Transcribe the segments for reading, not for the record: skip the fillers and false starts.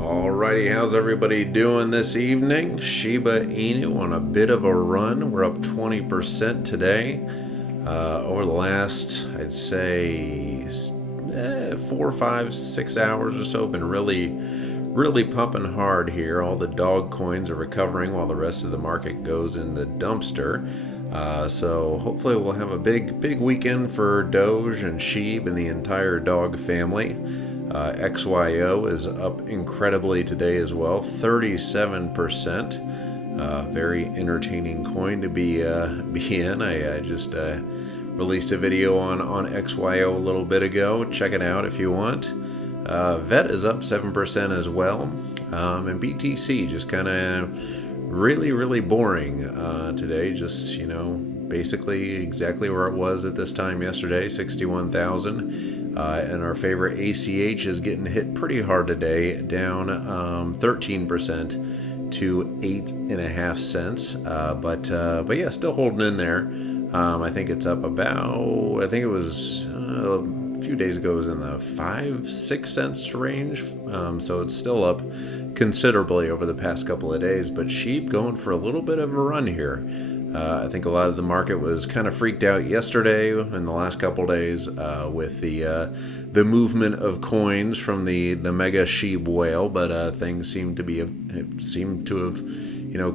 Alrighty, how's everybody doing this evening? Shiba Inu on a bit of a run. We're up 20% today. Over the last, I'd say, 4, 5, 6 hours or so, been really pumping hard here. All the dog coins are recovering while the rest of the market goes in the dumpster. So hopefully we'll have a big weekend for Doge and SHIB and the entire dog family. XYO is up incredibly today as well, 37%. Very entertaining coin to be in. I just released a video on XYO a little bit ago. Check it out if you want. VET is up 7% as well. And BTC just kind of really boring today. Just, basically exactly where it was at this time yesterday, 61,000. And our favorite ACH is getting hit pretty hard today, down 13% to 8.5 cents. But yeah, still holding in there. I think it's up about, I think it was a few days ago, it was in the 5-6 cents range. So it's still up considerably over the past couple of days. But SHIB going for a little bit of a run here. I think a lot of the market was kind of freaked out yesterday and the last couple days with the movement of coins from the mega SHIB whale, but things seem to have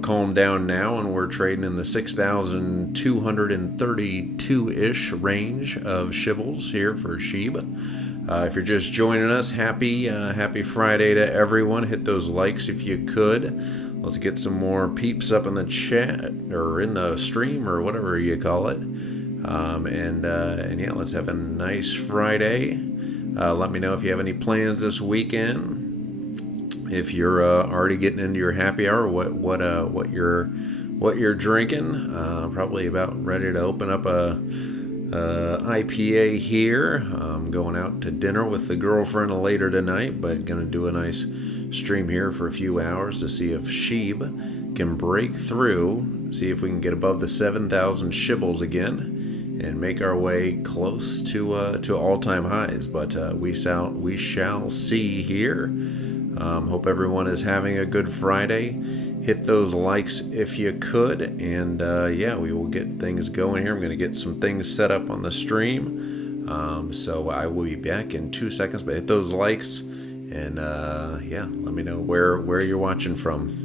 calmed down now, and we're trading in the 6,232-ish range of shibbles here for SHIB. If you're just joining us, happy Friday to everyone. Hit those likes if you could. Let's get some more peeps up in the chat or in the stream or whatever you call it. And yeah, let's have a nice Friday. Let me know if you have any plans this weekend. If you're already getting into your happy hour, what you're drinking. Probably about ready to open up a IPA here. I'm going out to dinner with the girlfriend later tonight, but gonna do a nice stream here for a few hours to see if SHIB can break through, see if we can get above the 7,000 shibbles again and make our way close to all-time highs. But we shall see here. Hope everyone is having a good Friday. Hit those likes if you could, and yeah, we will get things going here. I'm going to get some things set up on the stream, so I will be back in 2 seconds. But hit those likes, and yeah, let me know where you're watching from.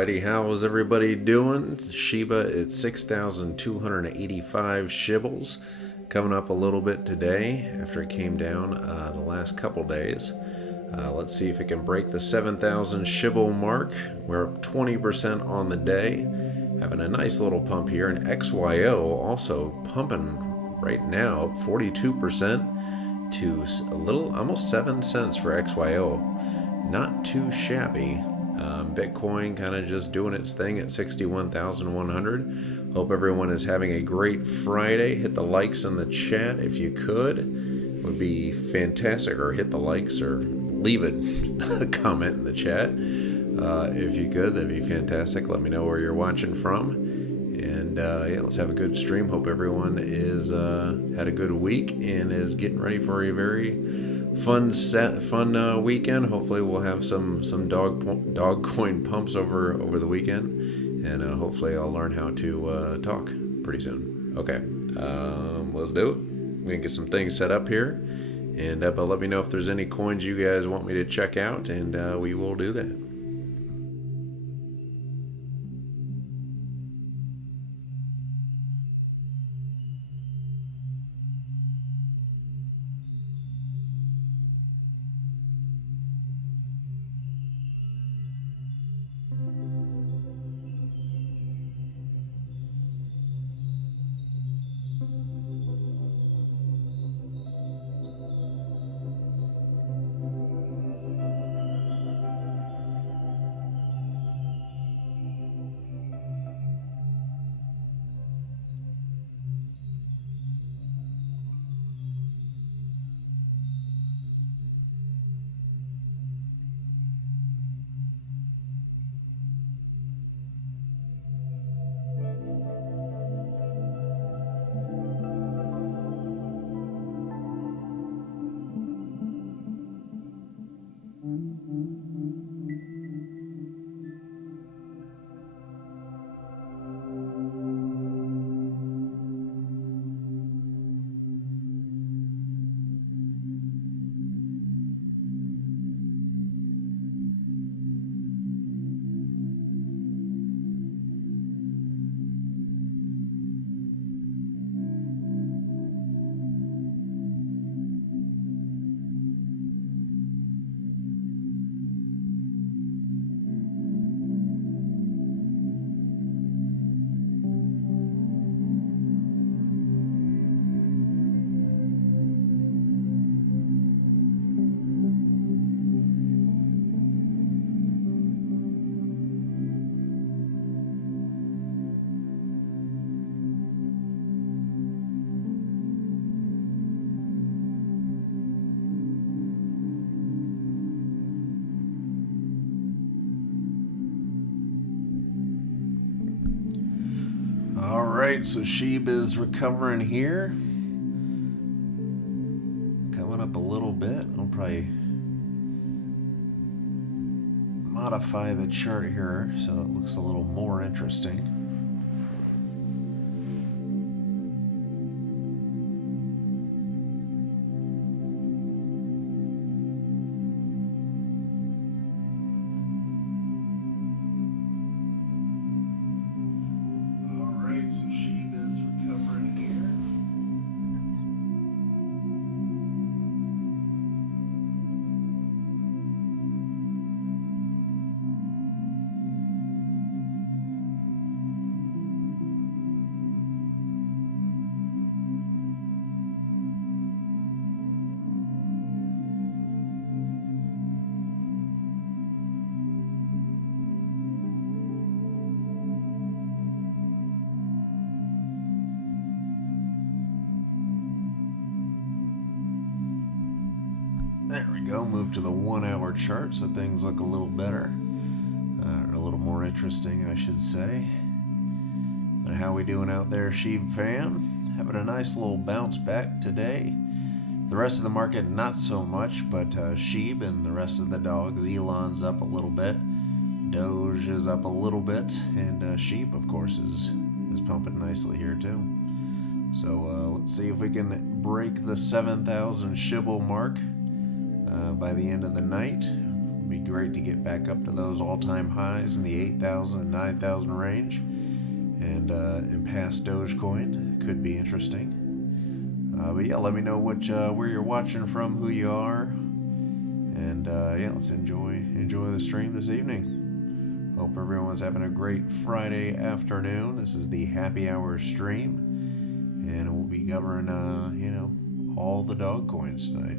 Alrighty, how is everybody doing? Shiba at 6,285 shibbles, coming up a little bit today after it came down the last couple days. Let's see if it can break the 7,000 shibble mark. We're up 20% on the day, having a nice little pump here. And XYO also pumping right now, up 42% to a little, almost 7 cents for XYO. Not too shabby. Bitcoin kind of just doing its thing at 61,100. Hope everyone is having a great Friday. Hit the likes in the chat if you could. It would be fantastic. Or hit the likes or leave a comment in the chat. If you could, that'd be fantastic. Let me know where you're watching from. And yeah, let's have a good stream. Hope everyone is had a good week and is getting ready for a very fun weekend. Hopefully we'll have some dog coin pumps over the weekend, and hopefully I'll learn how to talk pretty soon. Okay, let's do it. I'm gonna get some things set up here, and but let me know if there's any coins you guys want me to check out, and we will do that. Alright, so SHIB is recovering here. Coming up a little bit. I'll probably modify the chart here so it looks a little more interesting. There we go, move to the 1 hour chart so things look a little better, or a little more interesting, I should say. But how we doing out there, SHIB fam? Having a nice little bounce back today. The rest of the market, not so much, but SHIB and the rest of the dogs, Elon's up a little bit, Doge is up a little bit, and SHIB, of course, is pumping nicely here too. So let's see if we can break the 7,000 shibble mark by the end of the night. be great to get back up to those all-time highs in the 8,000 and 9,000 range, and past Dogecoin. Could be interesting. But yeah, let me know where you're watching from, who you are, and yeah, let's enjoy the stream this evening. Hope everyone's having a great Friday afternoon. This is the happy hour stream, and we'll be covering all the dog coins tonight.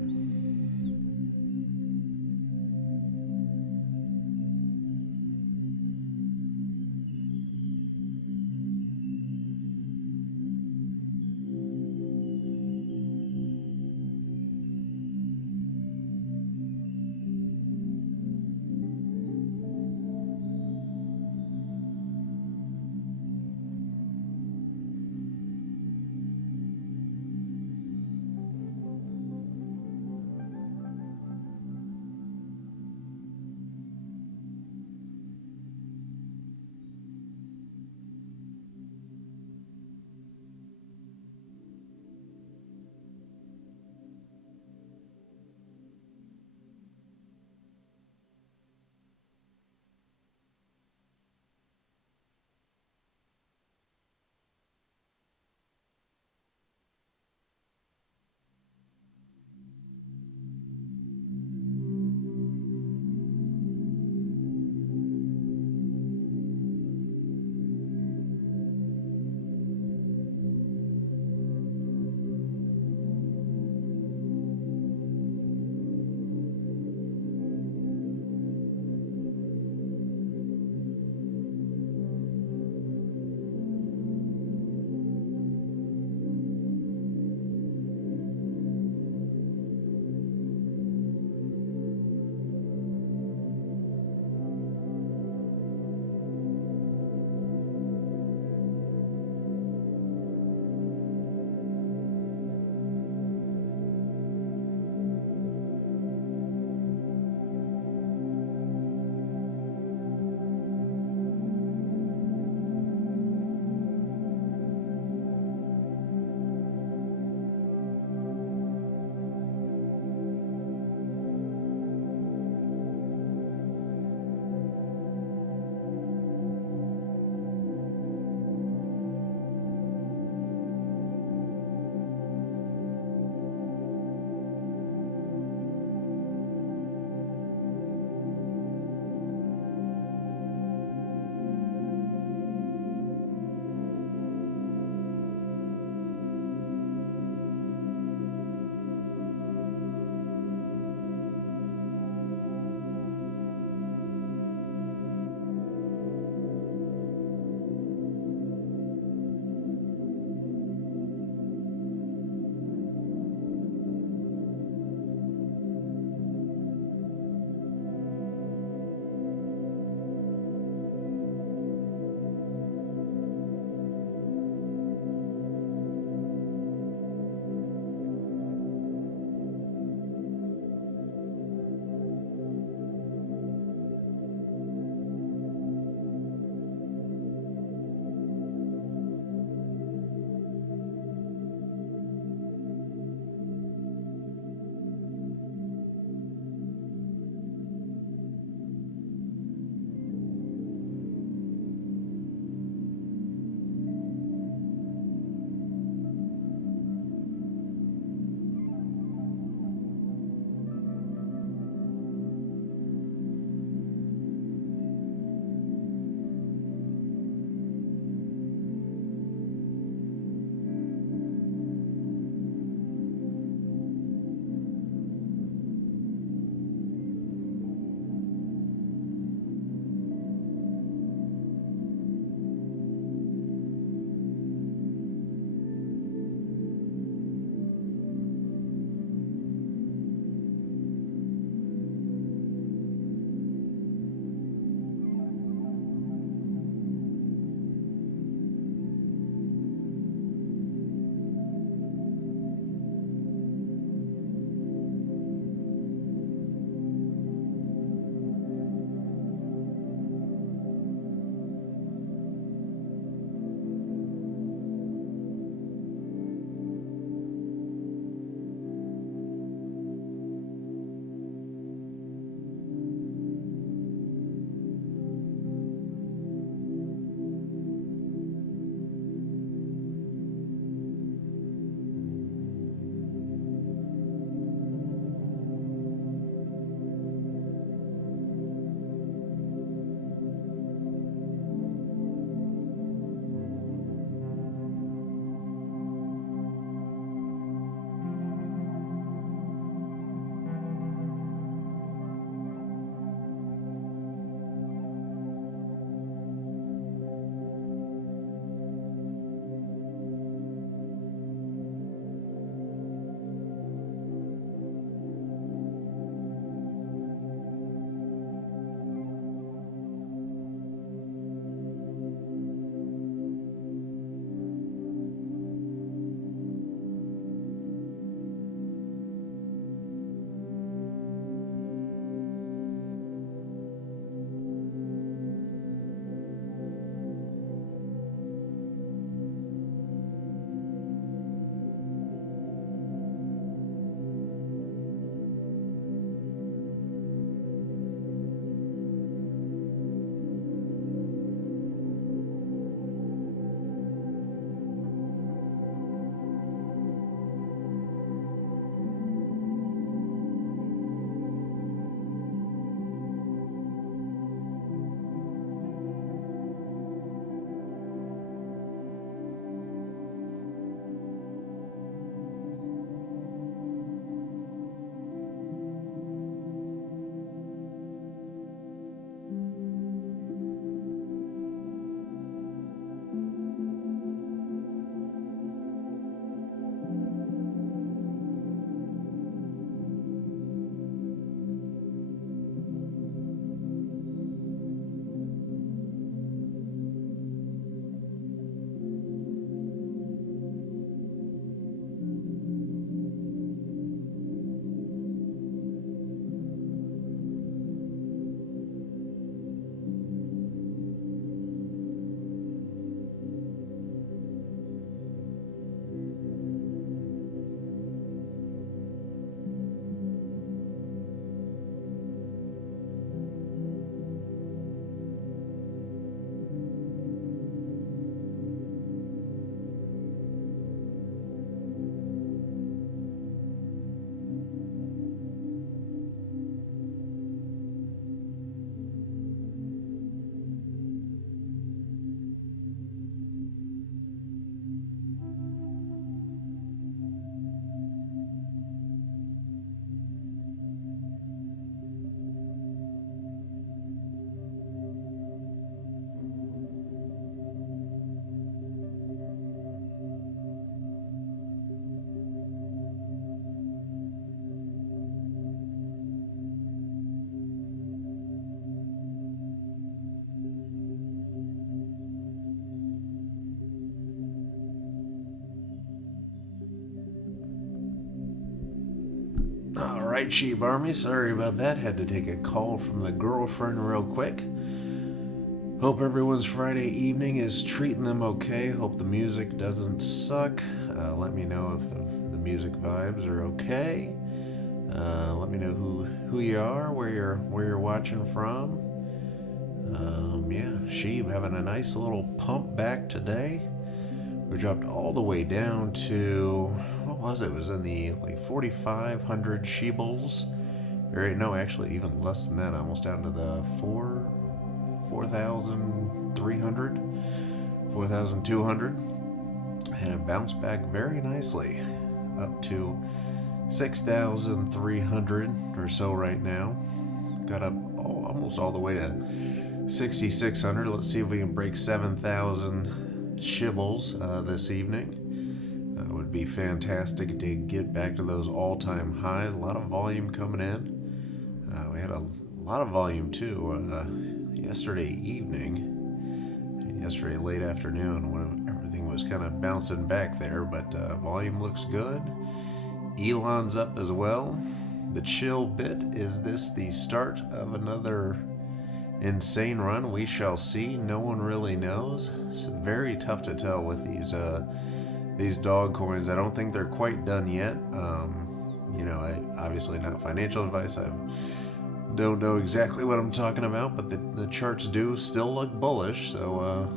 Alright, Sheep Army, sorry about that. Had to take a call from the girlfriend real quick. Hope everyone's Friday evening is treating them okay. Hope the music doesn't suck. Let me know if the music vibes are okay. Let me know who you are, where you're watching from. Yeah, SHIB having a nice little pump back today. We dropped all the way down to, what was it? It was in the like 4,500 sheebles. Or no, actually even less than that, almost down to the 4,300, 4,200. And it bounced back very nicely up to 6,300 or so right now. Got up almost all the way to 6,600. Let's see if we can break 7,000 shibbles this evening. It would be fantastic to get back to those all-time highs. A lot of volume coming in. We had a lot of volume too yesterday evening and yesterday late afternoon when everything was kind of bouncing back there, but volume looks good. Elon's up as well. The chill bit, is this the start of another insane run? We shall see. No one really knows. It's very tough to tell with these dog coins. I don't think they're quite done yet. Obviously not financial advice. I don't know exactly what I'm talking about, but the charts do still look bullish. So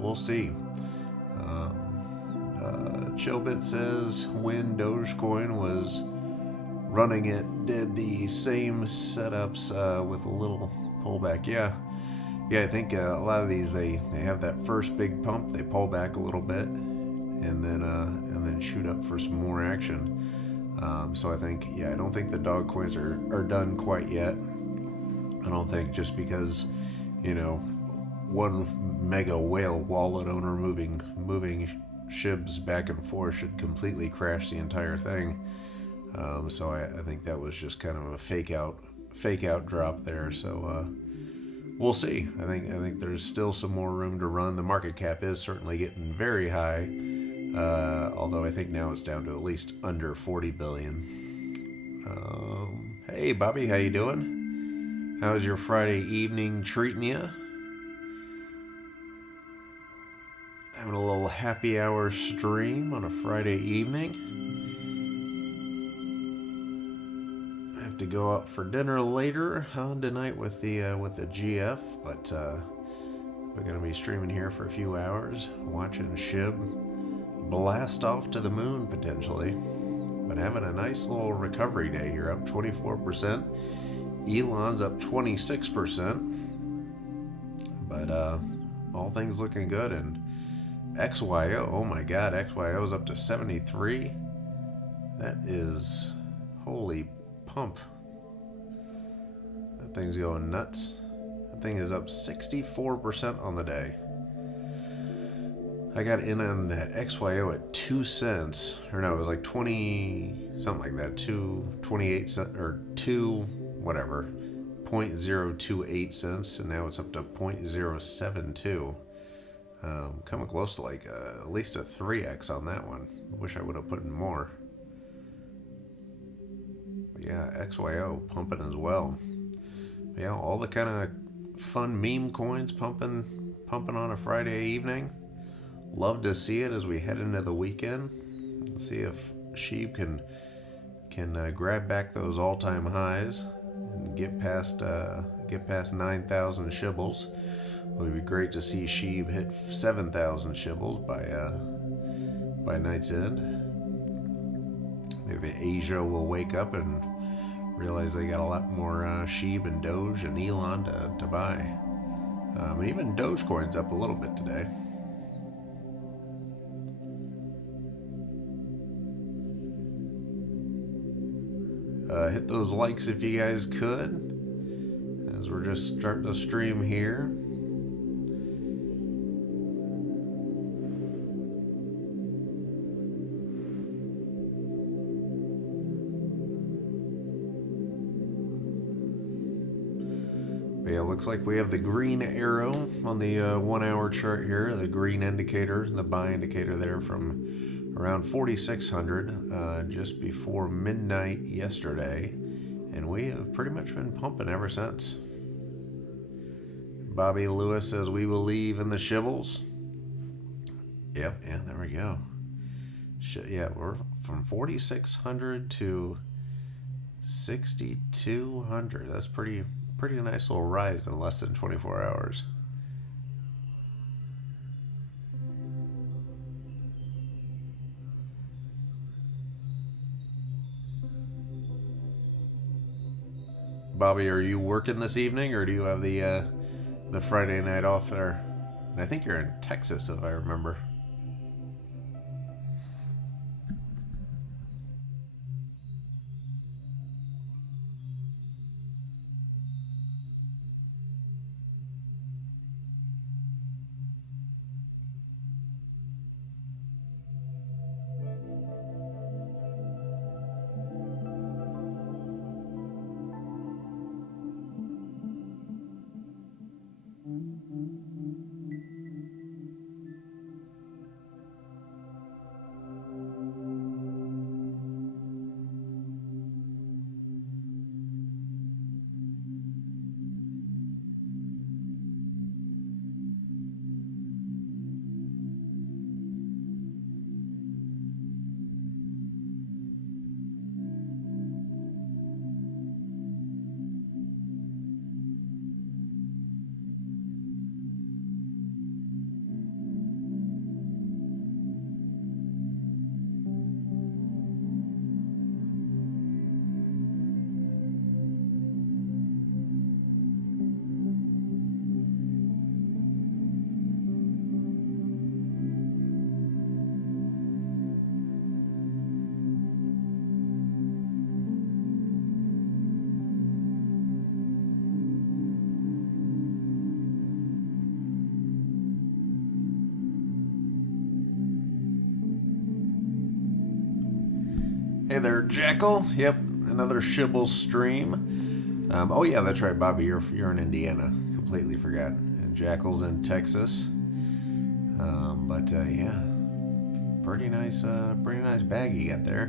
we'll see. Chillbit says when Dogecoin was running, it did the same setups with a little pullback. Yeah, I think a lot of these they have that first big pump, they pull back a little bit, and then shoot up for some more action. So I think, I don't think the dog coins are done quite yet. I don't think just because one mega whale wallet owner moving SHIBs back and forth should completely crash the entire thing. So I think that was just kind of a fake out drop there. So we'll see. I think there's still some more room to run. The market cap is certainly getting very high, although I think now it's down to at least under 40 billion. Hey Bobby, how you doing? How's your Friday evening treating you? Having a little happy hour stream on a Friday evening. I have to go out for dinner later tonight with the GF, but we're gonna be streaming here for a few hours, watching SHIB blast off to the moon potentially. But having a nice little recovery day here, up 24%. Elon's up 26%. But all things looking good. And XYO, oh my god, XYO is up to 73. That is holy pump. That thing's going nuts. That thing is up 64% on the day. I got in on the XYO at 2 cents, or no, it was like 20, something like that, 28 cents, or 0.028 cents, and now it's up to 0.072. Coming close to like at least a 3x on that one. Wish I would have put in more. But yeah, XYO pumping as well. Yeah, all the kind of fun meme coins pumping on a Friday evening. Love to see it as we head into the weekend. Let's see if SHIB can grab back those all-time highs and get past 9,000 shibbles. It would be great to see SHIB hit 7,000 shibbles by night's end. Maybe Asia will wake up and realize they got a lot more SHIB and Doge and Elon to buy. And even Dogecoin's up a little bit today. Hit those likes if you guys could, as we're just starting to stream here. But yeah, looks like we have the green arrow on the 1 hour chart here, the green indicator, the buy indicator there from around 4,600 just before midnight yesterday, and we have pretty much been pumping ever since. Bobby Lewis says we believe in the shibbles. Yep, yeah, there we go. Yeah, we're from 4,600 to 6,200. That's pretty nice little rise in less than 24 hours. Bobby, are you working this evening, or do you have the Friday night off there? And I think you're in Texas, if I remember. Hey there, Jackal. Yep, another Shibble stream. Oh yeah, that's right, Bobby. You're in Indiana. Completely forgot. And Jackal's in Texas. But yeah, pretty nice bag you got there.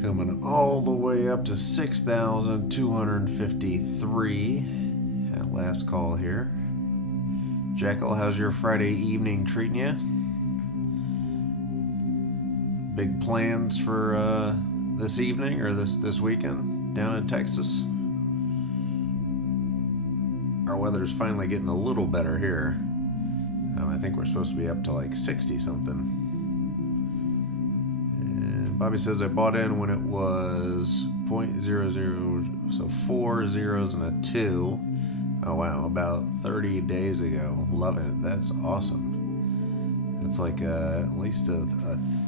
Coming all the way up to 6,253. At last call here. Jackal, how's your Friday evening treating you? Big plans for this evening or this weekend down in Texas? Our weather's finally getting a little better here. I think we're supposed to be up to like 60 something. And Bobby says I bought in when it was 0.00, so 4 zeros and a 2. Oh wow, about 30 days ago. Loving it. That's awesome. It's like at least a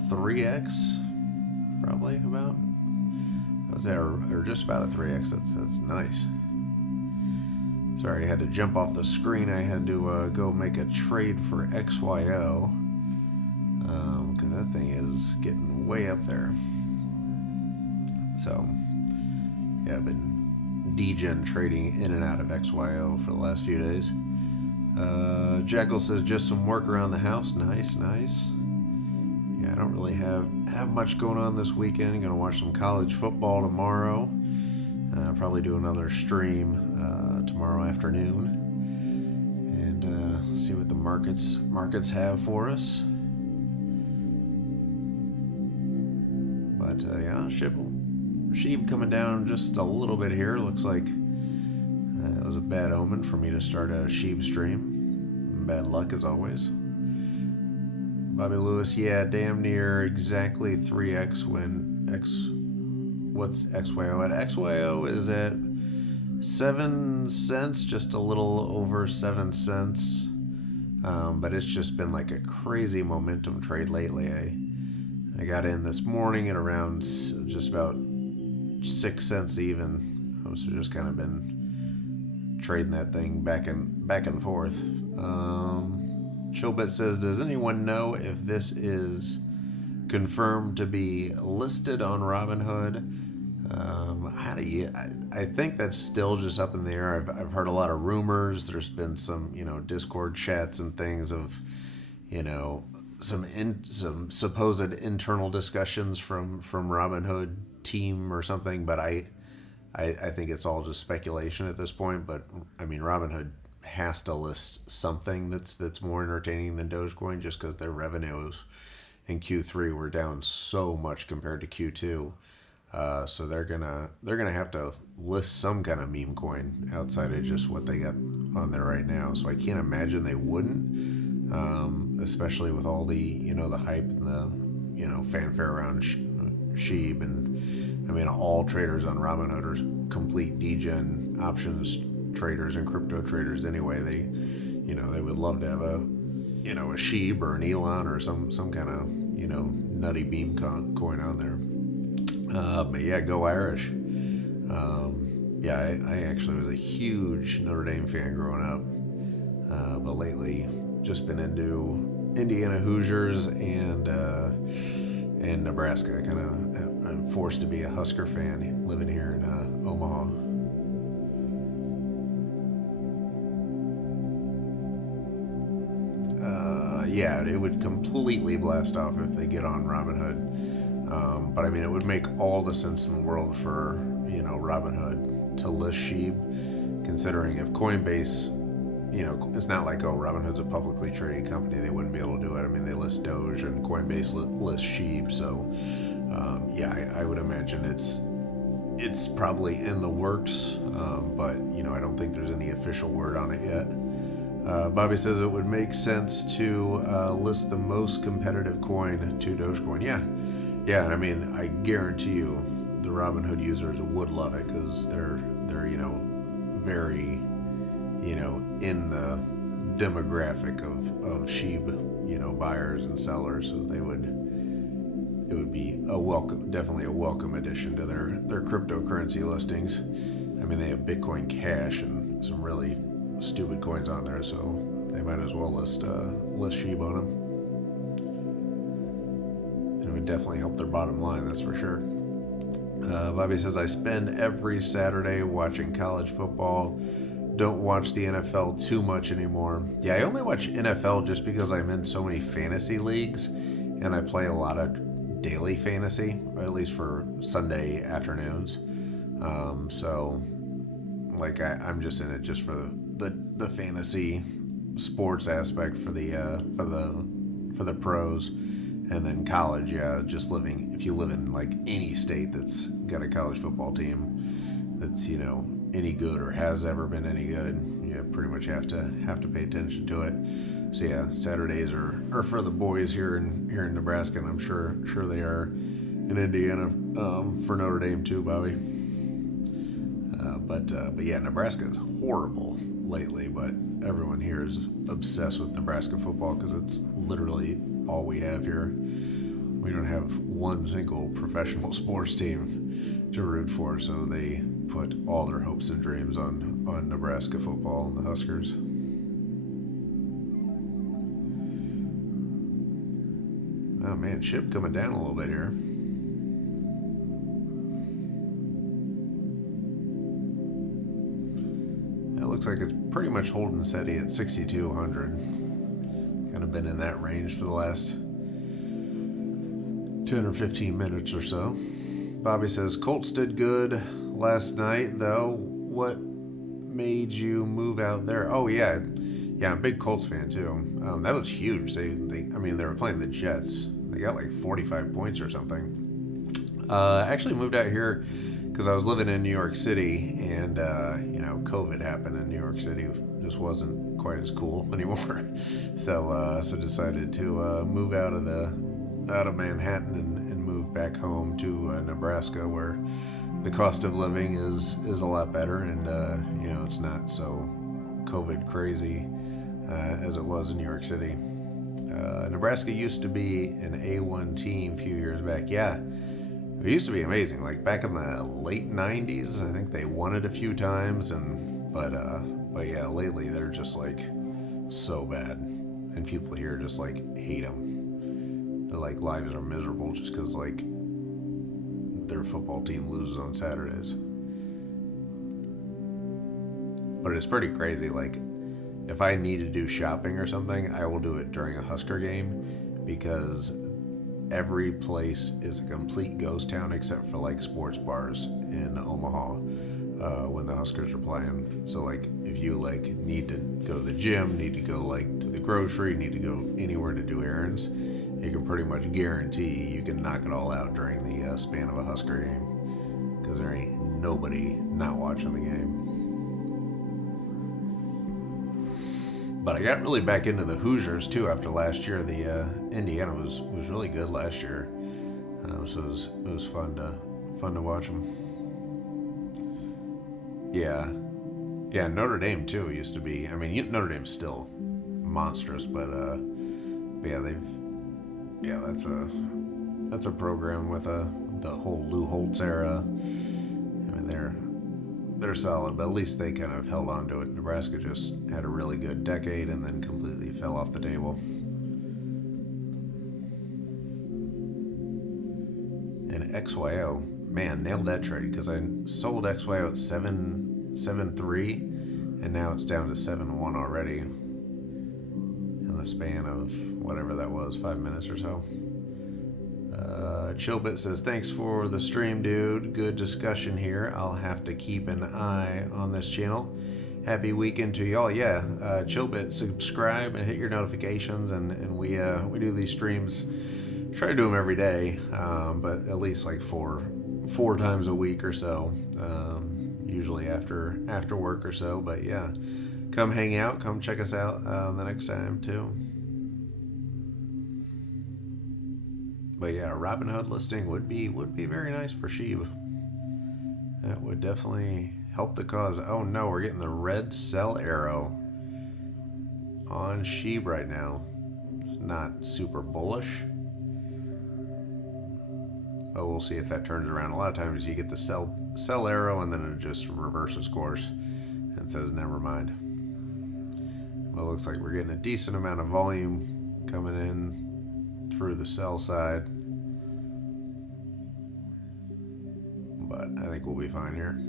3x, probably about. Was that, or just about a 3x? That's nice. Sorry, I had to jump off the screen. I had to go make a trade for XYO because that thing is getting way up there. So yeah, I've been degen trading in and out of XYO for the last few days. Jackal says just some work around the house. Nice. Yeah, I don't really have much going on this weekend. Gonna watch some college football tomorrow. Probably do another stream tomorrow afternoon and see what the markets have for us. But yeah, SHIB coming down just a little bit here. Looks like it was a bad omen for me to start a SHIB stream. Bad luck as always. Bobby Lewis, yeah, damn near exactly 3x when what's XYO at? XYO is at 7 cents, just a little over 7 cents. But it's just been like a crazy momentum trade lately. I got in this morning at around just about 6 cents even. So just kind of been trading that thing back and forth. Chillbit says, does anyone know if this is confirmed to be listed on Robinhood? I think that's still just up in the air. I've heard a lot of rumors. There's been some, Discord chats and things of, some supposed internal discussions from Robinhood team or something, but I think it's all just speculation at this point. But I mean, Robinhood has to list something that's more entertaining than Dogecoin, just because their revenues in Q3 were down so much compared to Q2. So they're gonna have to list some kind of meme coin outside of just what they got on there right now. So I can't imagine they wouldn't, especially with all the the hype and the fanfare around SHIB, and I mean all traders on Robinhood are complete degen options traders and crypto traders anyway. They would love to have a SHIB or an Elon or some kind of nutty meme coin on there. But yeah, go Irish. Yeah, I actually was a huge Notre Dame fan growing up, but lately just been into Indiana Hoosiers and Nebraska. I'm forced to be a Husker fan living here in Omaha. Yeah, it would completely blast off if they get on Robinhood. But I mean, it would make all the sense in the world for Robinhood to list SHIB, considering if Coinbase, it's not like Robinhood's a publicly traded company, they wouldn't be able to do it. I mean, they list Doge and Coinbase lists SHIB, so yeah, I would imagine it's probably in the works, but I don't think there's any official word on it yet. Bobby says it would make sense to list the most competitive coin to Dogecoin. Yeah. I mean, I guarantee you, the Robinhood users would love it because they're very in the demographic of SHIB buyers and sellers. So it would be definitely a welcome addition to their cryptocurrency listings. I mean, they have Bitcoin Cash and some really stupid coins on there, so they might as well list SHIB on them. And it would definitely help their bottom line, that's for sure. Bobby says, I spend every Saturday watching college football. Don't watch the NFL too much anymore. Yeah, I only watch NFL just because I'm in so many fantasy leagues, and I play a lot of daily fantasy, or at least for Sunday afternoons. So like I'm just in it just for the fantasy sports aspect for the pros, and then college, yeah, just if you live in like any state that's got a college football team that's any good or has ever been any good, you pretty much have to pay attention to it. So yeah, Saturdays are for the boys here in Nebraska, and I'm sure they are in Indiana for Notre Dame too, Bobby. But yeah, Nebraska is horrible lately, but everyone here is obsessed with Nebraska football because it's literally all we have here. We don't have one single professional sports team to root for, so they put all their hopes and dreams on Nebraska football and the Huskers. Oh man, SHIB coming down a little bit here. It looks like it's pretty much holding steady at 6,200. Kind of been in that range for the last 10 or 15 minutes or so. Bobby says, Colts did good last night, though. What made you move out there? Oh, yeah. Yeah, I'm a big Colts fan, too. That was huge. They were playing the Jets. They got like 45 points or something. I actually moved out here because I was living in New York City, and COVID happened, and New York City just wasn't quite as cool anymore. So decided to move out of Manhattan and move back home to Nebraska, where the cost of living is a lot better, and it's not so COVID crazy as it was in New York City. Nebraska used to be an A1 team a few years back. Yeah. It used to be amazing. Like back in the late 90s, I think they won it a few times, but yeah, lately they're just like so bad, and people here just like hate them. Their like lives are miserable just because like their football team loses on Saturdays. But it's pretty crazy. Like if I need to do shopping or something, I will do it during a Husker game, because every place is a complete ghost town except for like sports bars in Omaha when the Huskers are playing. So like if you like need to go to the gym, need to go like to the grocery, need to go anywhere to do errands, you can pretty much guarantee you can knock it all out during the span of a Husker game, because there ain't nobody not watching the game. But I got really back into the Hoosiers too after last year. The Indiana was really good last year, so it was fun to watch them. Yeah, Notre Dame too used to be. I mean, Notre Dame's still monstrous, but yeah, that's a program with the whole Lou Holtz era. I mean, they're solid, but at least they kind of held on to it. Nebraska just had a really good decade and then completely fell off the table. And XYO, man, nailed that trade, because I sold XYO at 7.3, and now it's down to 7.1 already in the span of whatever that was, 5 minutes or so. Chillbit says, thanks for the stream, dude. Good discussion here. I'll have to keep an eye on this channel. Happy weekend to y'all. Yeah, Chillbit, subscribe and hit your notifications, and we do these streams. Try to do them every day, but at least like four times a week or so. Usually after work or so. But yeah, come hang out. Come check us out the next time too. But yeah, a Robinhood listing would be very nice for SHIB. That would definitely help the cause. Oh no, we're getting the red sell arrow on SHIB right now. It's not super bullish, but we'll see if that turns around. A lot of times you get the sell arrow and then it just reverses course and says never mind. Well, it looks like we're getting a decent amount of volume coming in through the sell side, but I think we'll be fine here.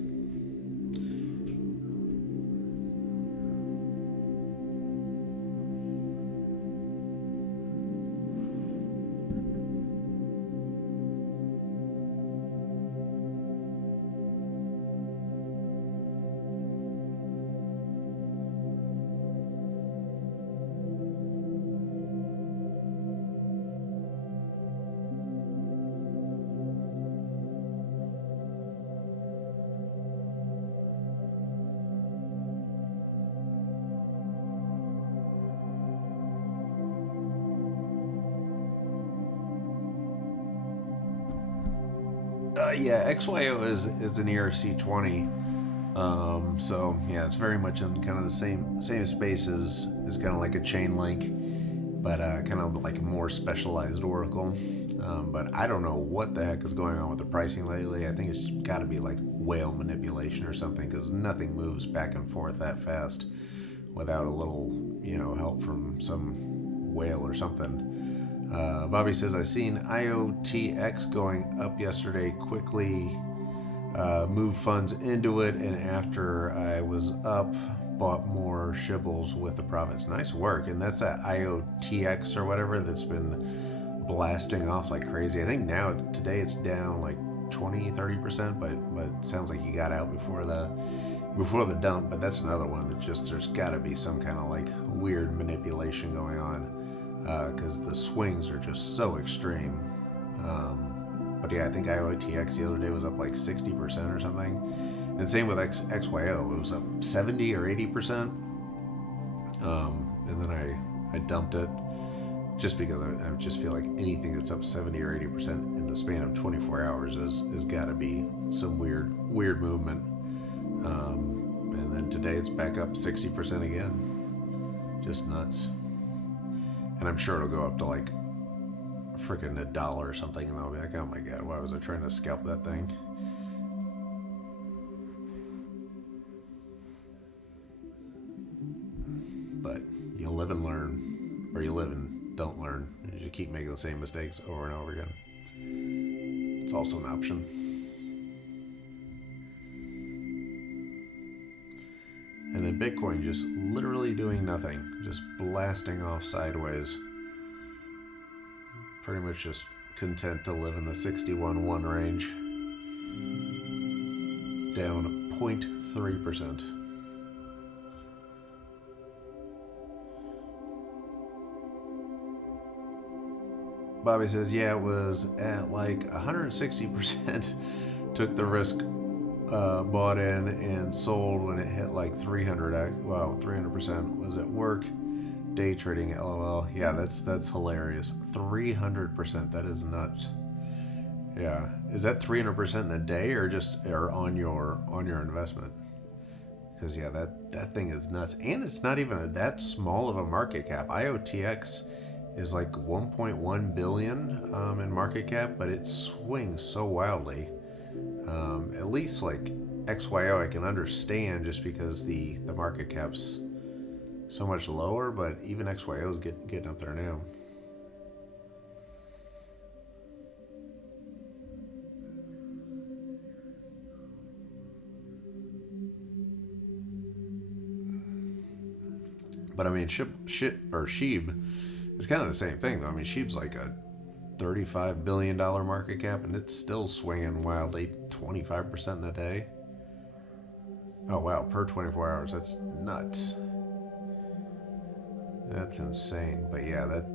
Yeah, XYO is an ERC20, so yeah, it's very much in kind of the same space as kind of like a chain link, but kind of like a more specialized oracle. But I don't know what the heck is going on with the pricing lately. I think it's got to be like whale manipulation or something, because nothing moves back and forth that fast without a little, help from some whale or something. Bobby says, I seen IOTX going up yesterday, quickly moved funds into it, and after I was up, bought more shibbles with the profits. Nice work. And that's that IOTX or whatever that's been blasting off like crazy. I think today it's down like 20-30%, but it sounds like you got out before the dump. But that's another one that just, there's got to be some kind of like weird manipulation going on, because the swings are just so extreme. But yeah, I think IOTX the other day was up like 60% or something, and same with XYO. It was up 70 or 80%, and then I dumped it just because I just feel like anything that's up 70 or 80% in the span of 24 hours is got to be some weird movement. And then today it's back up 60% again. Just nuts. And I'm sure it'll go up to like freaking $1 or something, and I'll be like, oh my god, why was I trying to scalp that thing? But you live and learn, or you live and don't learn. You keep making the same mistakes over and over again. It's also an option. And then Bitcoin just literally doing nothing, just blasting off sideways. pretty much just content to live in the 61.1 range, down 0.3%. Bobby says, yeah, it was at like 160%. Took the risk, bought in and sold when it hit like 300. Wow, 300%. Was at work, day trading, LOL. Yeah, that's hilarious. 300%. That is nuts. Yeah, is that 300% in a day or on your investment? Because yeah, that thing is nuts, and it's not even that small of a market cap. IOTX is like 1.1 billion in market cap, but it swings so wildly. At least like XYO I can understand just because the market cap's so much lower, but even XYO is getting up there now. But I mean, SHIB is kind of the same thing, though. I mean, SHIB's like a $35 billion market cap, and it's still swinging wildly, 25% in a day. Oh, wow, per 24 hours. That's nuts. That's insane. But yeah, that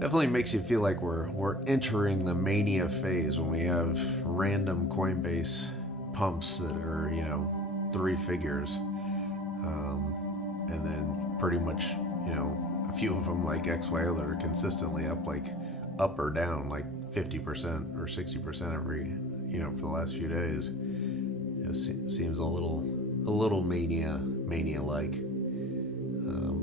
definitely makes you feel like we're entering the mania phase when we have random Coinbase pumps that are, 3 figures. And then pretty much, a few of them like XYO that are consistently up or down like 50% or 60% every, for the last few days. It seems a little mania-like.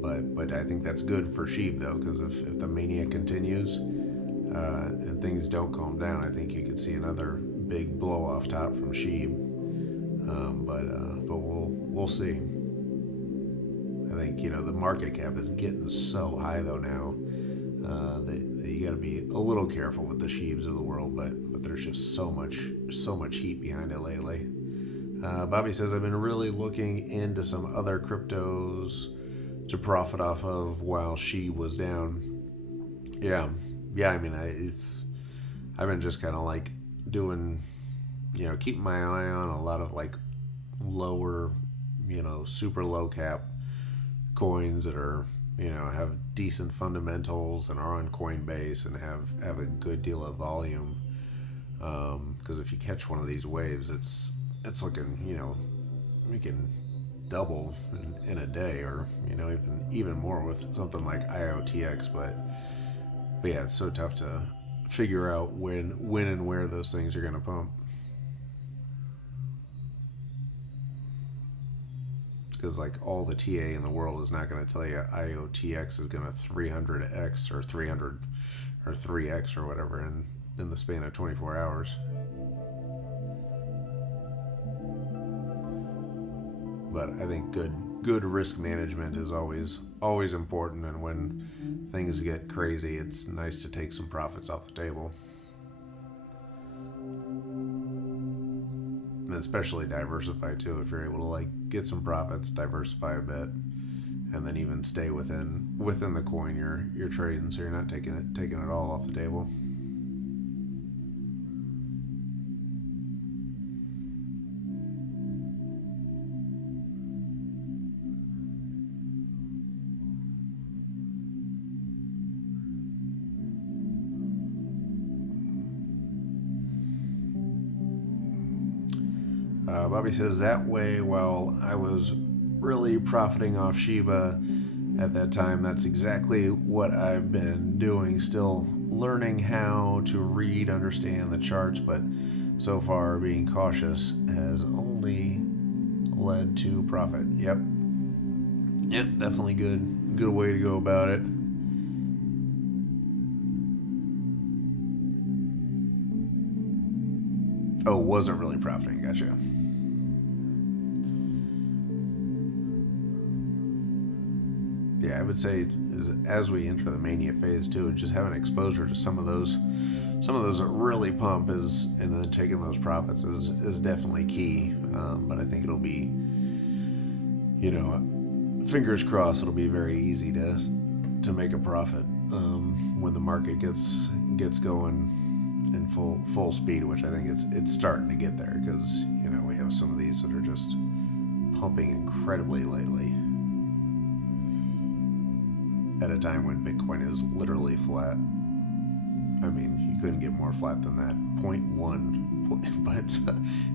But I think that's good for SHIB though, because if the mania continues and things don't calm down, I think you could see another big blow off top from SHIB. But we'll see. I think the market cap is getting so high though now that you got to be a little careful with the SHIBs of the world. But there's just so much heat behind it lately. Bobby says, I've been really looking into some other cryptos to profit off of while SHIB was down. Yeah. I mean, I've been just kind of like doing, keeping my eye on a lot of like lower, super low cap coins that are, have decent fundamentals and are on Coinbase and have a good deal of volume. Because if you catch one of these waves, it's looking, we can double in a day, or even more with something like IOTX. But yeah, it's so tough to figure out when and where those things are going to pump. Because like all the TA in the world is not going to tell you IOTX is going to 300x or 300 or 3x or whatever in the span of 24 hours. But I think good risk management is always important, and when things get crazy, it's nice to take some profits off the table. And especially diversify too. If you're able to like get some profits, diversify a bit, and then even stay within the coin you're trading, so you're not taking it all off the table. Bobby says, that way, while I was really profiting off Shiba at that time, that's exactly what I've been doing, still learning how to read, understand the charts, but so far being cautious has only led to profit. Yep, definitely good way to go about it. Oh, wasn't really profiting, gotcha. Yeah, I would say as we enter the mania phase too, just having exposure to some of those that really pump and then taking those profits is definitely key. But I think it'll be, fingers crossed, it'll be very easy to make a profit when the market gets going in full speed, which I think it's starting to get there, because we have some of these that are just pumping incredibly lately at a time when Bitcoin is literally flat. I mean, you couldn't get more flat than that. 0.1, but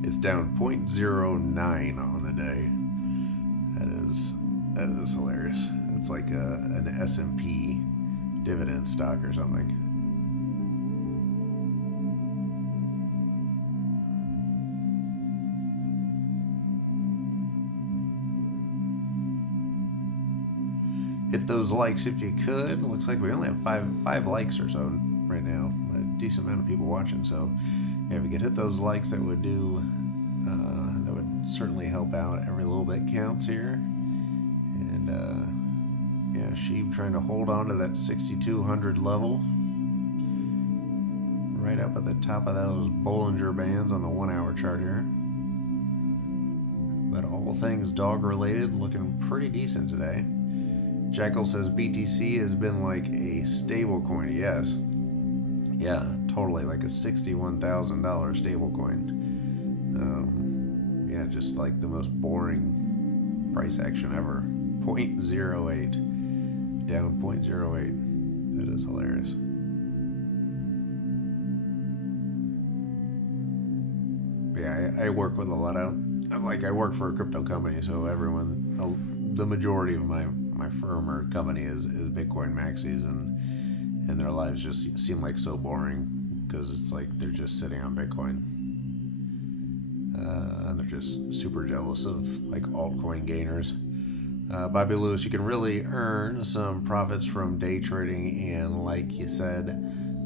it's down 0.09 on the day. That is hilarious. It's like an S&P dividend stock or something. Hit those likes if you could. It looks like we only have five likes or so right now. A decent amount of people watching. So if you could hit those likes, that would certainly help out. Every little bit counts here. And SHIB trying to hold on to that 6,200 level, right up at the top of those Bollinger Bands on the 1 hour chart here. But all things dog related, looking pretty decent today. Jekyll says BTC has been like a stable coin. Yes. Yeah, totally, like a $61,000 stable coin. Yeah, just like the most boring price action ever. 0.08. Down 0.08. That is hilarious. But yeah, I work with a lot of, I work for a crypto company, so the majority of my firm or company is Bitcoin maxis, and their lives just seem like so boring, because it's like they're just sitting on Bitcoin, and they're just super jealous of like altcoin gainers. Bobby Lewis, you can really earn some profits from day trading, and like you said,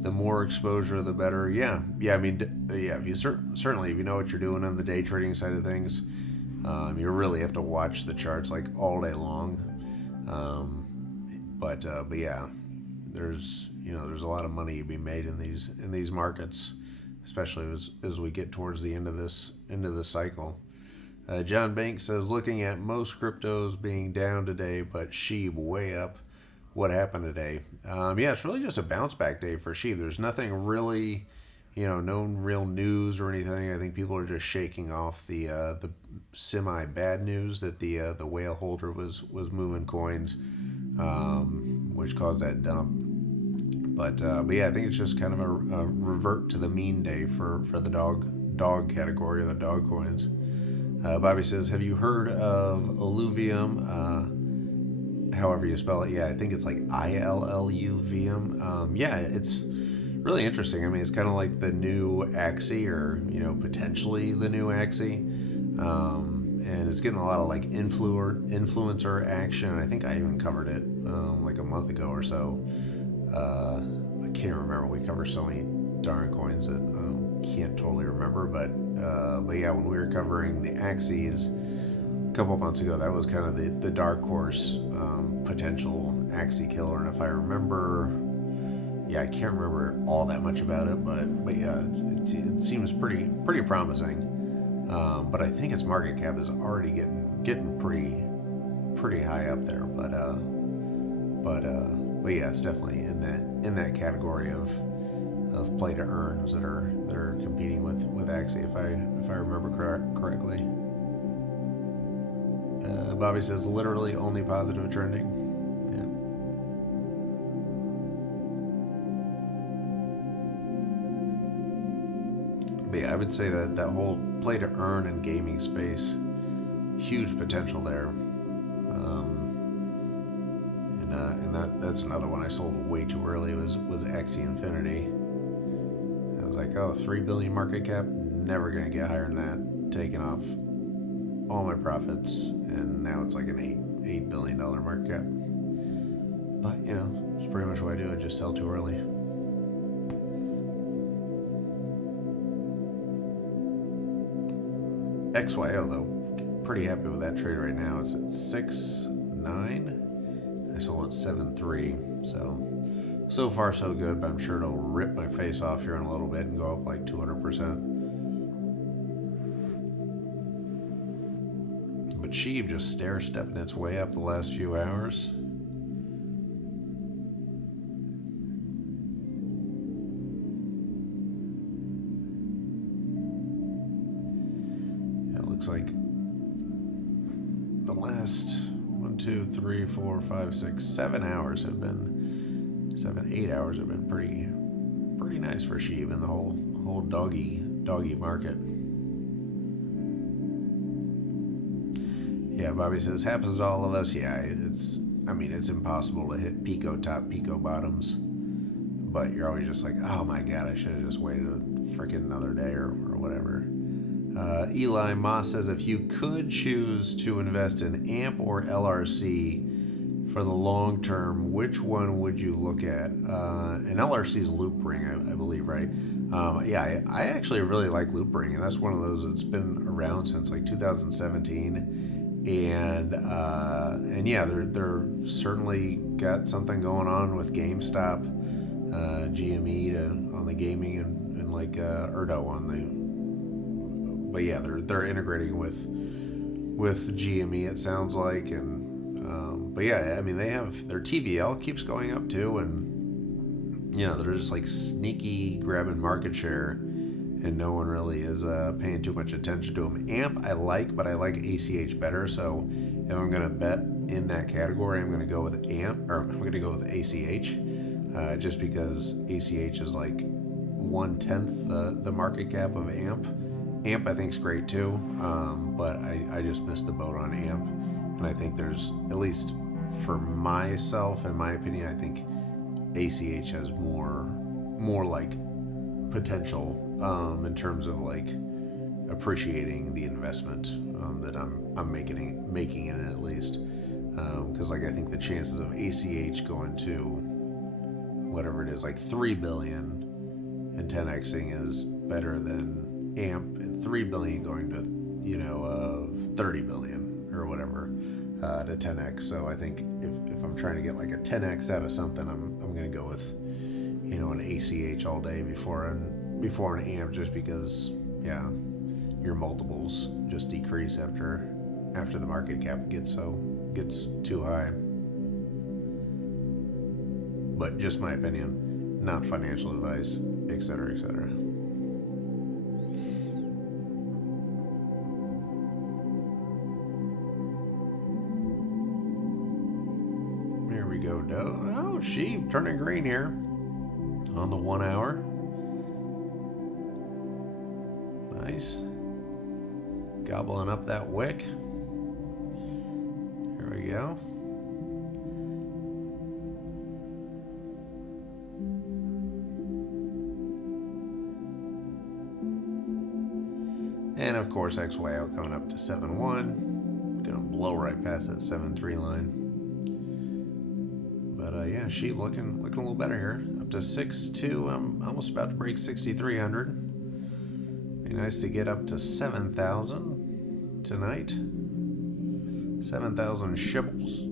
the more exposure, the better. Yeah. I mean, if you certainly, if you know what you're doing on the day trading side of things, you really have to watch the charts like all day long. But yeah, there's a lot of money to be made in these markets, especially as we get towards the end of this cycle. John Banks says, looking at most cryptos being down today, but SHIB way up. What happened today? Yeah, it's really just a bounce back day for SHIB. There's nothing really, no real news or anything. I think people are just shaking off the semi bad news that the whale holder was moving coins, which caused that dump. But yeah, I think it's just kind of a revert to the mean day for the dog category, or the dog coins. Bobby says, have you heard of Illuvium? However you spell it. Yeah, I think it's like ILLUVM. Yeah, it's really interesting. I mean, it's kind of like the new Axie, or potentially the new Axie, and it's getting a lot of like influencer action. I think I even covered it like a month ago or so. I can't remember. We cover so many darn coins that can't totally remember. But yeah, when we were covering the Axies a couple of months ago, that was kind of the dark horse potential Axie killer. And if I remember, yeah, I can't remember all that much about it, but yeah, it seems pretty promising. But I think its market cap is already getting pretty high up there. But yeah, it's definitely in that category of play to earns that are competing with Axie, if I remember correctly. Bobby says, literally only positive trending. Yeah. But yeah, I would say that whole play to earn and gaming space, huge potential there. And that's another one I sold way too early, was Axie Infinity. I was like, oh, 3 billion market cap, never gonna get higher than that. Taking off all my profits, and now it's like an $8 billion market cap. But it's pretty much what I do. I just sell too early. XYO though, pretty happy with that trade right now. It's at 6.9. I sold at 7.3. So far so good, but I'm sure it'll rip my face off here in a little bit and go up like 200%. But SHIB just stair-stepping its way up the last few hours. looks like the last 1, 2, 3, 4, 5, 6, 7 hours have been 8 hours have been pretty nice for SHIB and the whole doggy market. Yeah, Bobby says happens to all of us. Yeah, it's impossible to hit Pico top, Pico bottoms, but you're always just like, oh my god, I should have just waited a freaking another day or whatever. Eli Moss says if you could choose to invest in AMP or LRC for the long term, which one would you look at? And LRC is loop ring, I believe, right? Yeah, I actually really like loop ring, and that's one of those that's been around since like 2017. And yeah, they're certainly got something going on with GameStop, GME on the gaming, and like Erdo on the. But yeah, they're integrating with GME, it sounds like, and but yeah, I mean they have their TVL keeps going up too, and you know they're just like sneaky grabbing market share, and no one really is paying too much attention to them. AMP I like, but I like ACH better. So if I'm gonna bet in that category, I'm gonna go with AMP, or I'm gonna go with ACH, just because ACH is like 1/10 the market cap of AMP. AMP I think is great too, but I just missed the boat on AMP, and I think there's, at least for myself, in my opinion, I think ACH has more like potential in terms of like appreciating the investment that I'm making in it, at least, because like I think the chances of ACH going to whatever it is, like 3 billion and 10xing is better than AMP and 3 billion going to 30 billion or whatever to 10x. So I think if I'm trying to get like a 10x out of something, I'm gonna go with an ACH all day before an AMP, just because your multiples just decrease after the market cap gets too high. But just my opinion, not financial advice, etc., etc. Oh, SHIB turning green here on the 1 hour. Nice. Gobbling up that wick. Here we go. And of course, XYO coming up to 7.1. Gonna blow right past that 7.3 line. But yeah, SHIB looking a little better here. Up to 6.2. I'm almost about to break 6,300. Be nice to get up to 7,000 tonight. 7,000 shibbles.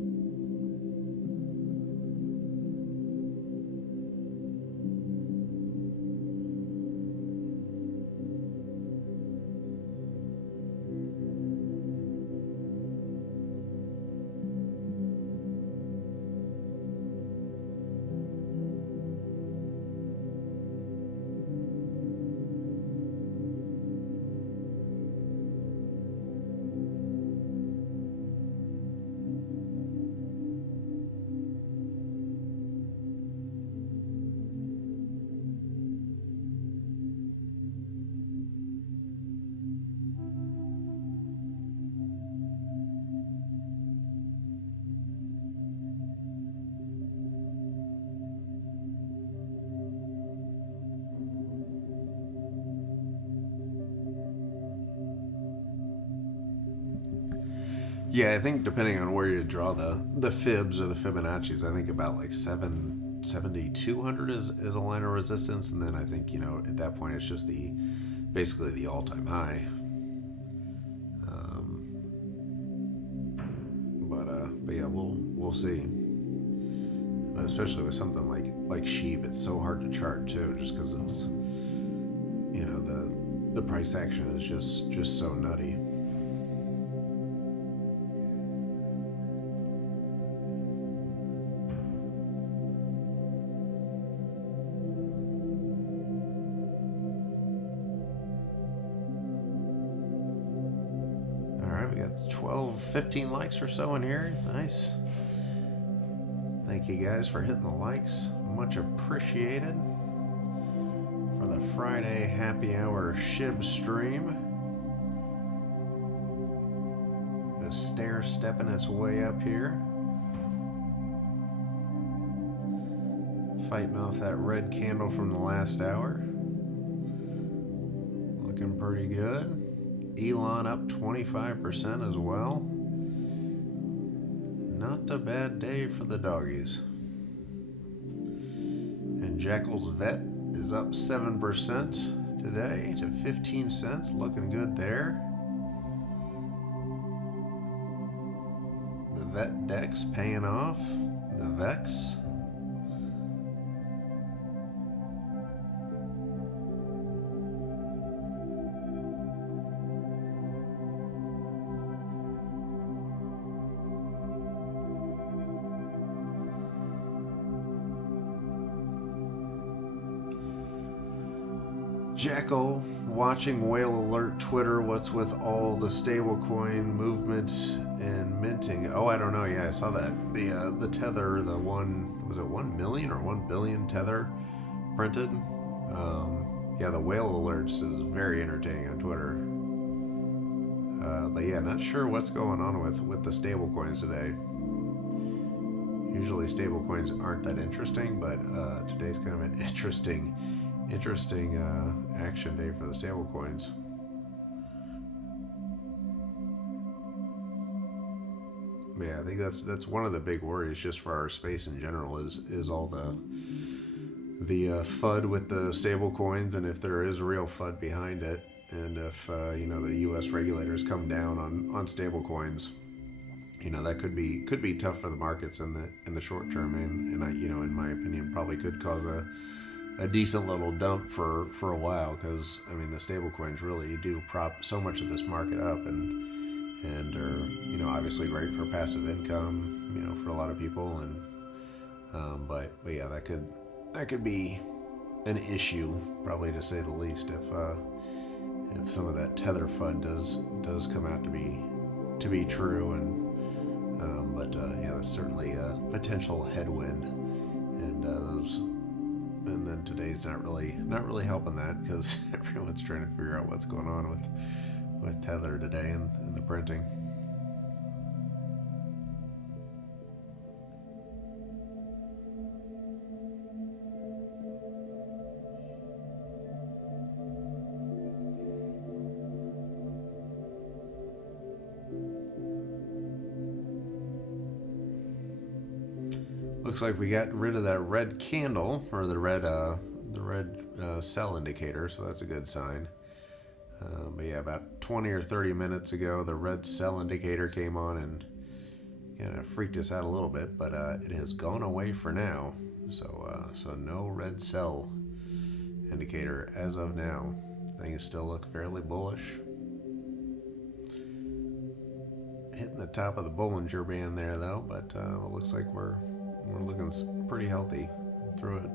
Yeah, I think depending on where you draw the fibs or the Fibonacci's, I think about like 7,200 is a line of resistance, and then I think at that point it's just basically the all-time high. But yeah, we'll see. But especially with something like SHIB, it's so hard to chart too, just because it's the price action is just so nutty. 12, 15 likes or so in here. Nice. Thank you guys for hitting the likes. Much appreciated. For the Friday happy hour SHIB stream. Just stair-stepping its way up here. Fighting off that red candle from the last hour. Looking pretty good. Elon up 25% as well. Not a bad day for the doggies. And Jackal's Vet is up 7% today to 15 cents. Looking good there. The Vet Dex paying off. The Vex. Jackal watching Whale Alert Twitter. What's with all the stablecoin movement and minting? Oh, I don't know. Yeah, I saw that. The Tether, the one, was it 1 million or 1 billion Tether printed? Yeah, the Whale Alerts is very entertaining on Twitter. But yeah, not sure what's going on with the stablecoins today. Usually stablecoins aren't that interesting, but today's kind of an interesting action day for the stablecoins. Yeah, I think that's one of the big worries just for our space in general is all the FUD with the stablecoins, and if there is real FUD behind it, and if the U.S. regulators come down on stablecoins, that could be tough for the markets in the short term, and in my opinion, probably could cause a decent little dump for a while, because the stablecoins really do prop so much of this market up, and are obviously great for passive income, for a lot of people, and but yeah, that could be an issue, probably, to say the least, if some of that Tether FUD does come out to be true, and but yeah, that's certainly a potential headwind, and then today's not really helping that, because everyone's trying to figure out what's going on with Tether today and the printing. Looks like we got rid of that red candle, or the red sell indicator, so that's a good sign. But yeah, about 20 or 30 minutes ago, the red sell indicator came on and kind of freaked us out a little bit, but it has gone away for now. So no red sell indicator as of now. Things still look fairly bullish. Hitting the top of the Bollinger Band there, though, but it looks like we're looking pretty healthy through it.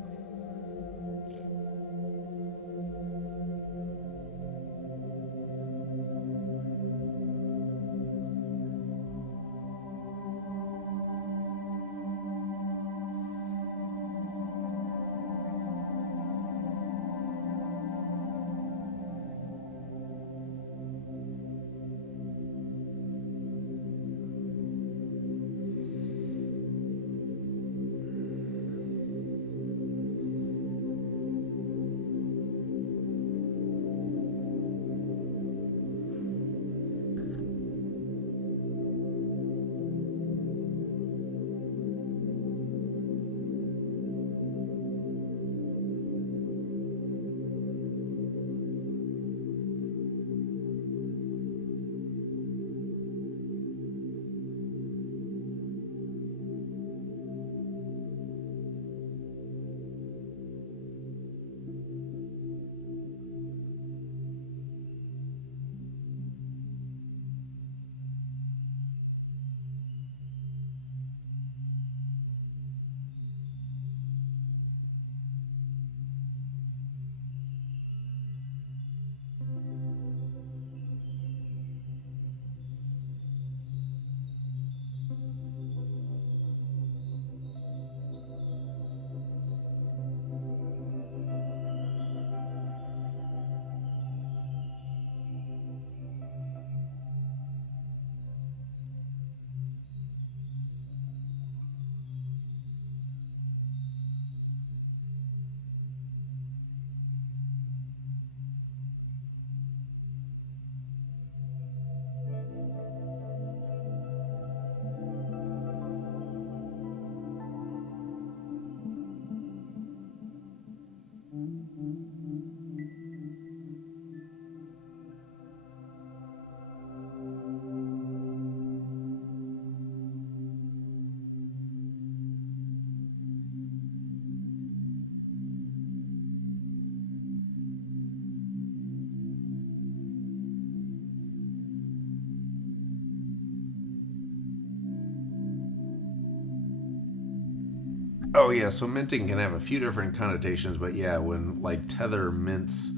Oh yeah, so minting can have a few different connotations, but yeah, when like Tether mints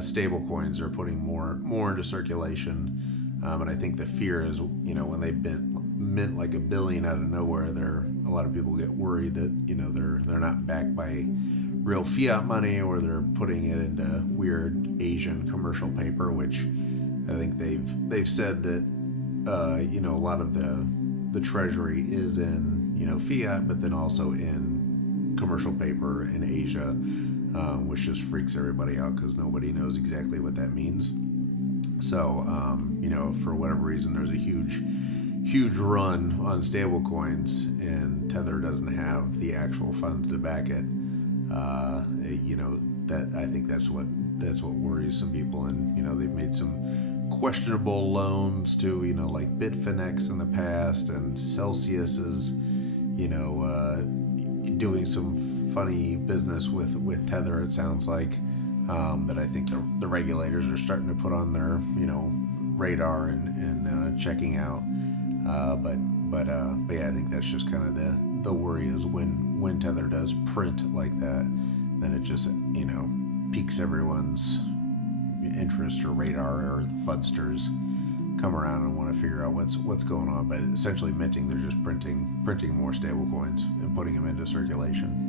stable coins, they're putting more into circulation, and I think the fear is, when they mint like a billion out of nowhere, there a lot of people get worried that they're not backed by real fiat money, or they're putting it into weird Asian commercial paper, which I think they've said that a lot of the treasury is in fiat, but then also in commercial paper in Asia, which just freaks everybody out because nobody knows exactly what that means. So for whatever reason, there's a huge run on stable coins, and Tether doesn't have the actual funds to back it. That I think that's what worries some people, and they've made some questionable loans to like Bitfinex in the past, and Celsius is doing some funny business with Tether. It sounds like that I think the regulators are starting to put on their radar and checking out. But yeah, I think that's just kind of the worry is when Tether does print like that, then it just piques everyone's interest or radar, or the FUDsters come around and want to figure out what's going on. But essentially minting, they're just printing more stable coins and putting them into circulation,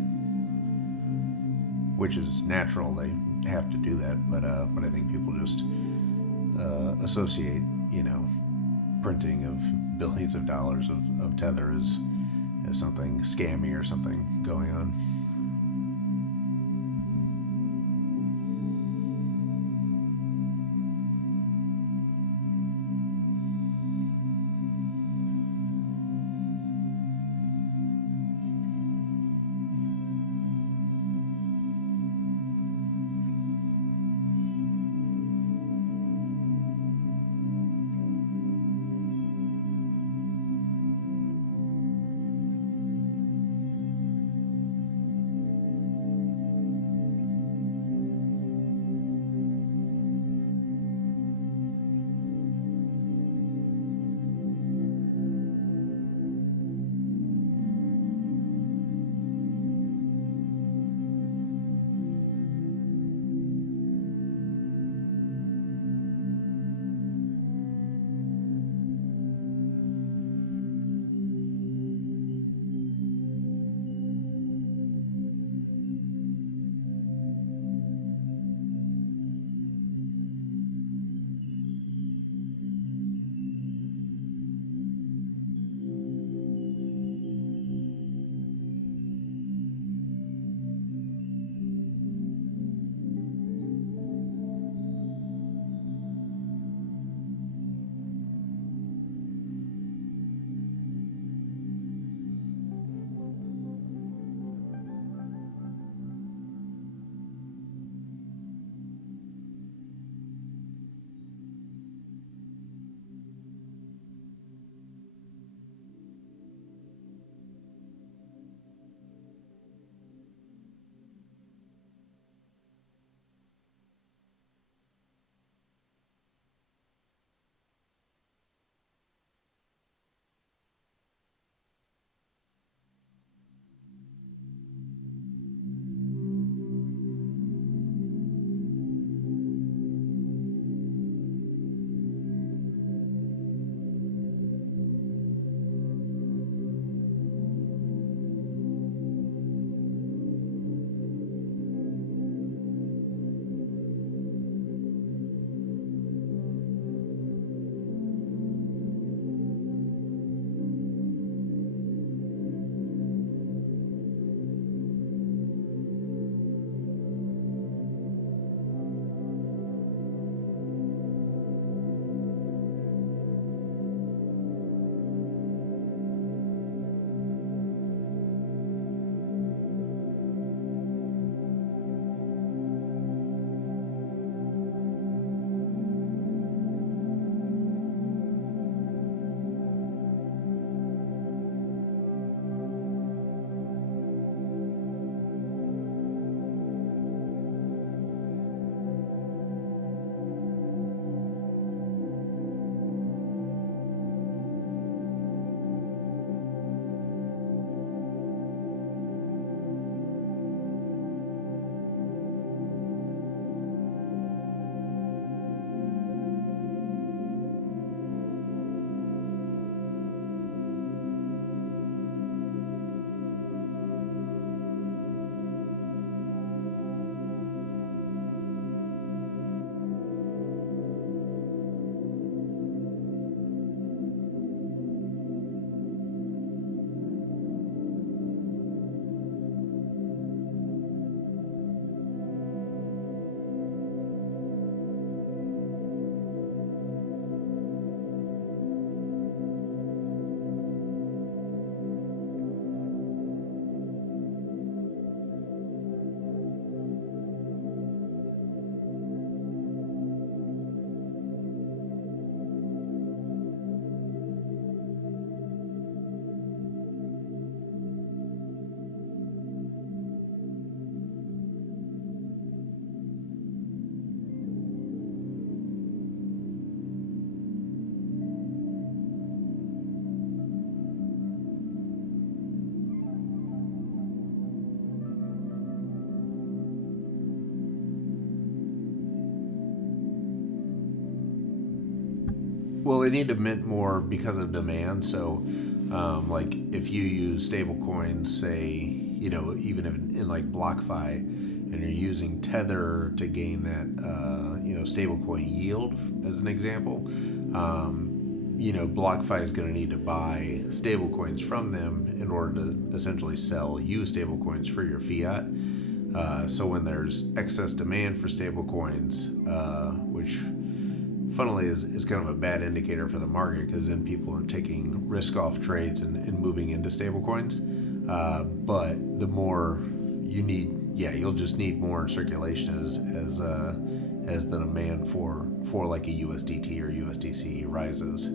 which is natural. They have to do that, but I think people just associate printing of billions of dollars of Tether as something scammy or something going on. Well, they need to mint more because of demand. So, like if you use stable coins, say, even if in like BlockFi, and you're using Tether to gain that, stablecoin yield, as an example, BlockFi is going to need to buy stablecoins from them in order to essentially sell you stablecoins for your fiat. So when there's excess demand for stablecoins, which funnily is kind of a bad indicator for the market, because then people are taking risk-off trades and moving into stablecoins. But the more you need, you'll just need more in circulation as the demand for like a USDT or USDC rises.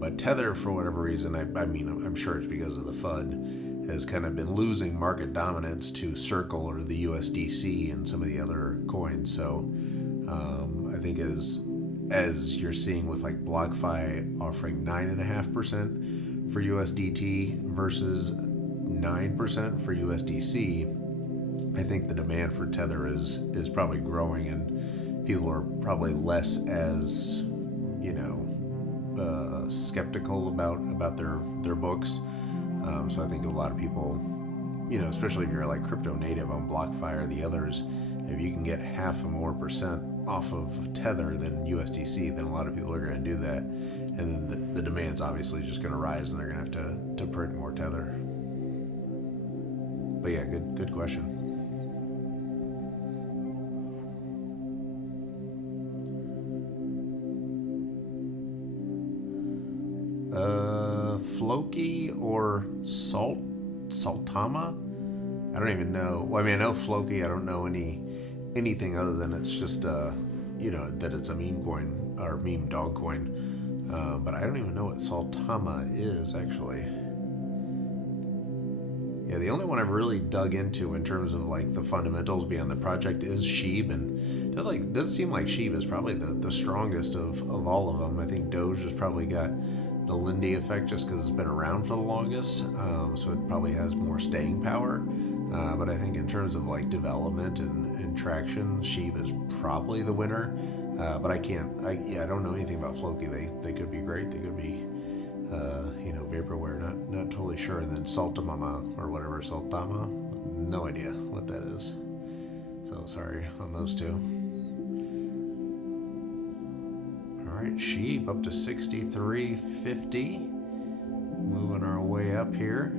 But Tether, for whatever reason, I'm sure it's because of the FUD, has kind of been losing market dominance to Circle or the USDC and some of the other coins. So I think as you're seeing with like BlockFi offering 9.5% for USDT versus 9% for USDC, I think the demand for Tether is probably growing, and people are probably less as skeptical about their books. So I think a lot of people, especially if you're like crypto native on BlockFi or the others, if you can get 0.5% off of Tether than USDC, then a lot of people are going to do that, and then the demand's obviously just going to rise, and they're going to have to print more Tether. But yeah, good question. Floki or Saltama? I don't even know. Well, I know Floki. I don't know anything other than it's just that it's a meme coin or meme dog coin. But I don't even know what Saltama is actually. Yeah, the only one I've really dug into in terms of like the fundamentals beyond the project is SHIB, and it does seem like SHIB is probably the strongest of all of them. I think Doge has probably got the Lindy effect just because it's been around for the longest, so it probably has more staying power. But I think in terms of like development and traction, SHIB is probably the winner. But I don't know anything about Floki. They could be great. They could be vaporware. Not totally sure. And then Saltamama or whatever, Saltama, no idea what that is. So sorry on those two. All right, SHIB up to 63.50. Moving our way up here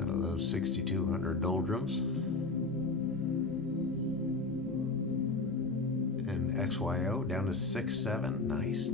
out of those 6,200 doldrums. And XYO down to 6.7. Nice.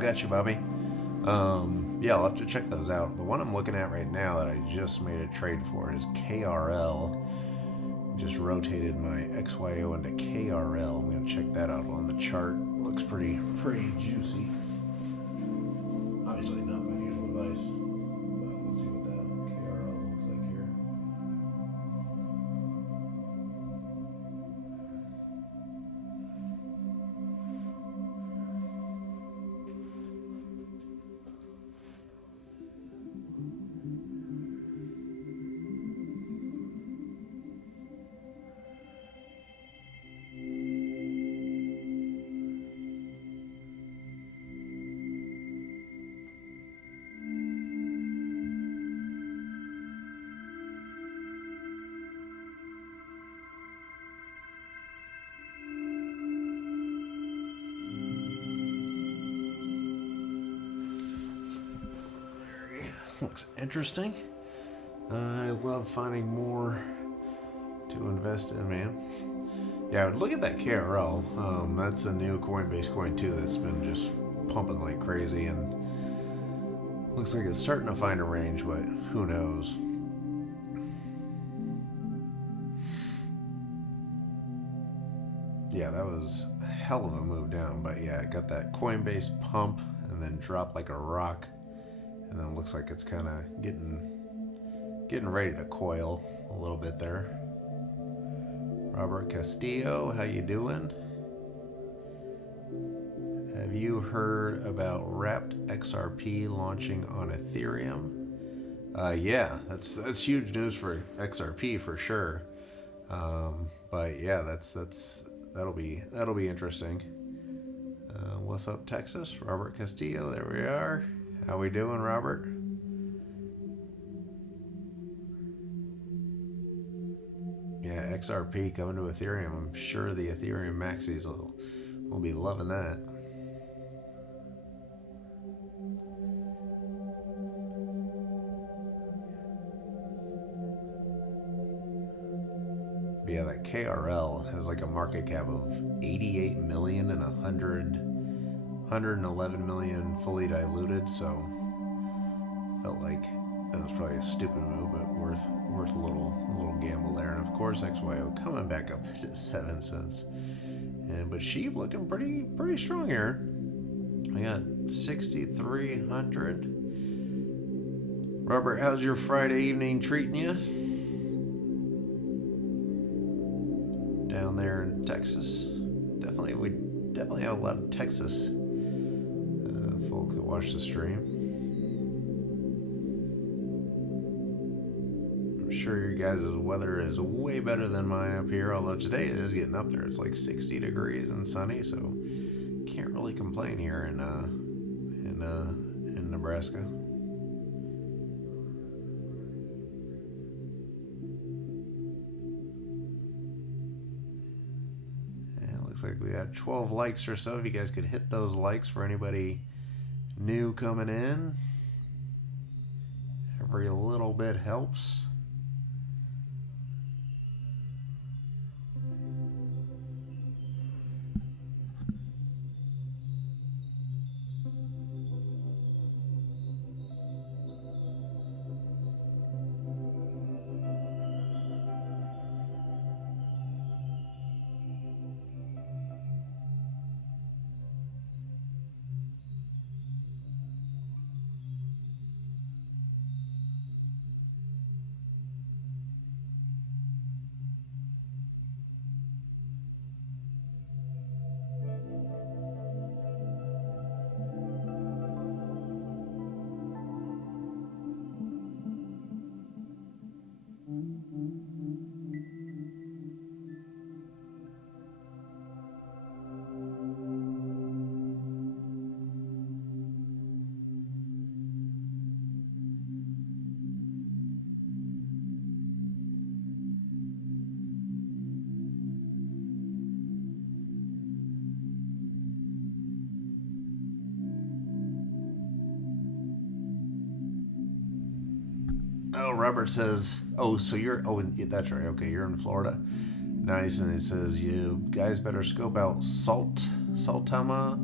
got you, Bobby. Yeah, I'll have to check those out. The one I'm looking at right now that I just made a trade for is KRL. Just rotated my XYO into KRL. I'm gonna check that out on the chart. Looks pretty juicy. Obviously not financial advice, but let's see what that KRL looks like here. Looks interesting. I love finding more to invest in, man. Yeah, look at that KRL. That's a new Coinbase coin too that's been just pumping like crazy, and looks like it's starting to find a range, but who knows? Yeah, that was a hell of a move down, but yeah, it got that Coinbase pump and then dropped like a rock. And then it looks like it's kind of getting ready to coil a little bit there. Robert Castillo, how you doing? Have you heard about Wrapped XRP launching on Ethereum? Yeah, that's huge news for XRP for sure. But yeah, that'll be interesting. What's up, Texas? Robert Castillo, there we are. How we doing, Robert? Yeah, XRP coming to Ethereum. I'm sure the Ethereum maxis will be loving that. But yeah, that KRL has like a market cap of 88 million and 111 million fully diluted, so felt like that was probably a stupid move, but worth a little gamble there. And of course, XYO coming back up to 7 cents, but SHIB looking pretty strong here. I got 6,300. Robert, how's your Friday evening treating you down there in Texas? We definitely have a lot of Texas folk that watch the stream. I'm sure your guys' weather is way better than mine up here, although today it is getting up there. It's like 60 degrees and sunny, so can't really complain here in Nebraska. Looks like we got 12 likes or so. If you guys could hit those likes for anybody new coming in. Every little bit helps. Oh, Robert says, so that's right. Okay, you're in Florida. Nice. And it says, you guys better scope out Saltama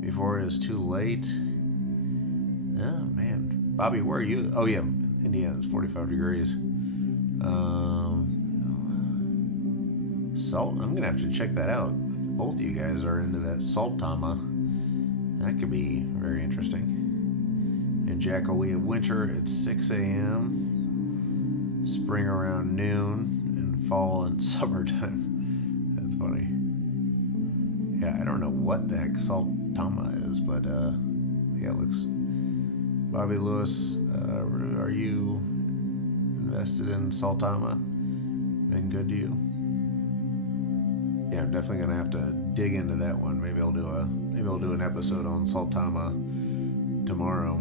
before it is too late. Oh, man. Bobby, where are you? Oh, yeah. Indiana, it's 45 degrees. Salt. I'm going to have to check that out. If both of you guys are into that salt tama, that could be very interesting. In Jackal, we have winter at 6 a.m., spring around noon, and fall and summertime. That's funny. Yeah, I don't know what the heck salt tama is, but yeah, it looks. Bobby Lewis, are you invested in Saltama? Been good to you? Yeah, I'm definitely gonna have to dig into that one. Maybe I'll do an episode on Saltama tomorrow.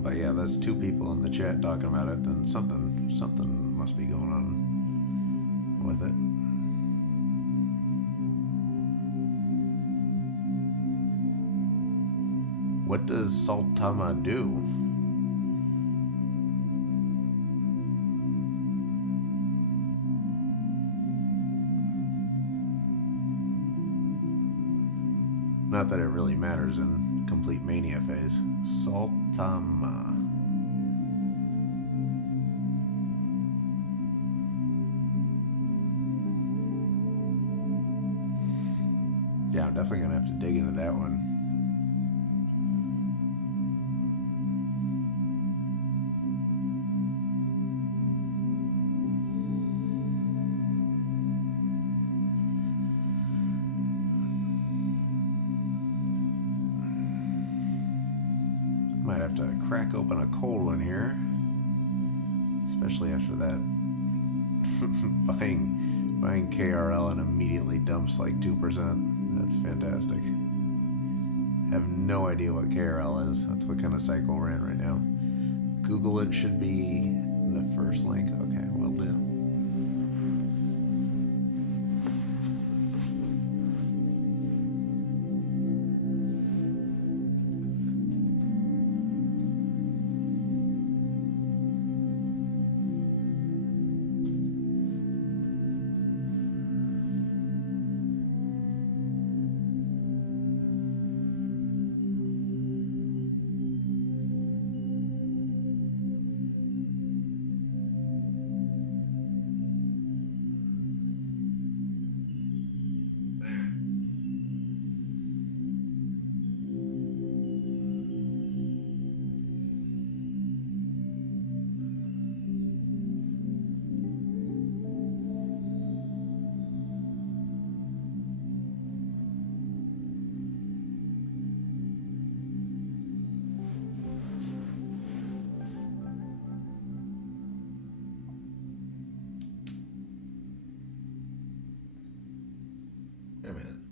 But yeah, that's two people in the chat talking about it. Then something must be going on with it. What does Saltama do? Not that it really matters in complete mania phase. Saltama. Yeah, I'm definitely gonna have to dig into that one. Might have to crack open a cold one here, especially after that buying KRL and immediately dumps like 2%. That's fantastic. Have no idea what KRL is. That's what kind of cycle we're in right now. Google it, should be the first link. Okay, will do.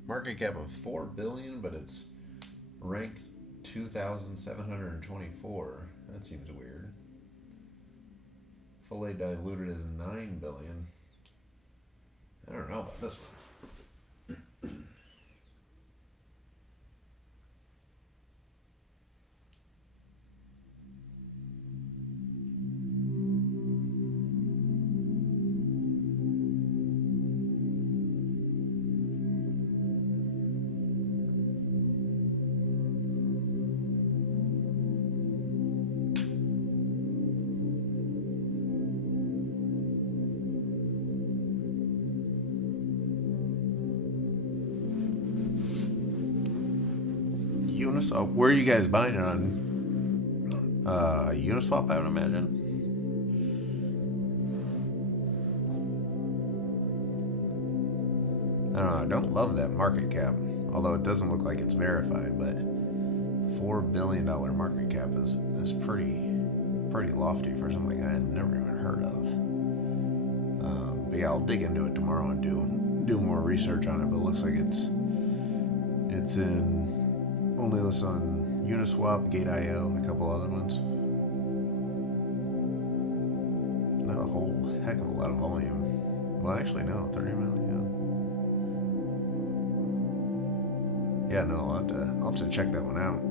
Market cap of $4 billion, but it's ranked 2,724. That seems weird. Fully diluted is $9 billion. I don't know about this one. Uniswap. Where are you guys buying it on? Uniswap, I would imagine. I don't know. I don't love that market cap, although it doesn't look like it's verified. But $4 billion market cap is pretty lofty for something I had never even heard of. But yeah, I'll dig into it tomorrow and do more research on it. But it looks like it's in. Only listed on Uniswap, Gate.io, and a couple other ones. Not a whole heck of a lot of volume. Well, actually, no, 30 million. Yeah, no, I'll have to check that one out,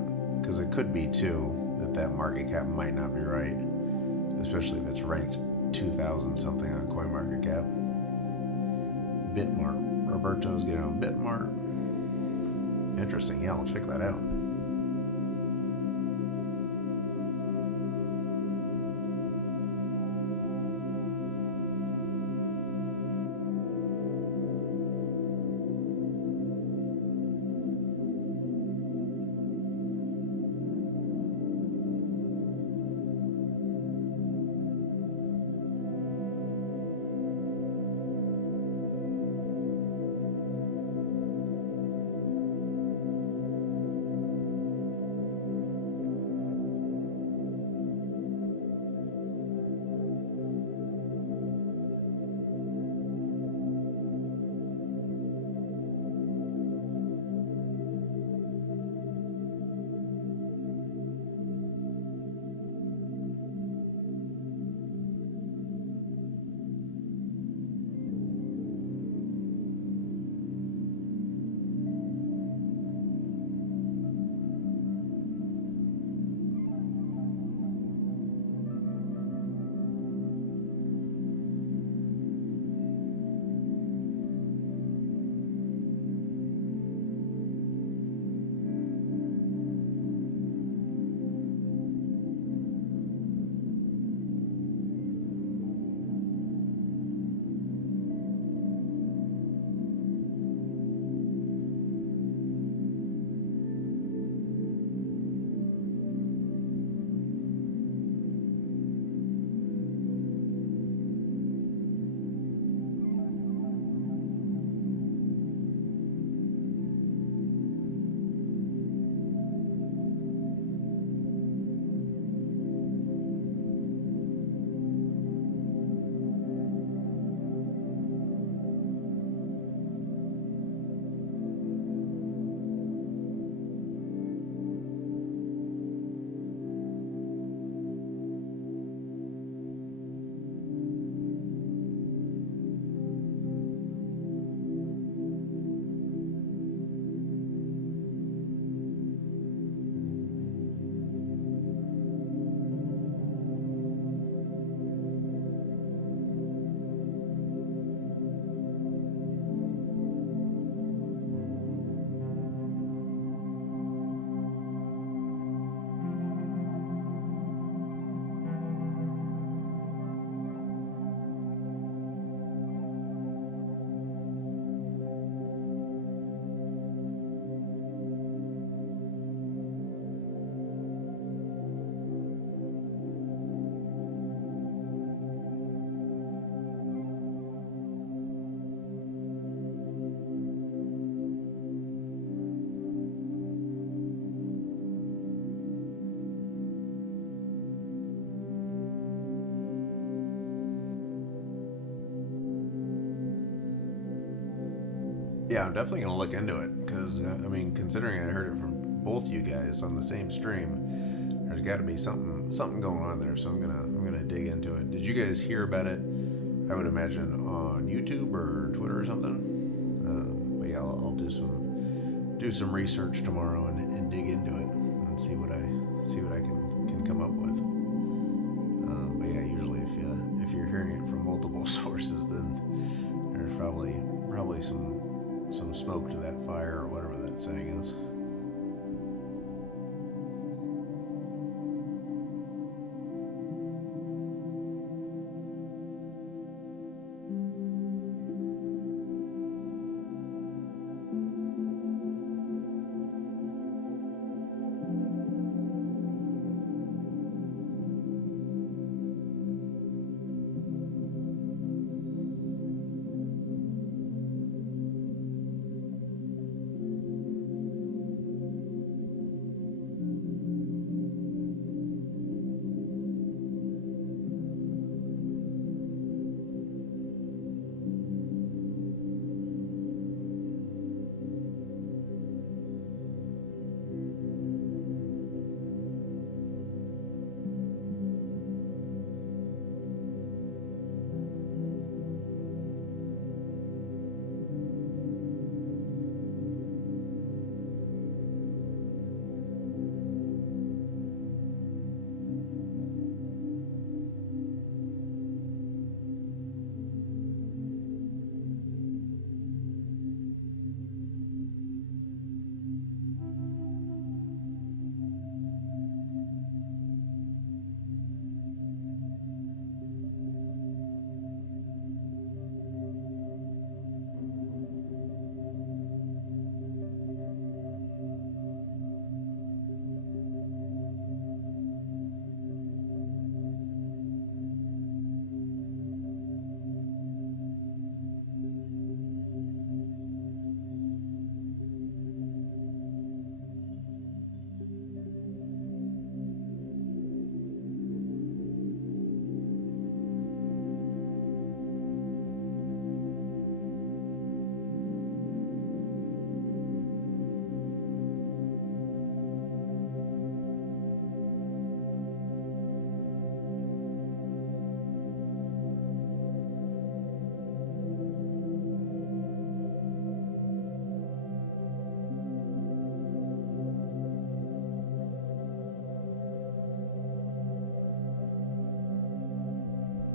because it could be too that market cap might not be right, especially if it's ranked 2,000 something on CoinMarketCap. Bitmart. Roberto's getting on Bitmart. Interesting. Yeah, I'll check that out. Yeah, I'm definitely gonna look into it because I mean, considering I heard it from both you guys on the same stream, there's got to be something going on there. So I'm gonna dig into it. Did you guys hear about it? I would imagine on YouTube or Twitter or something. But yeah, I'll do some research tomorrow and dig into it and see what I can come up with. But yeah, usually if you're hearing it from multiple sources, then there's probably some smoke to that fire or whatever that saying is.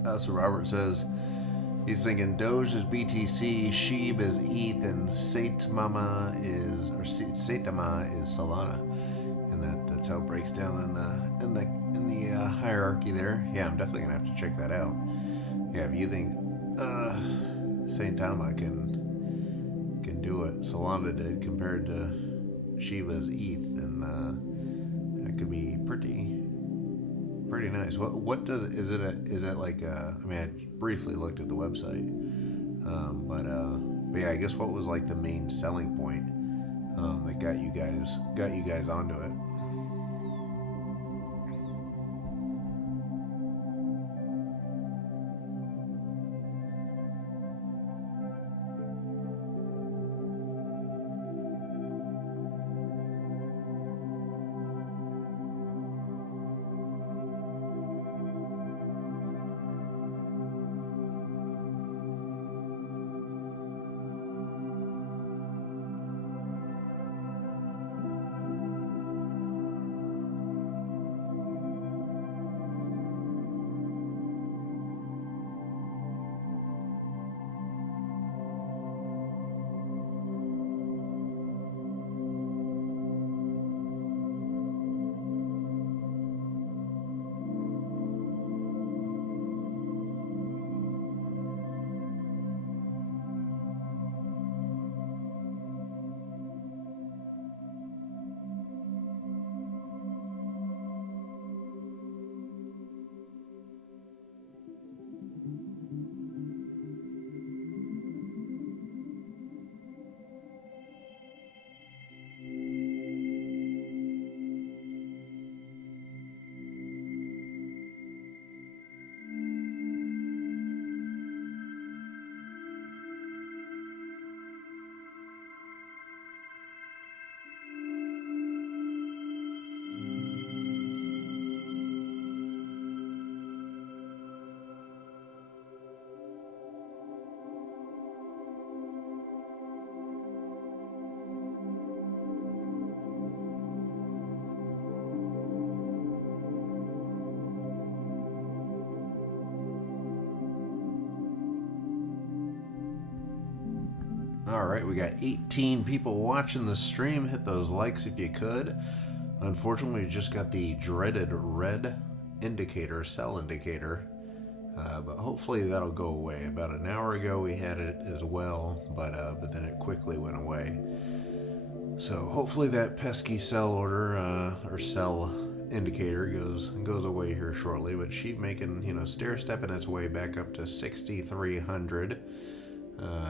So Robert says he's thinking Doge is BTC, SHIB is ETH, and Saitama is Solana, and that's how it breaks down in the hierarchy there. Yeah, I'm definitely gonna have to check that out. Yeah, if you think Saitama can do what Solana did compared to Shiba's ETH, then that could be pretty nice. What does is it like? I mean, I briefly looked at the website, but yeah, I guess what was like the main selling point that got you guys onto it? All right, we got 18 people watching the stream. Hit those likes if you could. Unfortunately, we just got the dreaded red indicator, sell indicator, but hopefully that'll go away. About an hour ago we had it as well, but then it quickly went away. So hopefully that pesky sell order or sell indicator goes away here shortly. But SHIB making stair stepping its way back up to 6,300.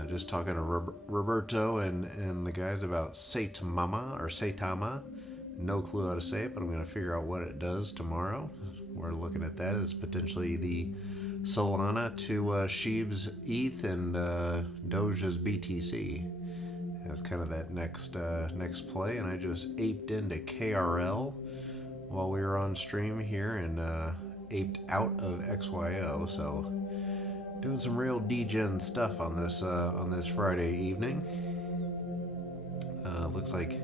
Just talking to Roberto and the guys about Saitama. No clue how to say it, but I'm going to figure out what it does tomorrow. We're looking at that as potentially the Solana to SHIB's ETH and Doge's BTC. That's kind of that next play, and I just aped into KRL while we were on stream here and aped out of XYO. So doing some real degen stuff on this Friday evening. Looks like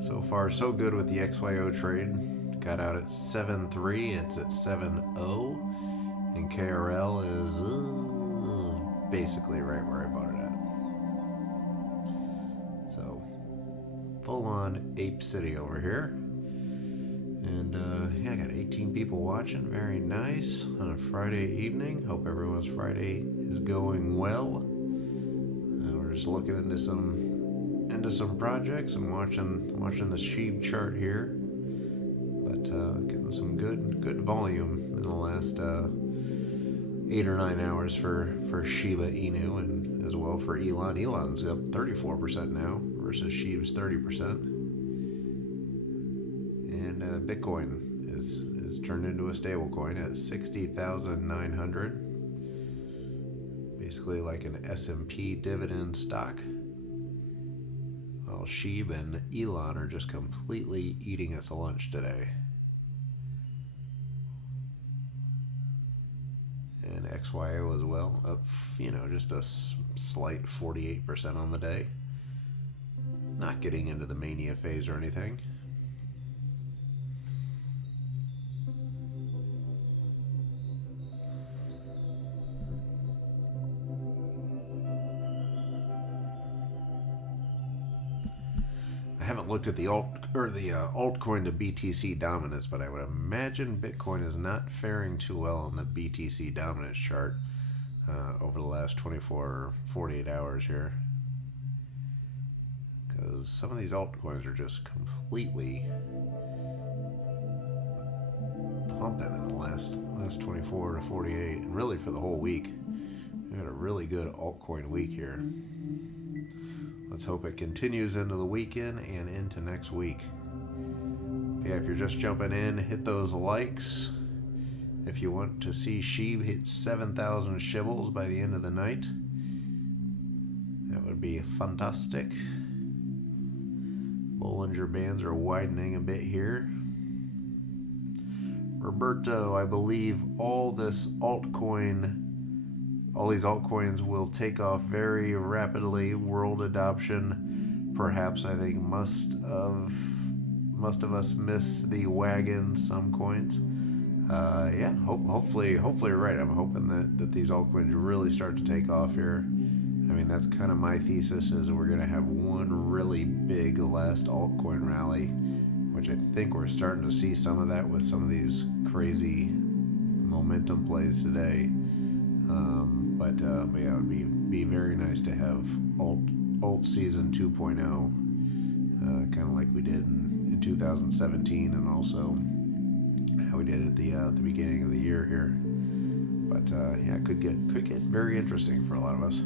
so far so good with the XYO trade. Got out at 7.3. It's at 7.0, and KRL is basically right where I bought it at. So full on Ape City over here. And yeah, I got 18 people watching. Very nice on a Friday evening. Hope everyone's Friday is going well. We're just looking into some projects and watching the SHIB chart here. But getting some good volume in the last 8 or 9 hours for Shiba Inu, and as well for Elon. Elon's up 34% now versus SHIB's 30%. And Bitcoin is turned into a stablecoin at 60,900. Basically like an S&P dividend stock. While SHIB and Elon are just completely eating its lunch today. And XYO as well, up just a slight 48% on the day. Not getting into the mania phase or anything. haven't looked at the altcoin to BTC dominance, but I would imagine Bitcoin is not faring too well on the BTC dominance chart over the last 24 or 48 hours here. Because some of these altcoins are just completely pumping in the last 24 to 48, and really for the whole week. We had a really good altcoin week here. Let's hope it continues into the weekend and into next week. But yeah, if you're just jumping in, hit those likes. If you want to see SHIB hit 7,000 shibbles by the end of the night, that would be fantastic. Bollinger Bands are widening a bit here. Roberto, I believe all these altcoins will take off very rapidly. World adoption, perhaps, I think most of us miss the wagon. Some coins, yeah. Hopefully you're right. I'm hoping that these altcoins really start to take off here. I mean, that's kind of my thesis, is we're going to have one really big last altcoin rally, which I think we're starting to see some of that with some of these crazy momentum plays today. But yeah, it would be very nice to have Altseason 2.0, kind of like we did in 2017, and also how we did at the beginning of the year here. But yeah, it could get very interesting for a lot of us.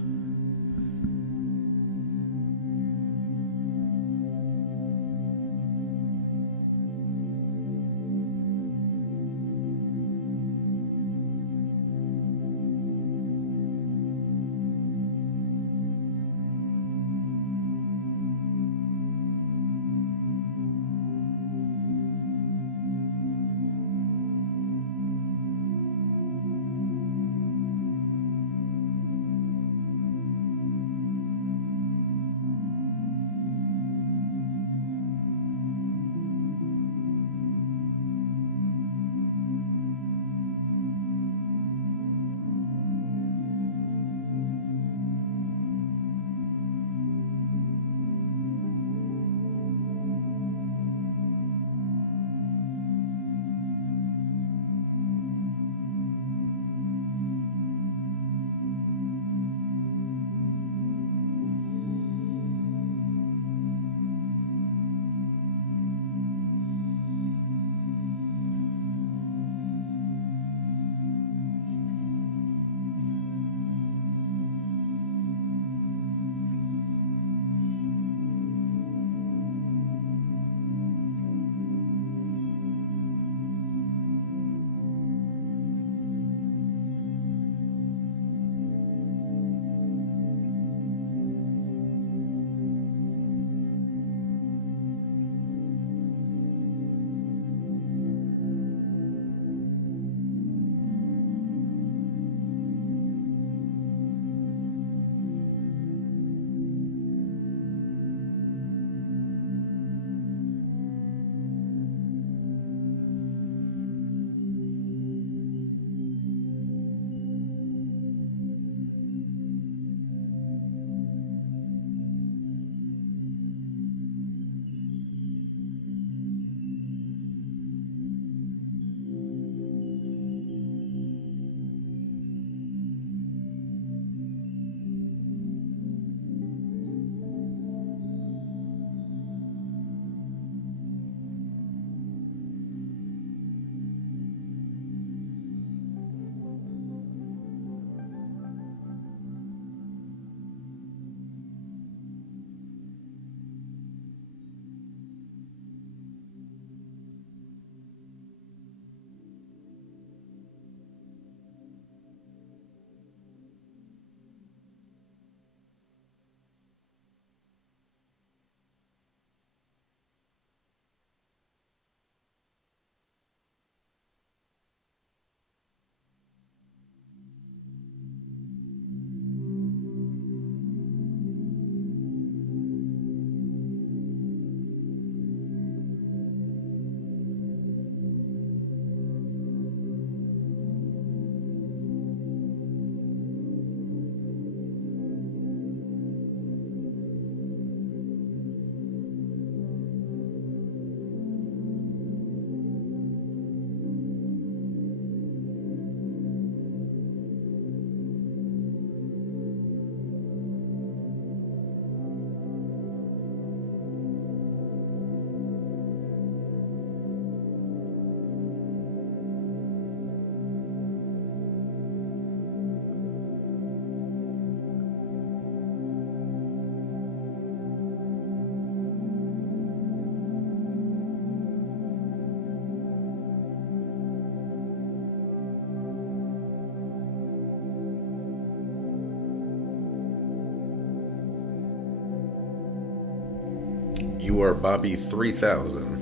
You are Bobby 3000.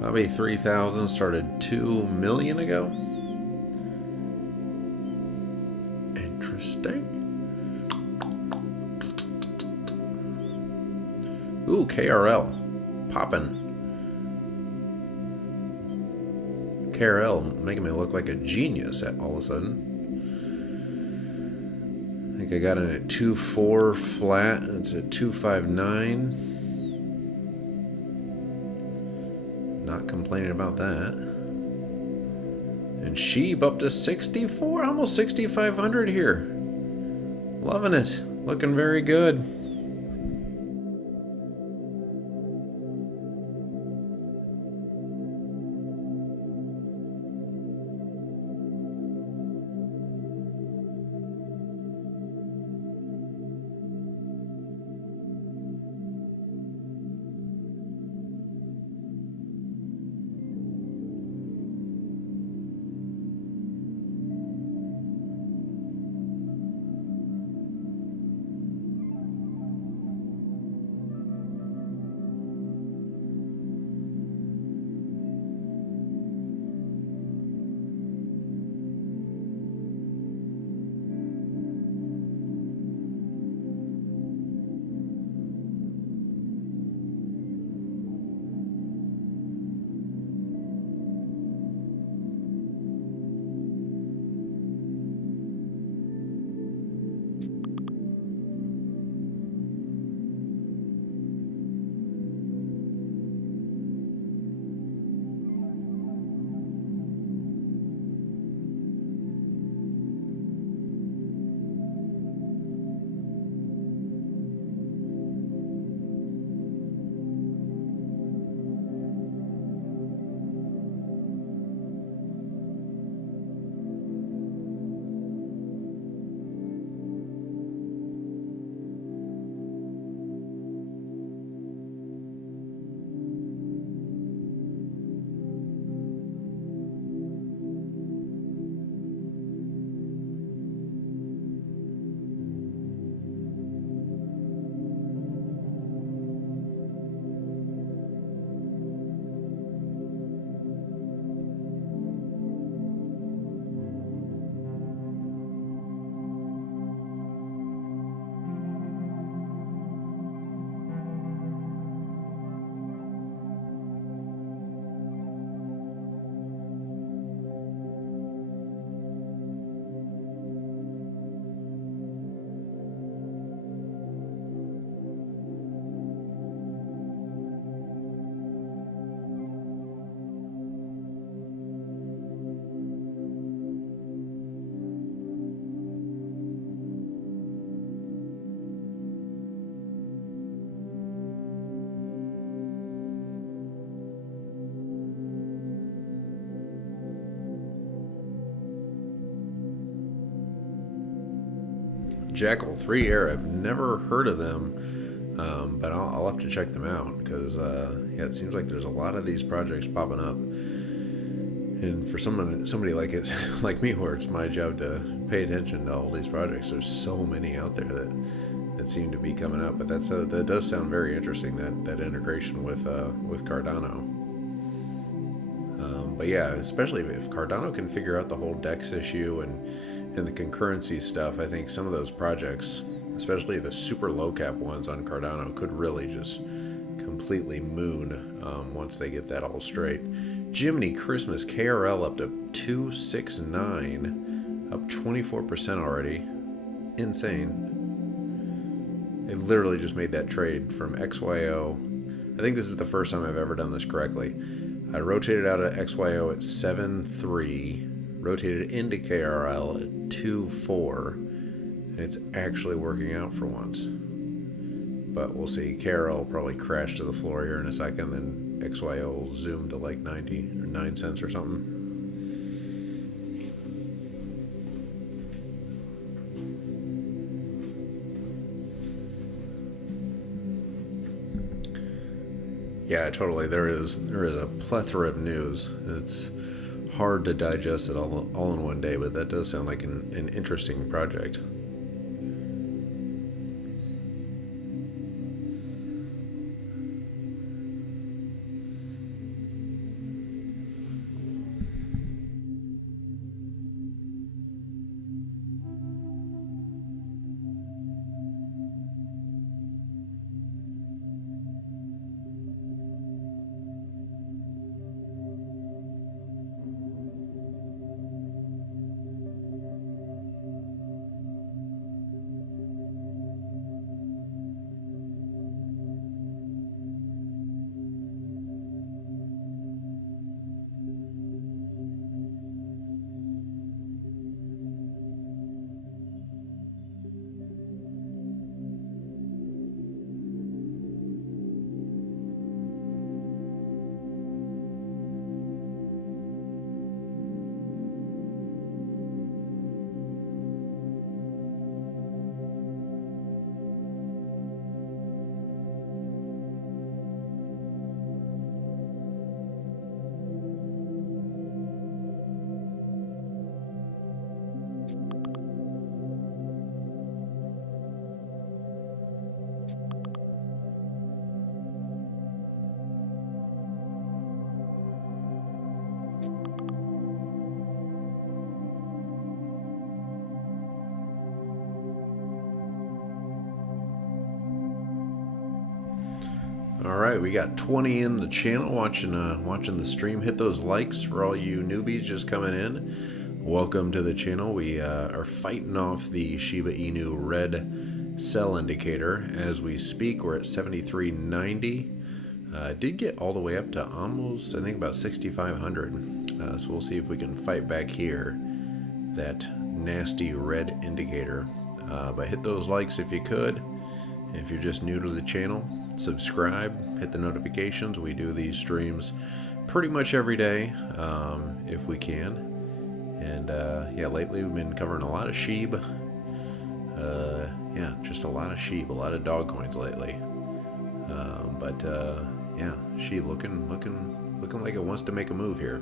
Bobby 3000 started 2 million ago. Interesting. Ooh, KRL. Poppin'. KRL making me look like a genius all of a sudden. I think I got in at 2.4 flat. It's at 2.59. Not complaining about that. And SHIB up to 64, almost 6,500 here. Loving it. Looking very good. Jackal 3 Air. I've never heard of them, but I'll have to check them out because yeah, it seems like there's a lot of these projects popping up. And for somebody like me, where it's my job to pay attention to all these projects, there's so many out there that seem to be coming up. But that does sound very interesting. That integration with Cardano. But yeah, especially if Cardano can figure out the whole DEX issue and the concurrency stuff, I think some of those projects, especially the super low cap ones on Cardano, could really just completely moon once they get that all straight. Jiminy Christmas, KRL up to 269, up 24% already. Insane. They literally just made that trade from XYO. I think this is the first time I've ever done this correctly. I rotated out of XYO at 7.3, rotated into KRL at 2.4, and it's actually working out for once. But we'll see. KRL will probably crash to the floor here in a second, then XYO will zoom to like 90 or 9 cents or something. Yeah, totally. There is a plethora of news. It's hard to digest it all in one day, but that does sound like an interesting project. All right, we got 20 in the channel watching the stream. Hit those likes for all you newbies just coming in. Welcome to the channel. We are fighting off the Shiba Inu red sell indicator as we speak. We're at 73.90. Did get all the way up to almost, I think, about 6,500. So we'll see if we can fight back here that nasty red indicator. But hit those likes if you could. If you're just new to the channel, subscribe, hit the notifications. We do these streams pretty much every day if we can. And yeah, lately we've been covering a lot of SHIB. Yeah, just a lot of SHIB, a lot of dog coins lately. But yeah, SHIB looking like it wants to make a move here.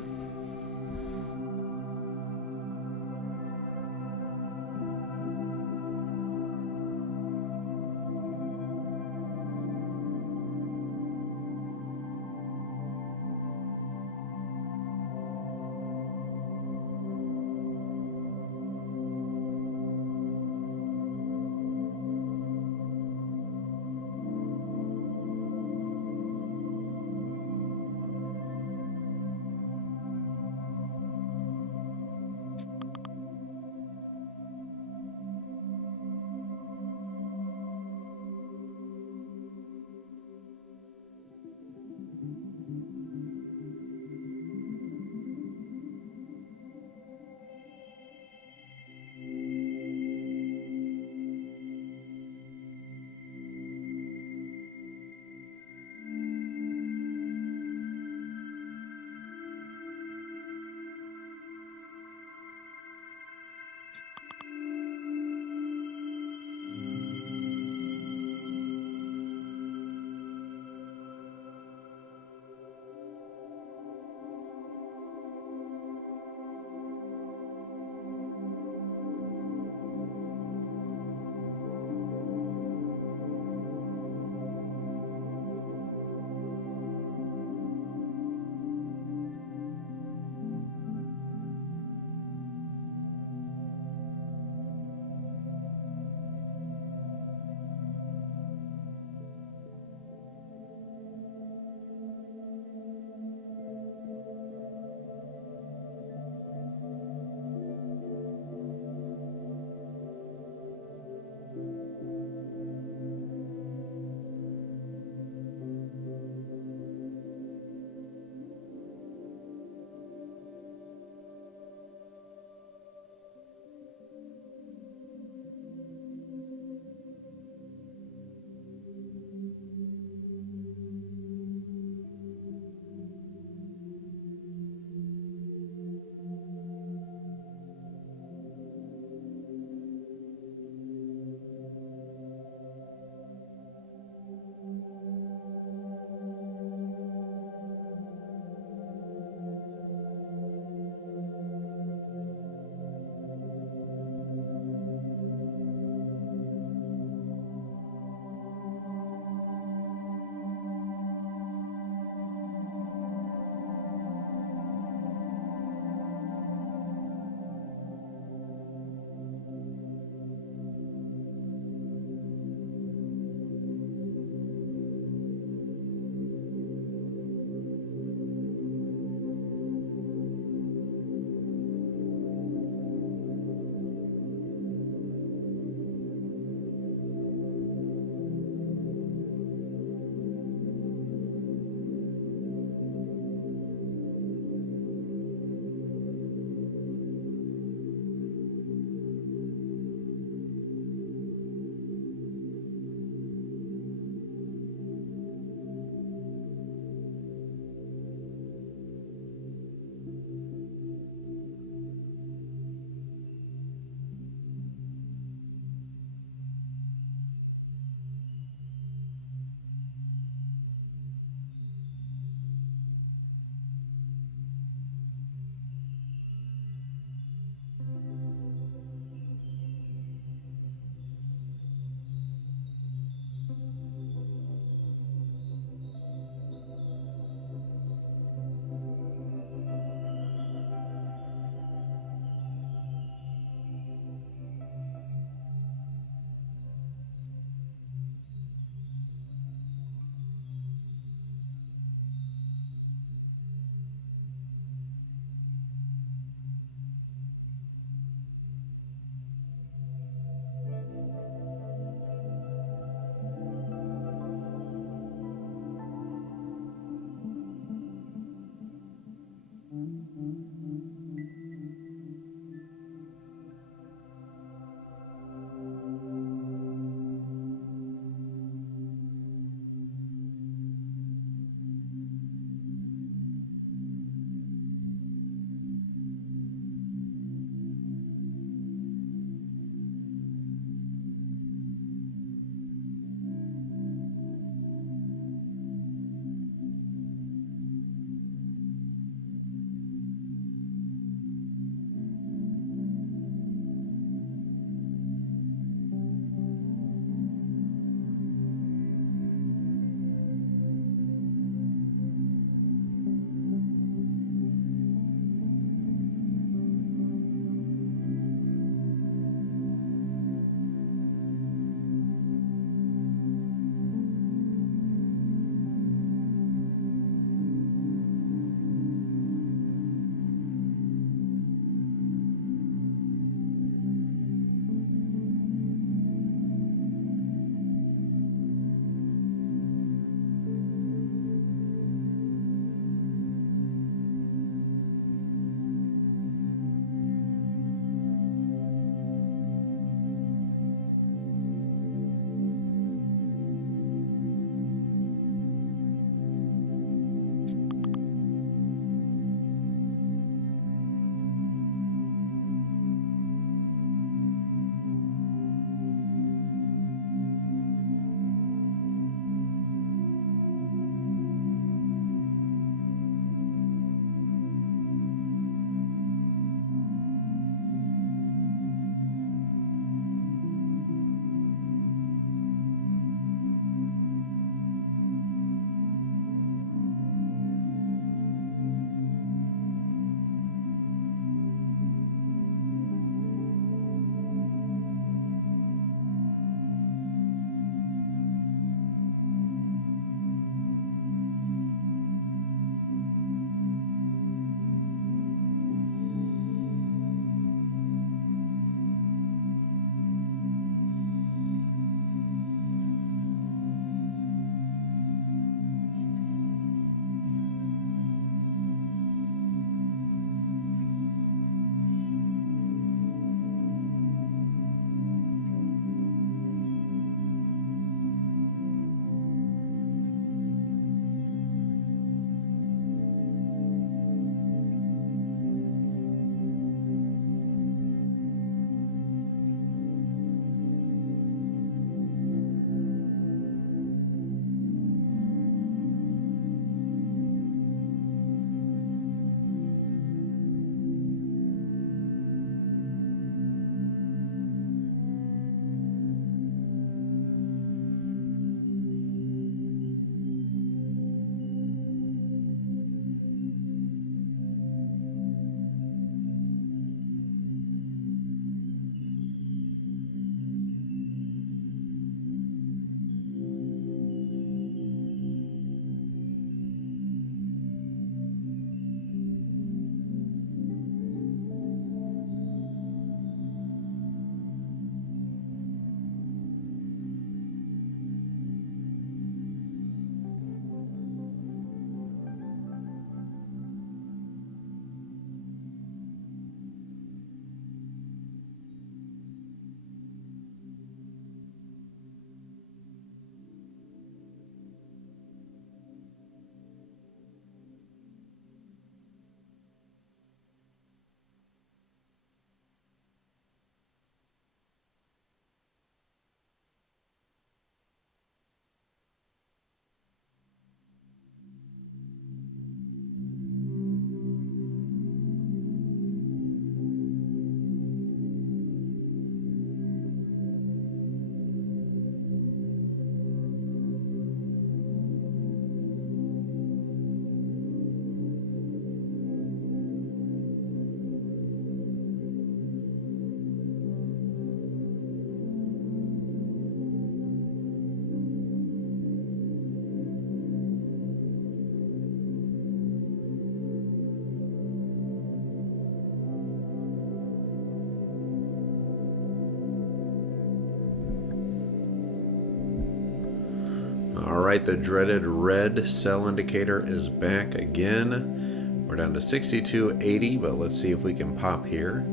All right, the dreaded red sell indicator is back again. We're down to 62.80, but let's see if we can pop here.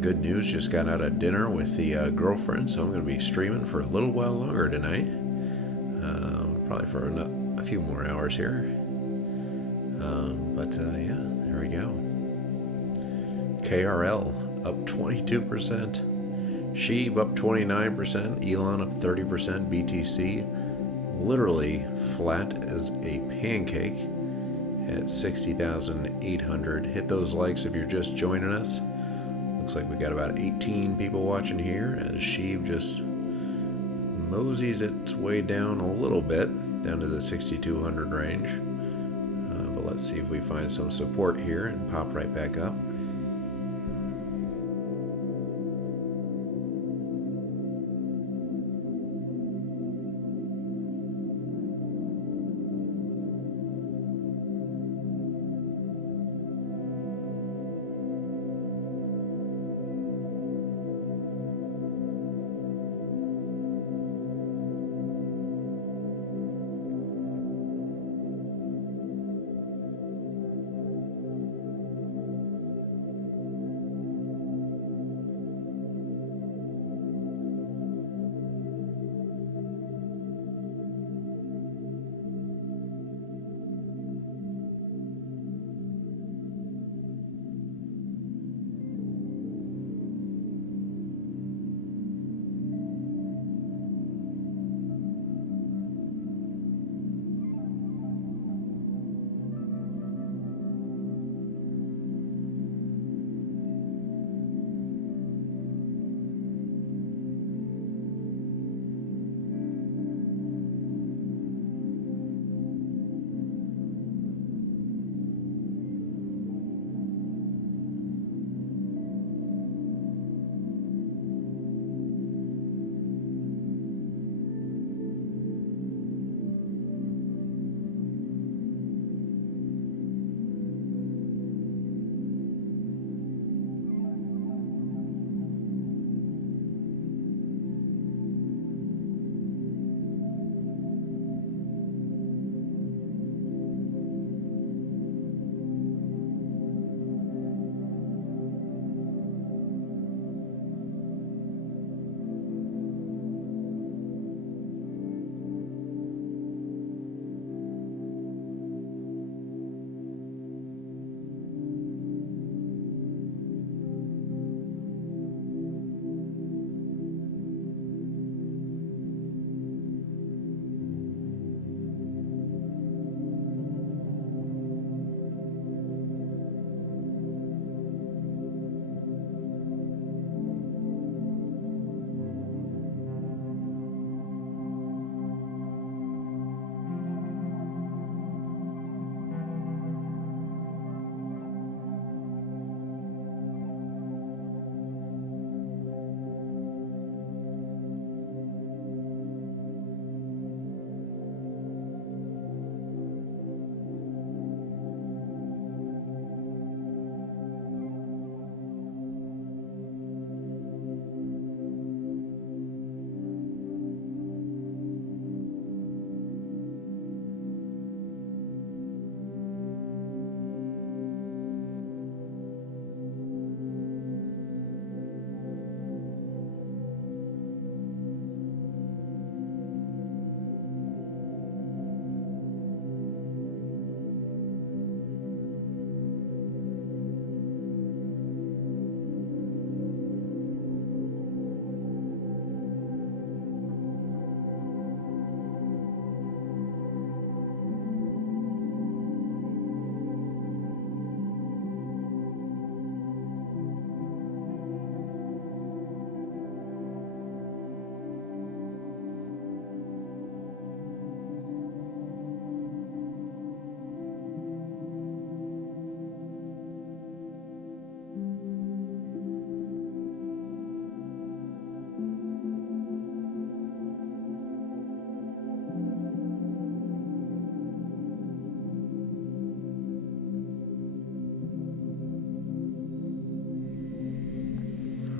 Good news, just got out of dinner with the girlfriend, so I'm going to be streaming for a little while longer tonight. Probably for a few more hours here. Yeah, there we go. KRL up 22%. SHIB up 29%. Elon up 30%. BTC literally flat as a pancake at 60,800. Hit those likes if you're just joining us. Looks like we got about 18 people watching here as SHIB just moseys its way down a little bit, down to the 6,200 range. But let's see if we find some support here and pop right back up.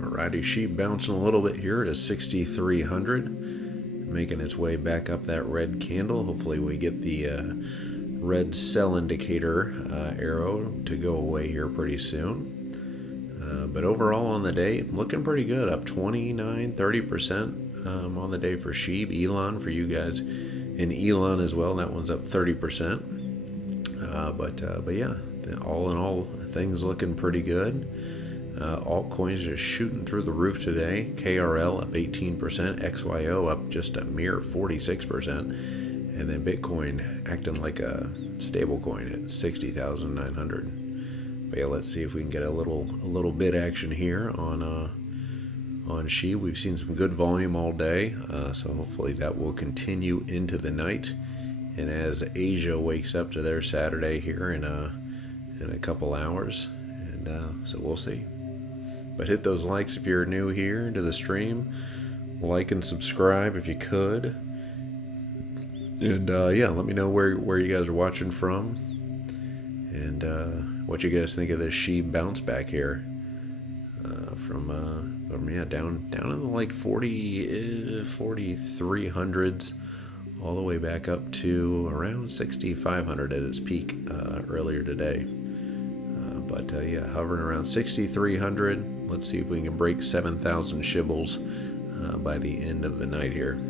Alrighty, SHIB bouncing a little bit here to 6,300. making its way back up that red candle. Hopefully we get the red sell indicator arrow to go away here pretty soon. But overall on the day, looking pretty good, up 29-30% on the day for SHIB. Elon for you guys in Elon as well, that one's up 30%. But yeah, all in all, things looking pretty good. Altcoins just shooting through the roof today. KRL up 18%, XYO up just a mere 46%, and then Bitcoin acting like a stablecoin at 60,900. But yeah, let's see if we can get a little bit action here on SHIB. We've seen some good volume all day, so hopefully that will continue into the night. And as Asia wakes up to their Saturday here in a couple hours, and so we'll see. But hit those likes if you're new here to the stream. Like and subscribe if you could. And yeah, let me know where you guys are watching from, and what you guys think of this SHIB bounce back here from yeah, down in the like 4300s all the way back up to around 6500 at its peak earlier today. But yeah, hovering around 6300. Let's see if we can break 7,000 shibbles by the end of the night here.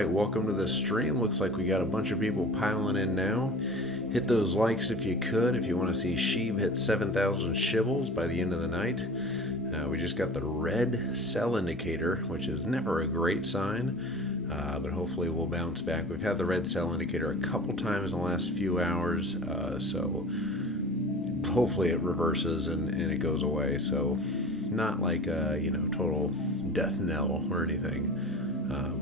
right, welcome to the stream. Looks like we got a bunch of people piling in now. Hit those likes if you could, if you want to see SHIB hit 7,000 shibbles by the end of the night. We just got the red sell indicator, which is never a great sign, but hopefully we'll bounce back. We've had the red sell indicator a couple times in the last few hours, so hopefully it reverses and it goes away. So not like a total death knell or anything,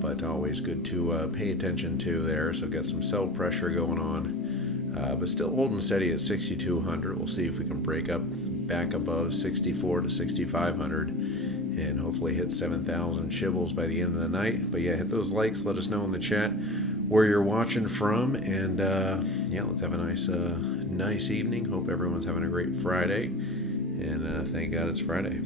but always good to pay attention to there. So got some sell pressure going on, but still holding steady at 6,200. We'll see if we can break up back above 64 to 6,500 and hopefully hit 7,000 shibbles by the end of the night. But yeah, hit those likes, let us know in the chat where you're watching from, and yeah, let's have a nice evening. Hope everyone's having a great Friday, and thank God it's Friday.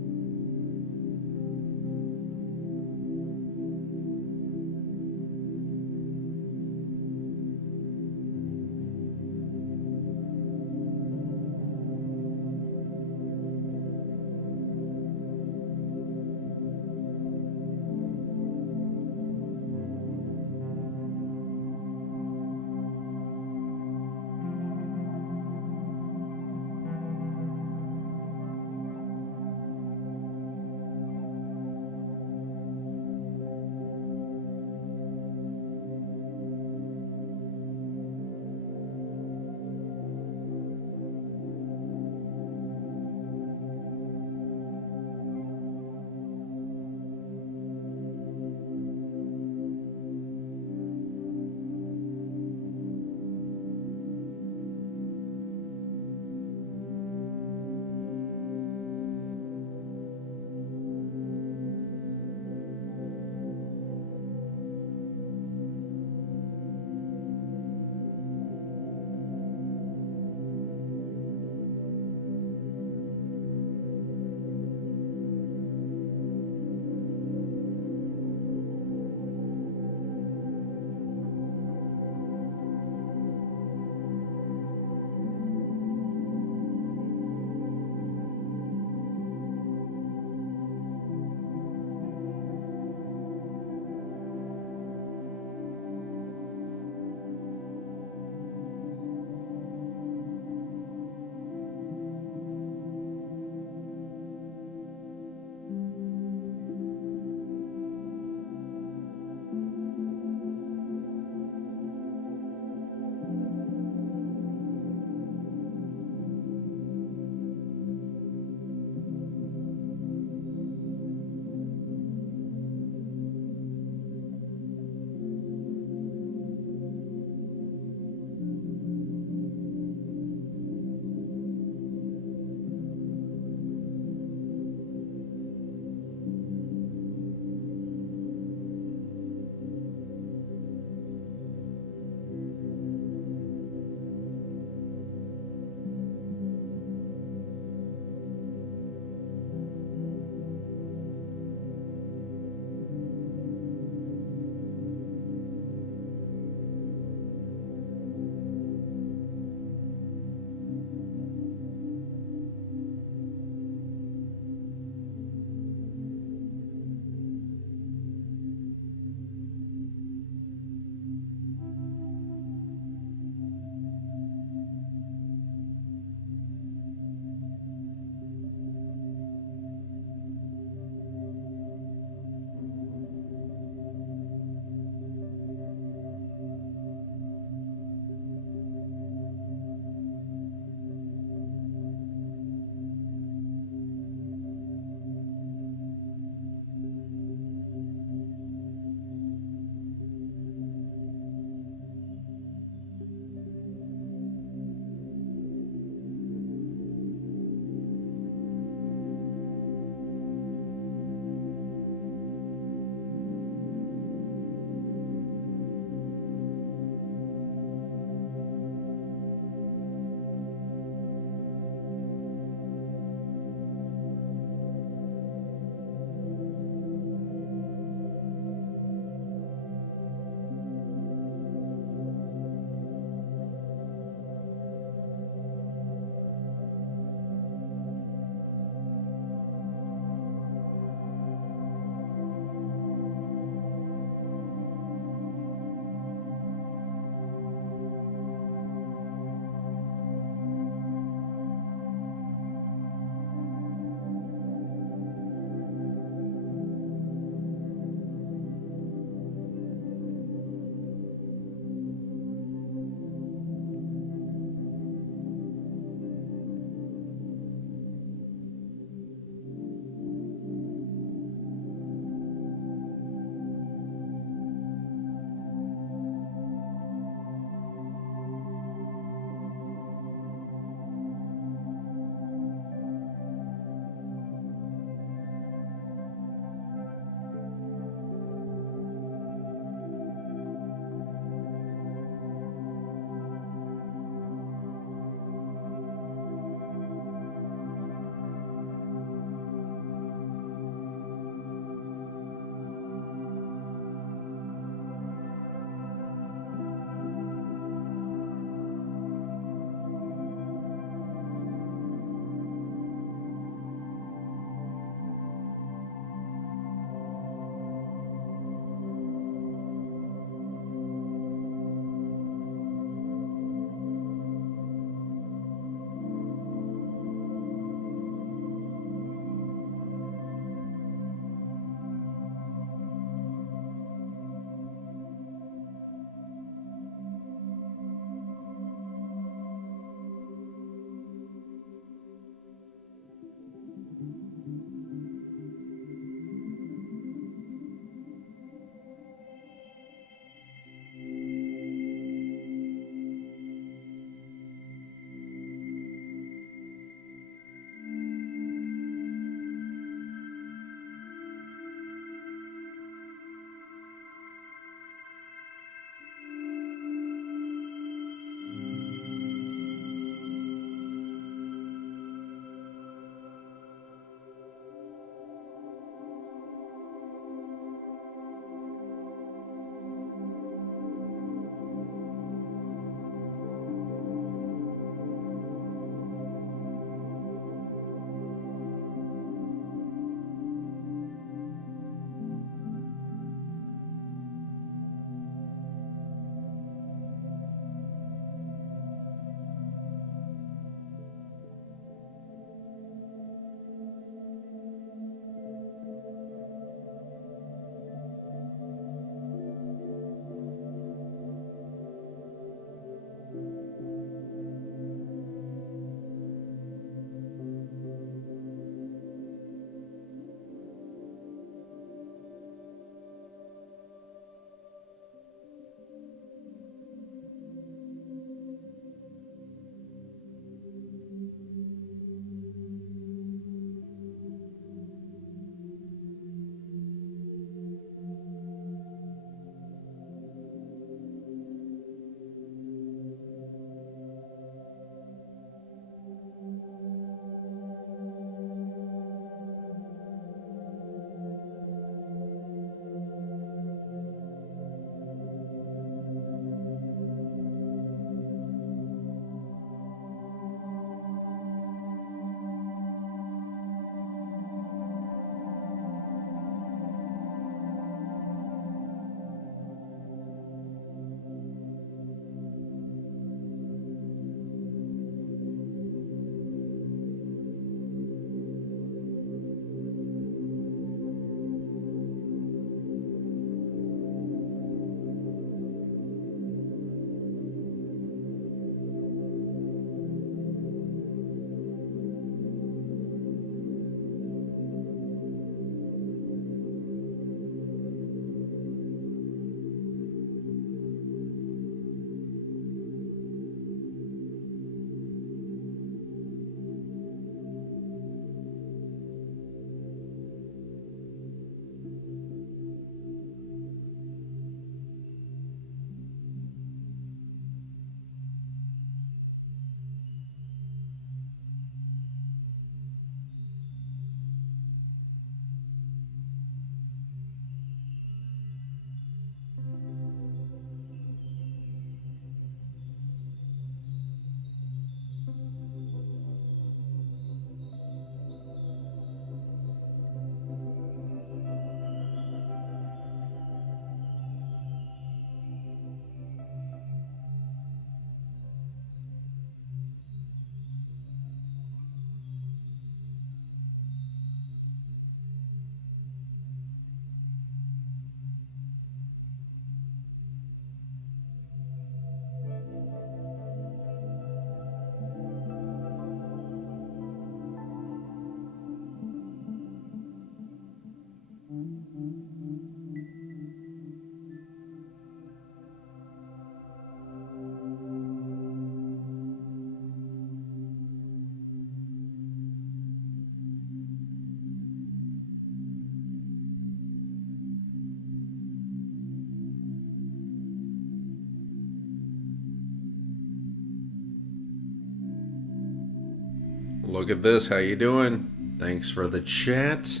Look at this. How you doing? Thanks for the chat.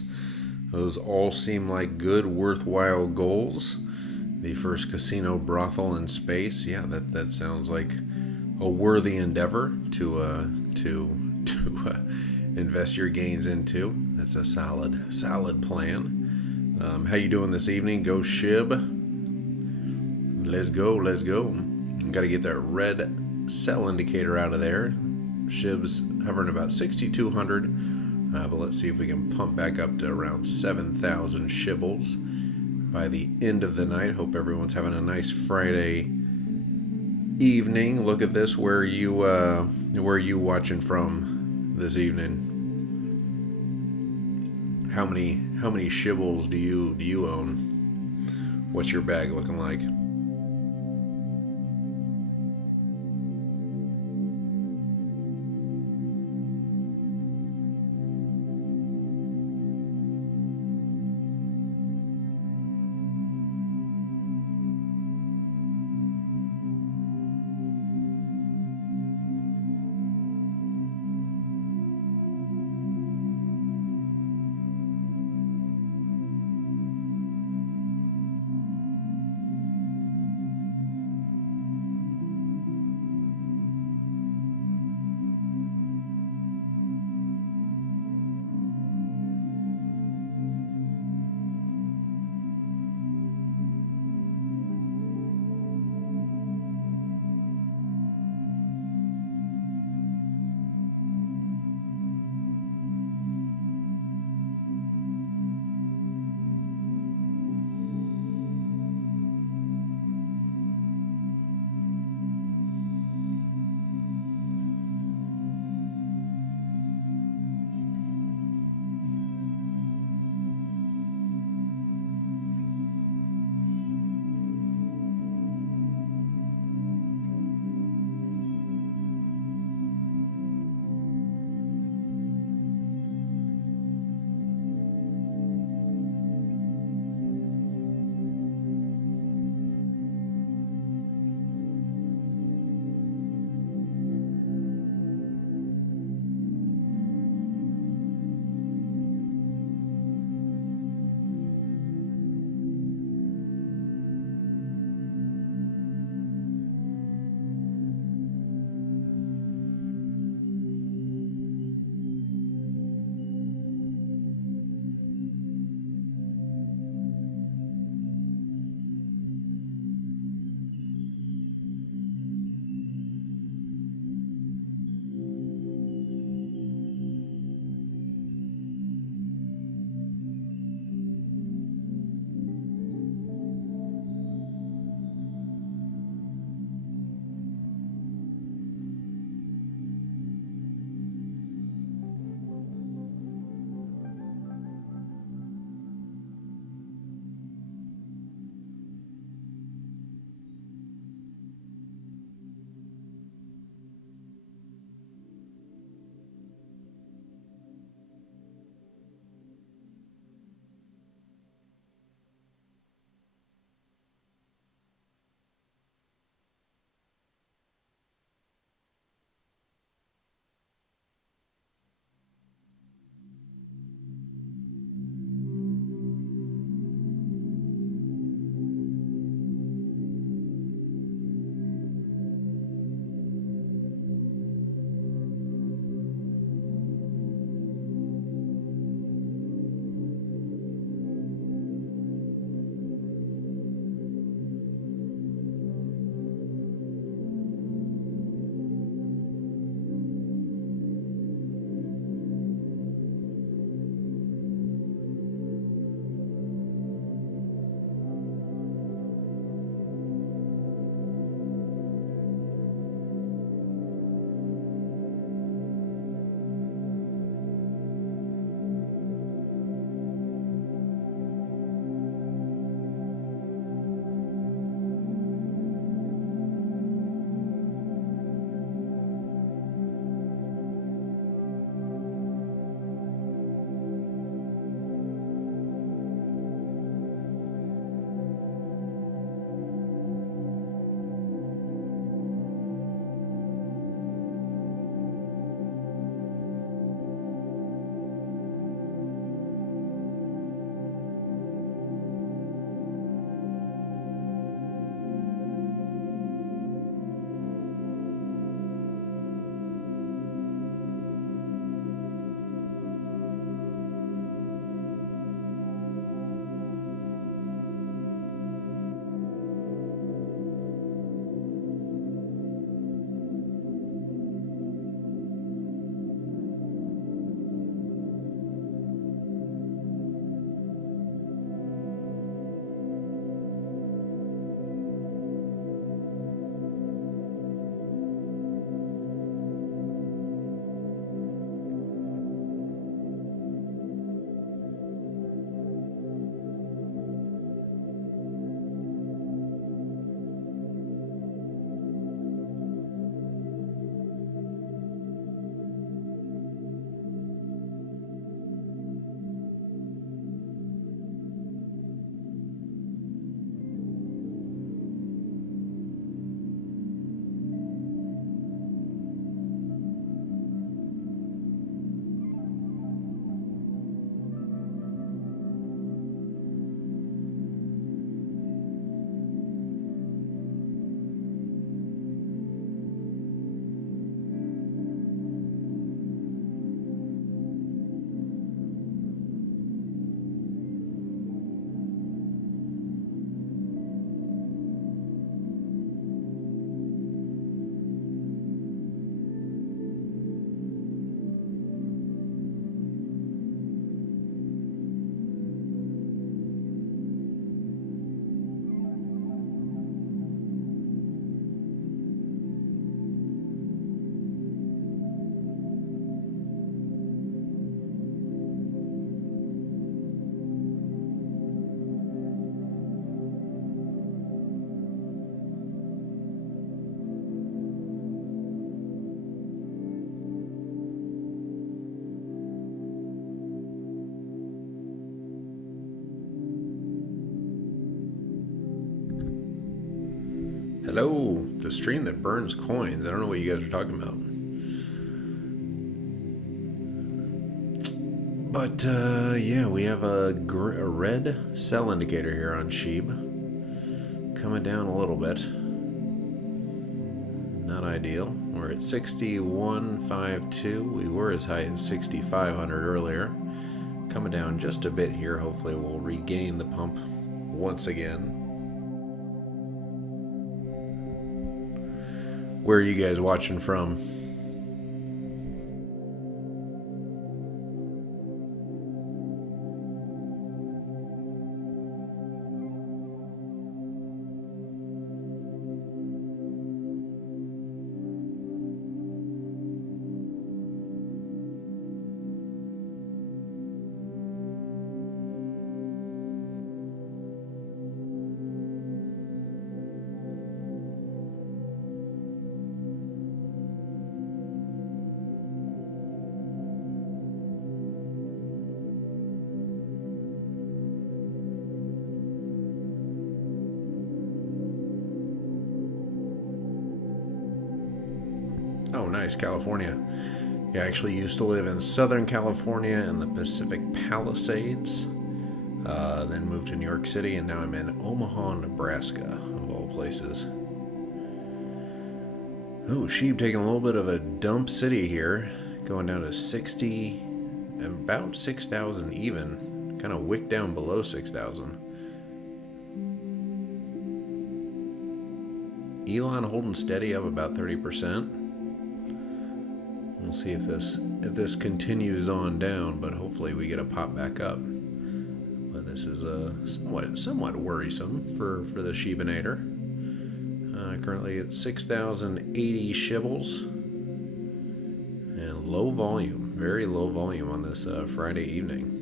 Those all seem like good, worthwhile goals. The first casino brothel in space. Yeah, that sounds like a worthy endeavor to invest your gains into. That's a solid plan. How you doing this evening? Go SHIB. Let's go. Got to get that red sell indicator out of there. SHIB's hovering about 6,200, but let's see if we can pump back up to around 7,000 shibbles by the end of the night. Hope everyone's having a nice Friday evening. Look at this. Where are you watching from this evening? How many shibbles do you own? What's your bag looking like? Hello, the stream that burns coins. I don't know what you guys are talking about. But, yeah, we have a red sell indicator here on SHIB. Coming down a little bit. Not ideal. We're at 61.52. We were as high as 6,500 earlier. Coming down just a bit here. Hopefully we'll regain the pump once again. Where are you guys watching from? Oh, nice, California. Yeah, I actually used to live in Southern California in the Pacific Palisades. Then moved to New York City, and now I'm in Omaha, Nebraska, of all places. Oh, SHIB taking a little bit of a dump city here. Going down to 60, about 6,000 even. Kind of wicked down below 6,000. Elon holding steady up about 30%. We'll see if this continues on down, but hopefully we get a pop back up. But this is somewhat worrisome for the Shibanator. Currently at 6,080 shibbles and low volume, very low volume on this Friday evening.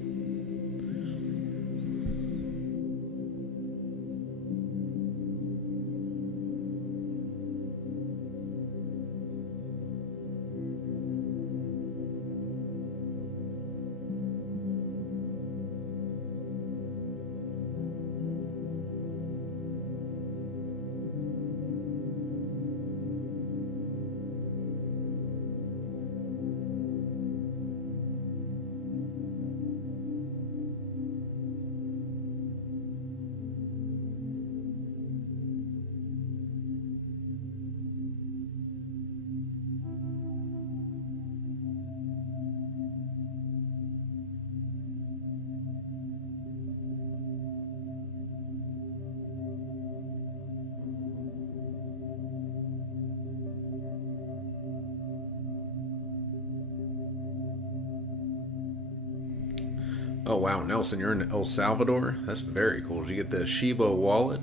Oh wow, Nelson, you're in El Salvador? That's very cool. Did you get the Shiba wallet?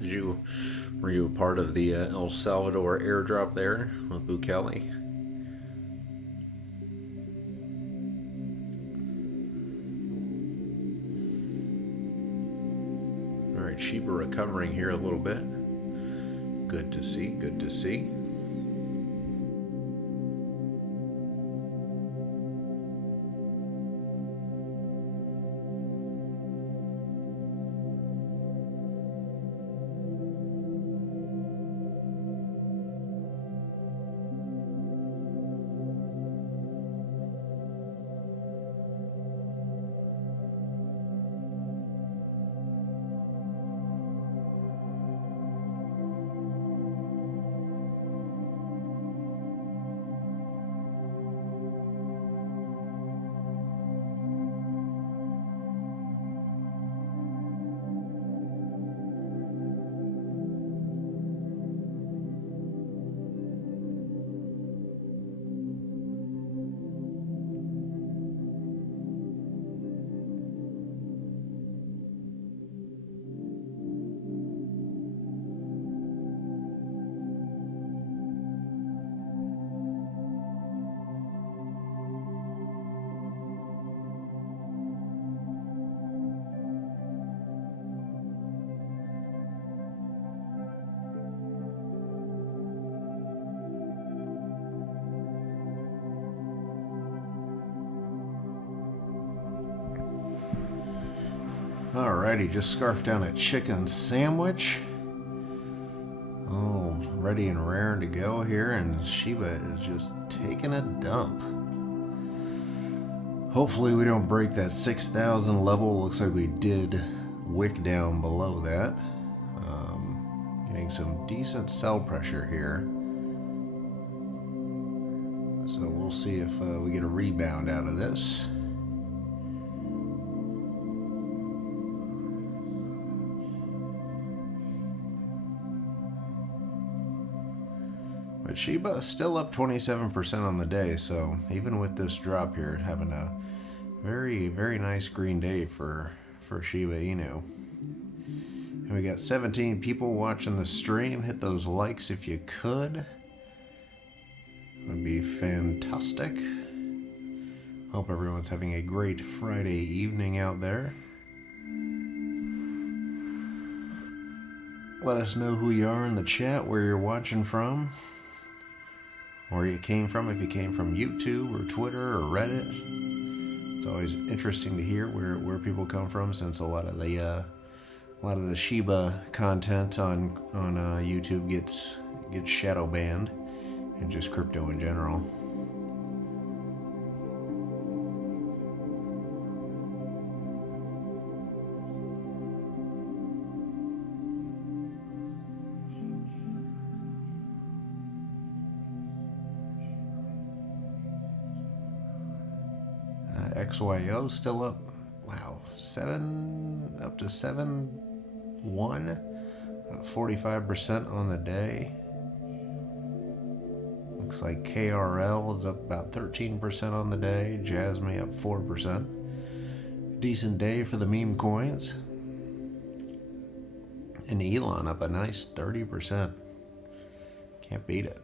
Were you a part of the El Salvador airdrop there with Bukele? All right, Shiba recovering here a little bit. Good to see, good to see. Alrighty, just scarfed down a chicken sandwich. Oh, ready ready and raring to go here, and Shiba is just taking a dump. Hopefully we don't break that 6,000 level. Looks like we did wick down below that. Getting some decent sell pressure here. So we'll see if we get a rebound out of this. But Shiba is still up 27% on the day, so even with this drop here, having a very, very nice green day for Shiba Inu. And we got 17 people watching the stream. Hit those likes if you could. That would be fantastic. Hope everyone's having a great Friday evening out there. Let us know who you are in the chat, where you're watching from, where you came from, if you came from YouTube or Twitter or Reddit. It's always interesting to hear where people come from, since a lot of the Shiba content on YouTube gets shadow banned, and just crypto in general. XYO still up. Wow, up to 7.1, 45% on the day. Looks like KRL is up about 13% on the day. Jasmine up 4%. Decent day for the meme coins. And Elon up a nice 30%. Can't beat it.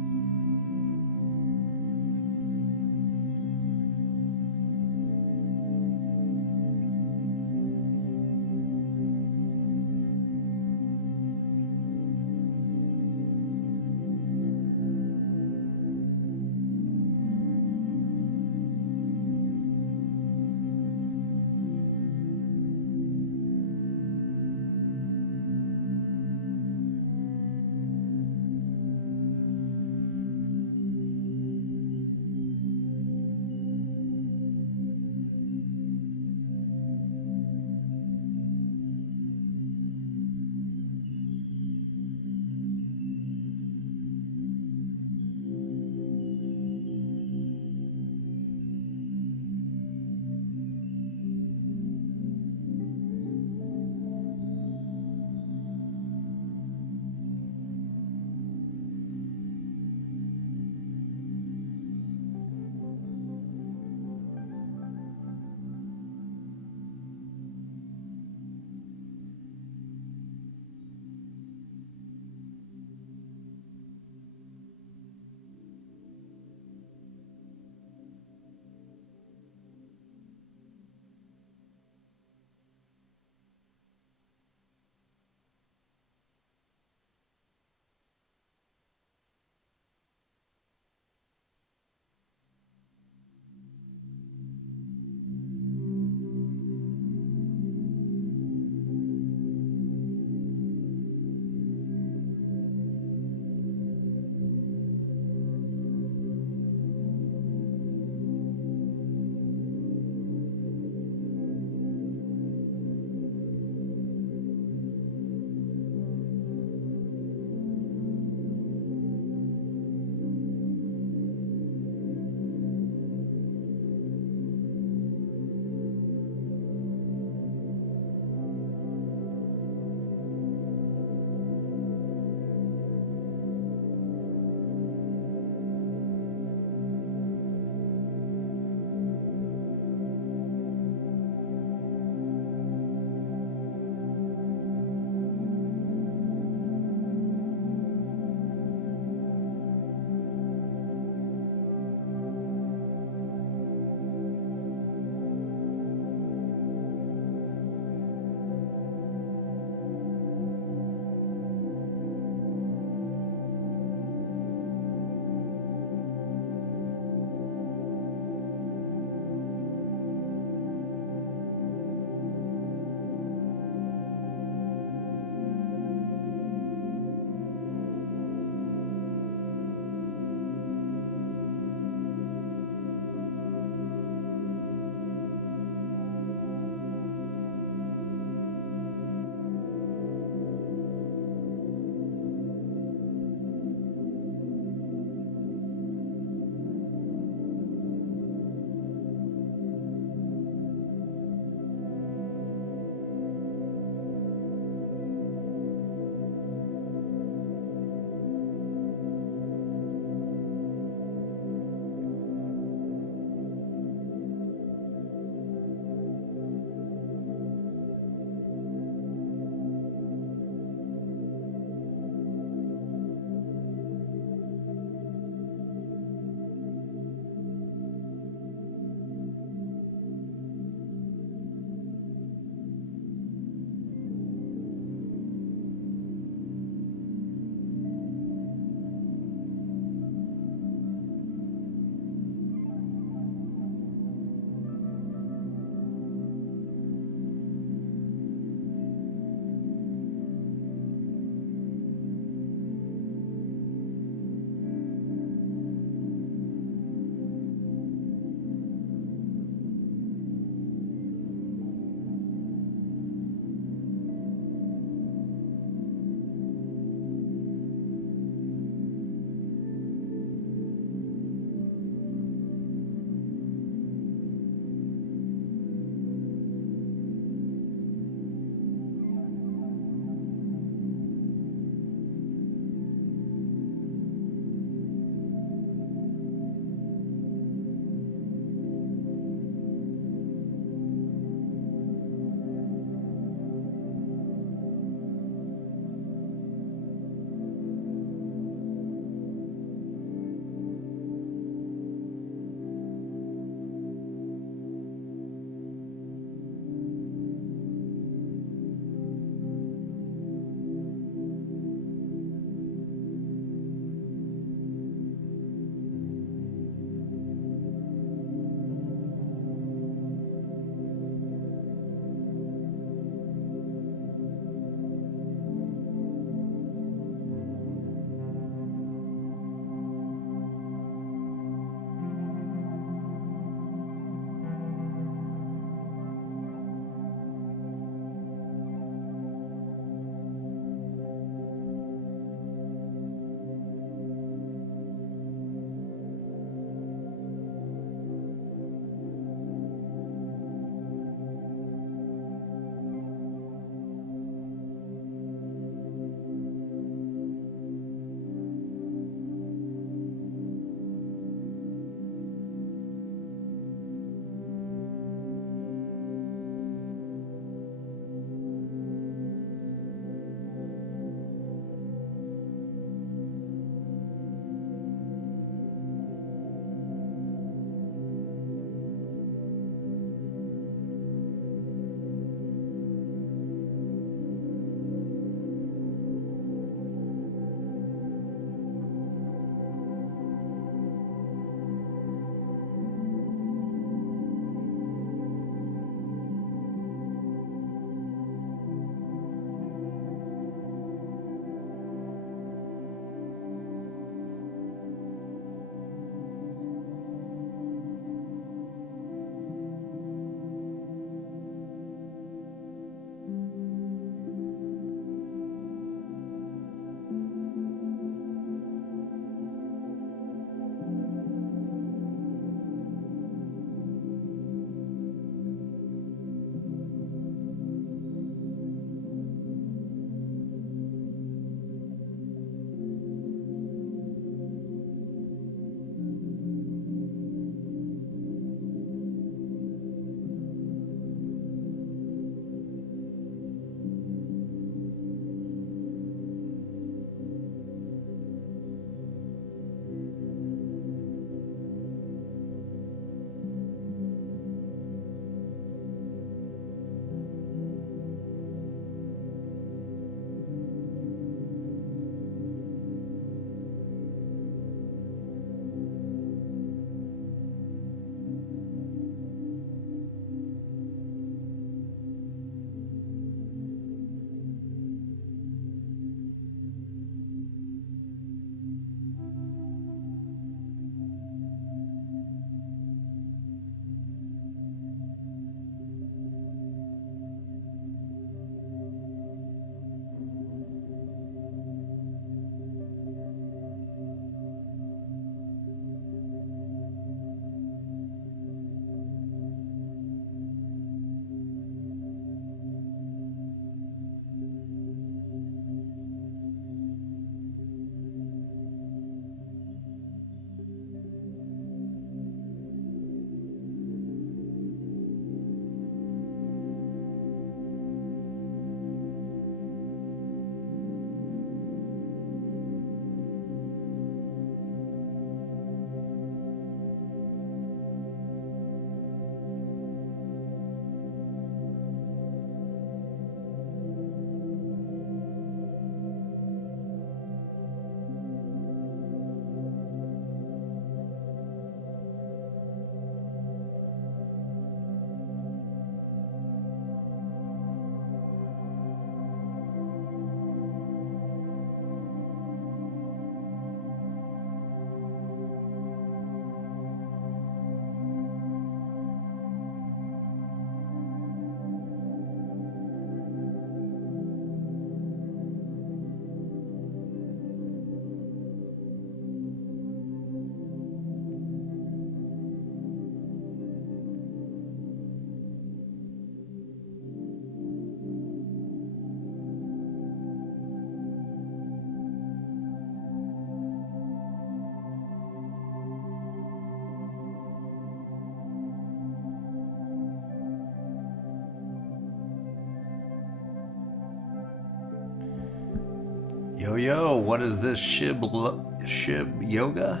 Yo, what is this SHIB yoga?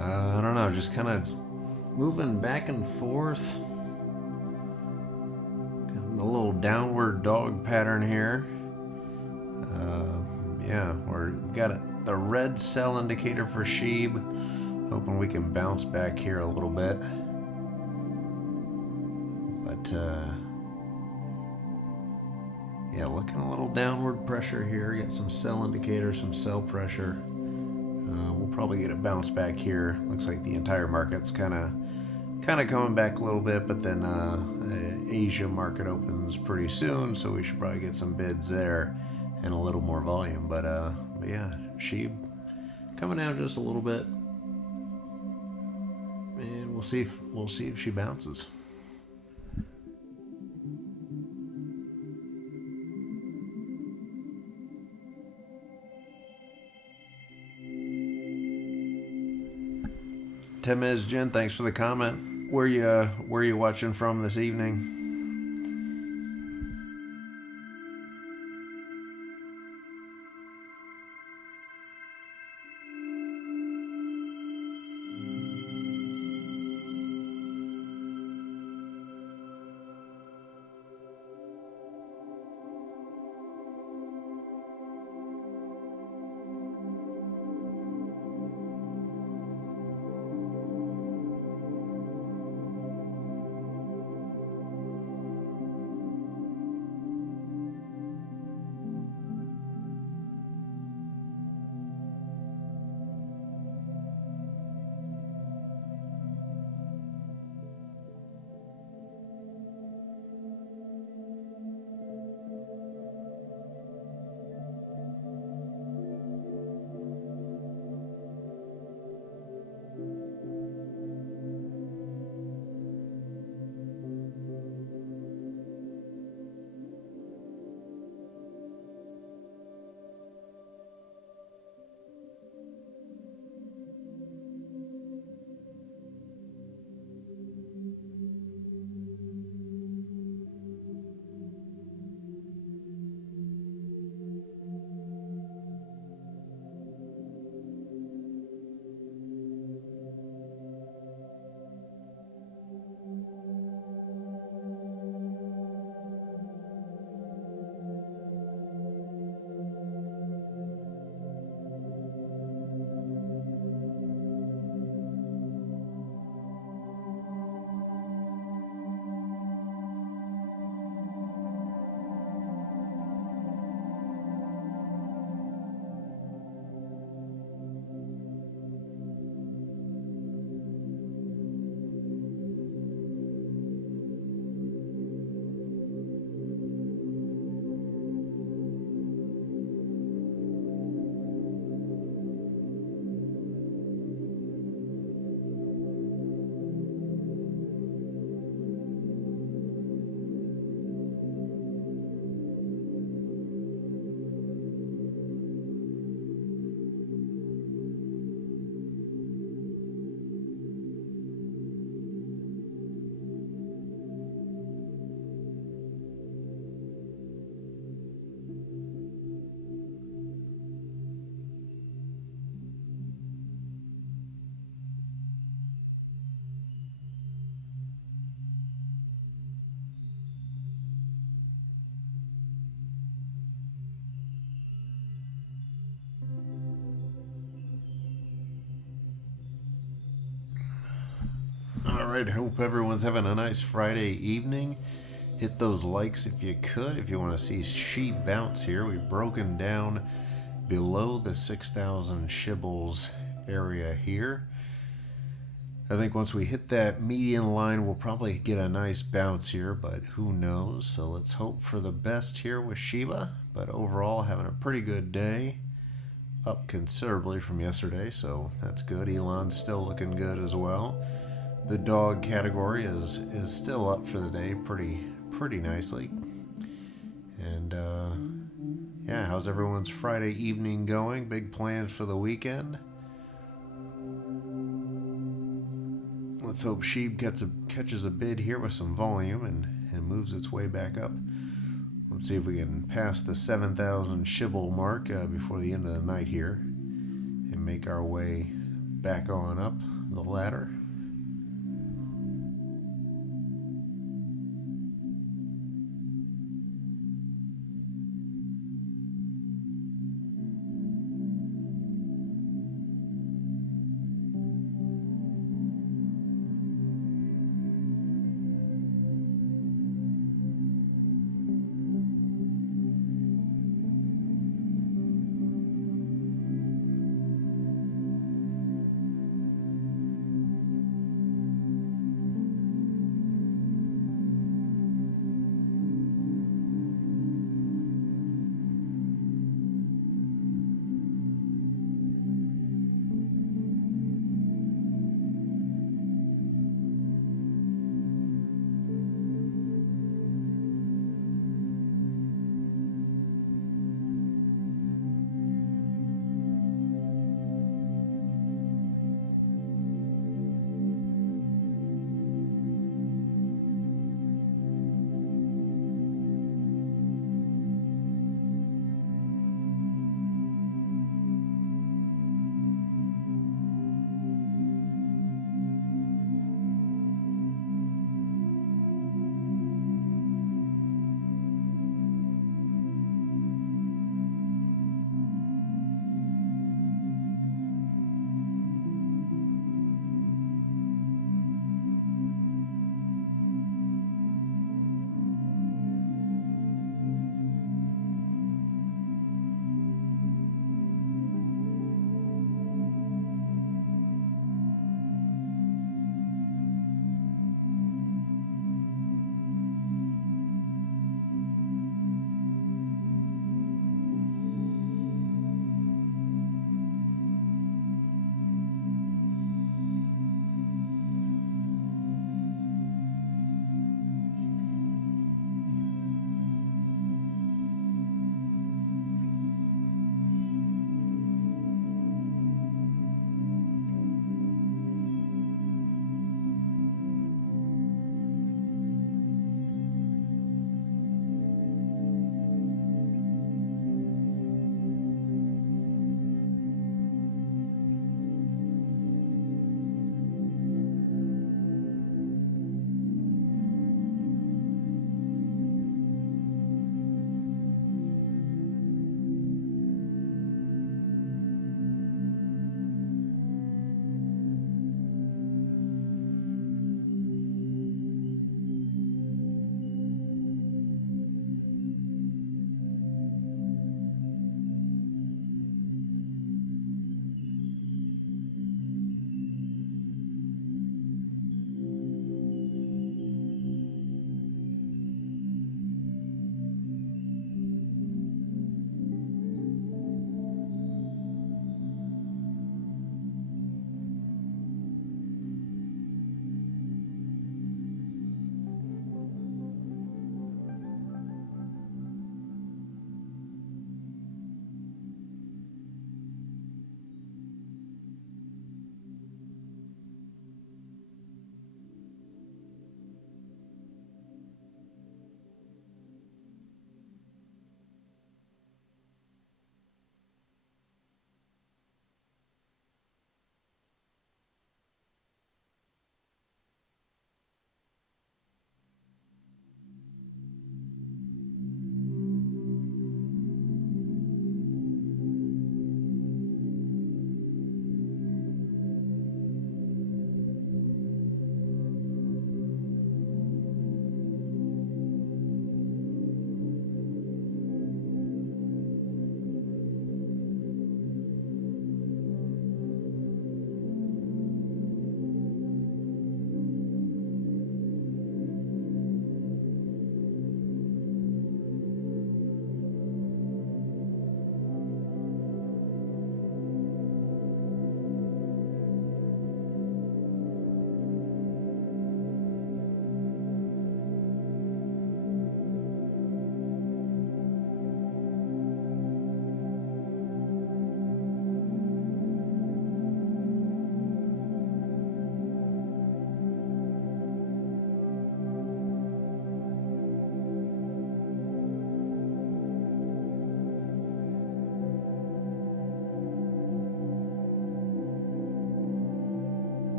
I don't know, just kind of moving back and forth. A little downward dog pattern here. Yeah, we've got the red sell indicator for SHIB. Hoping we can bounce back here a little bit. But yeah, looking a little downward pressure here. Got some sell indicators, some sell pressure. We'll probably get a bounce back here. Looks like the entire market's kind of coming back a little bit, but then Asia market opens pretty soon, so we should probably get some bids there and a little more volume. But yeah, SHIB coming down just a little bit, and we'll see if she bounces. Temez Jen, thanks for the comment. Where you watching from this evening? Alright, hope everyone's having a nice Friday evening. Hit those likes if you could, if you want to see SHIB bounce here. We've broken down below the 6,000 shibbles area here. I think once we hit that median line, we'll probably get a nice bounce here, but who knows? So let's hope for the best here with Shiba. But overall, having a pretty good day. Up considerably from yesterday, so that's good. Elon's still looking good as well. The dog category is still up for the day pretty nicely. And yeah, how's everyone's Friday evening going? Big plans for the weekend? Let's hope SHIB catches a bid here with some volume and moves its way back up. Let's see if we can pass the 7,000 shibble mark before the end of the night here and make our way back on up the ladder.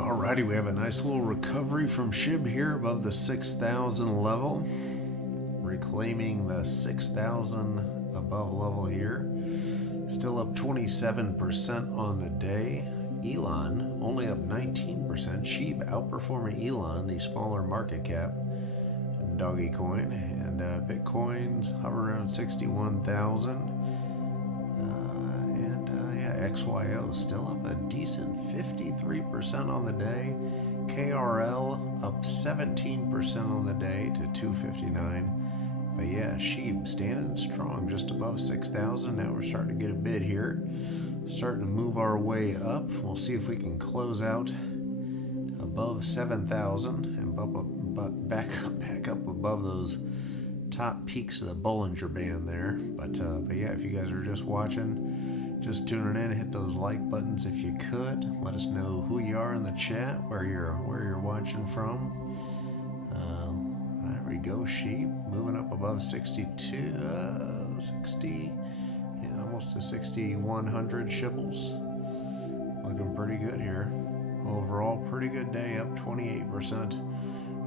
Alrighty, we have a nice little recovery from SHIB here above the 6,000 level. Reclaiming the 6,000 above level here. Still up 27% on the day. Elon only up 19%. SHIB outperforming Elon, the smaller market cap doggy coin, and Bitcoin's hover around 61,000. XYO still up a decent 53% on the day. KRL up 17% on the day to 259. But yeah, SHIB standing strong just above 6,000. Now we're starting to get a bid here. Starting to move our way up. We'll see if we can close out above 7,000 and back up above those top peaks of the Bollinger Band there. But yeah, if you guys are just watching, just tuning in, hit those like buttons if you could. Let us know who you are in the chat, where you're watching from. There we go, SHIB moving up above 62, 60, yeah, almost to 6,100 shibbles. Looking pretty good here. Overall, pretty good day, up 28%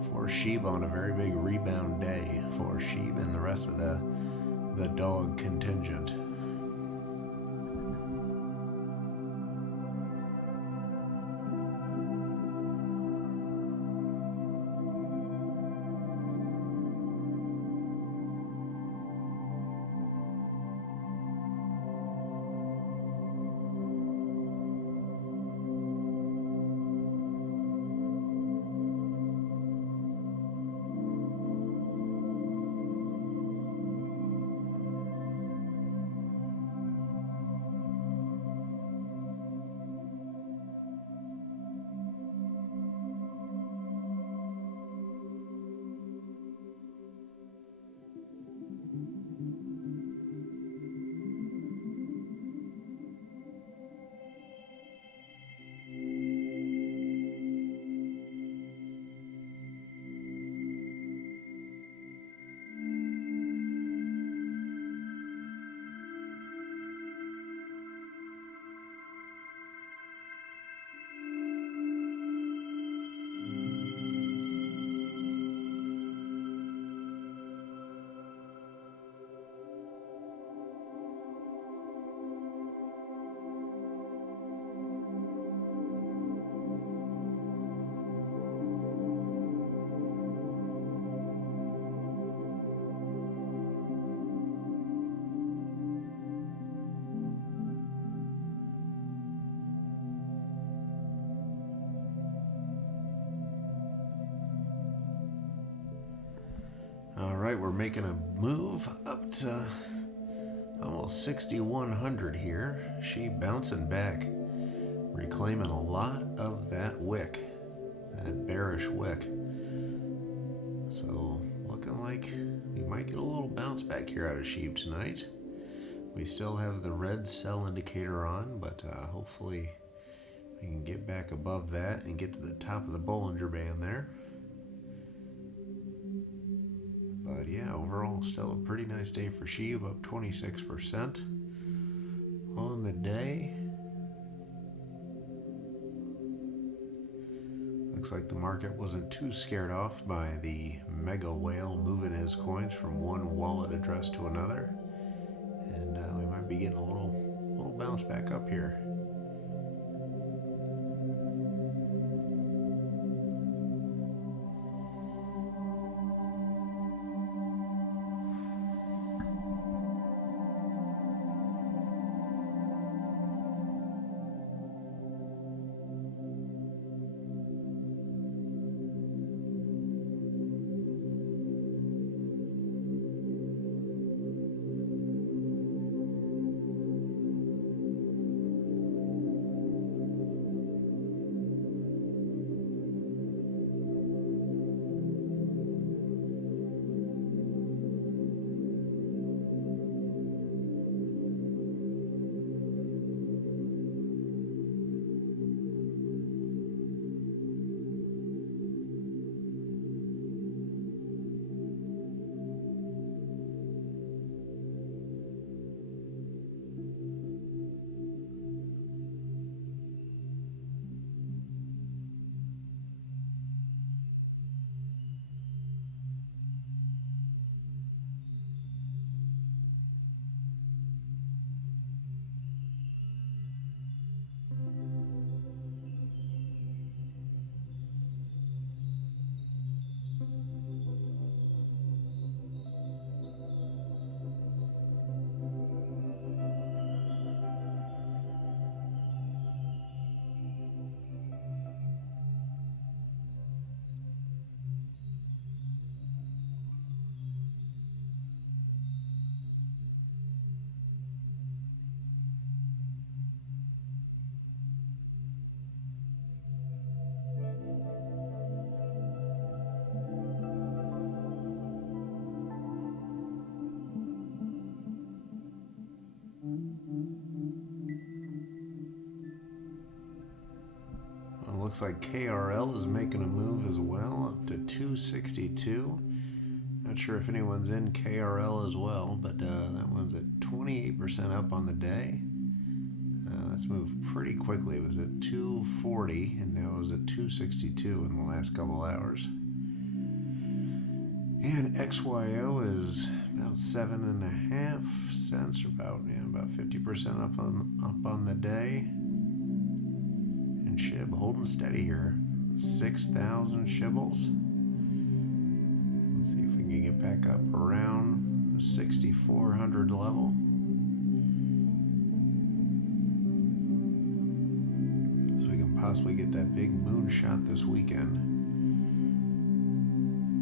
for SHIB on a very big rebound day for SHIB and the rest of the dog contingent. Alright, we're making a move up to almost 6,100 here. SHIB bouncing back, reclaiming a lot of that wick, that bearish wick. So looking like we might get a little bounce back here out of SHIB tonight. We still have the red sell indicator on, but hopefully we can get back above that and get to the top of the Bollinger Band there. But yeah, overall, still a pretty nice day for SHIB, up 26% on the day. Looks like the market wasn't too scared off by the mega whale moving his coins from one wallet address to another. And we might be getting a little bounce back up here. looks like KRL is making a move as well, up to 262. Not sure if anyone's in KRL as well, but that one's at 28% up on the day. That's moved pretty quickly. It was at 240 and now it was at 262 in the last couple hours. And XYO is about 7.5 cents, or about 50% up on the day. And SHIB holding steady here, 6,000 shibbles. Let's see if we can get back up around the 6,400 level. So we can possibly get that big moonshot this weekend.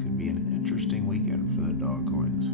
Could be an interesting weekend for the dog coins.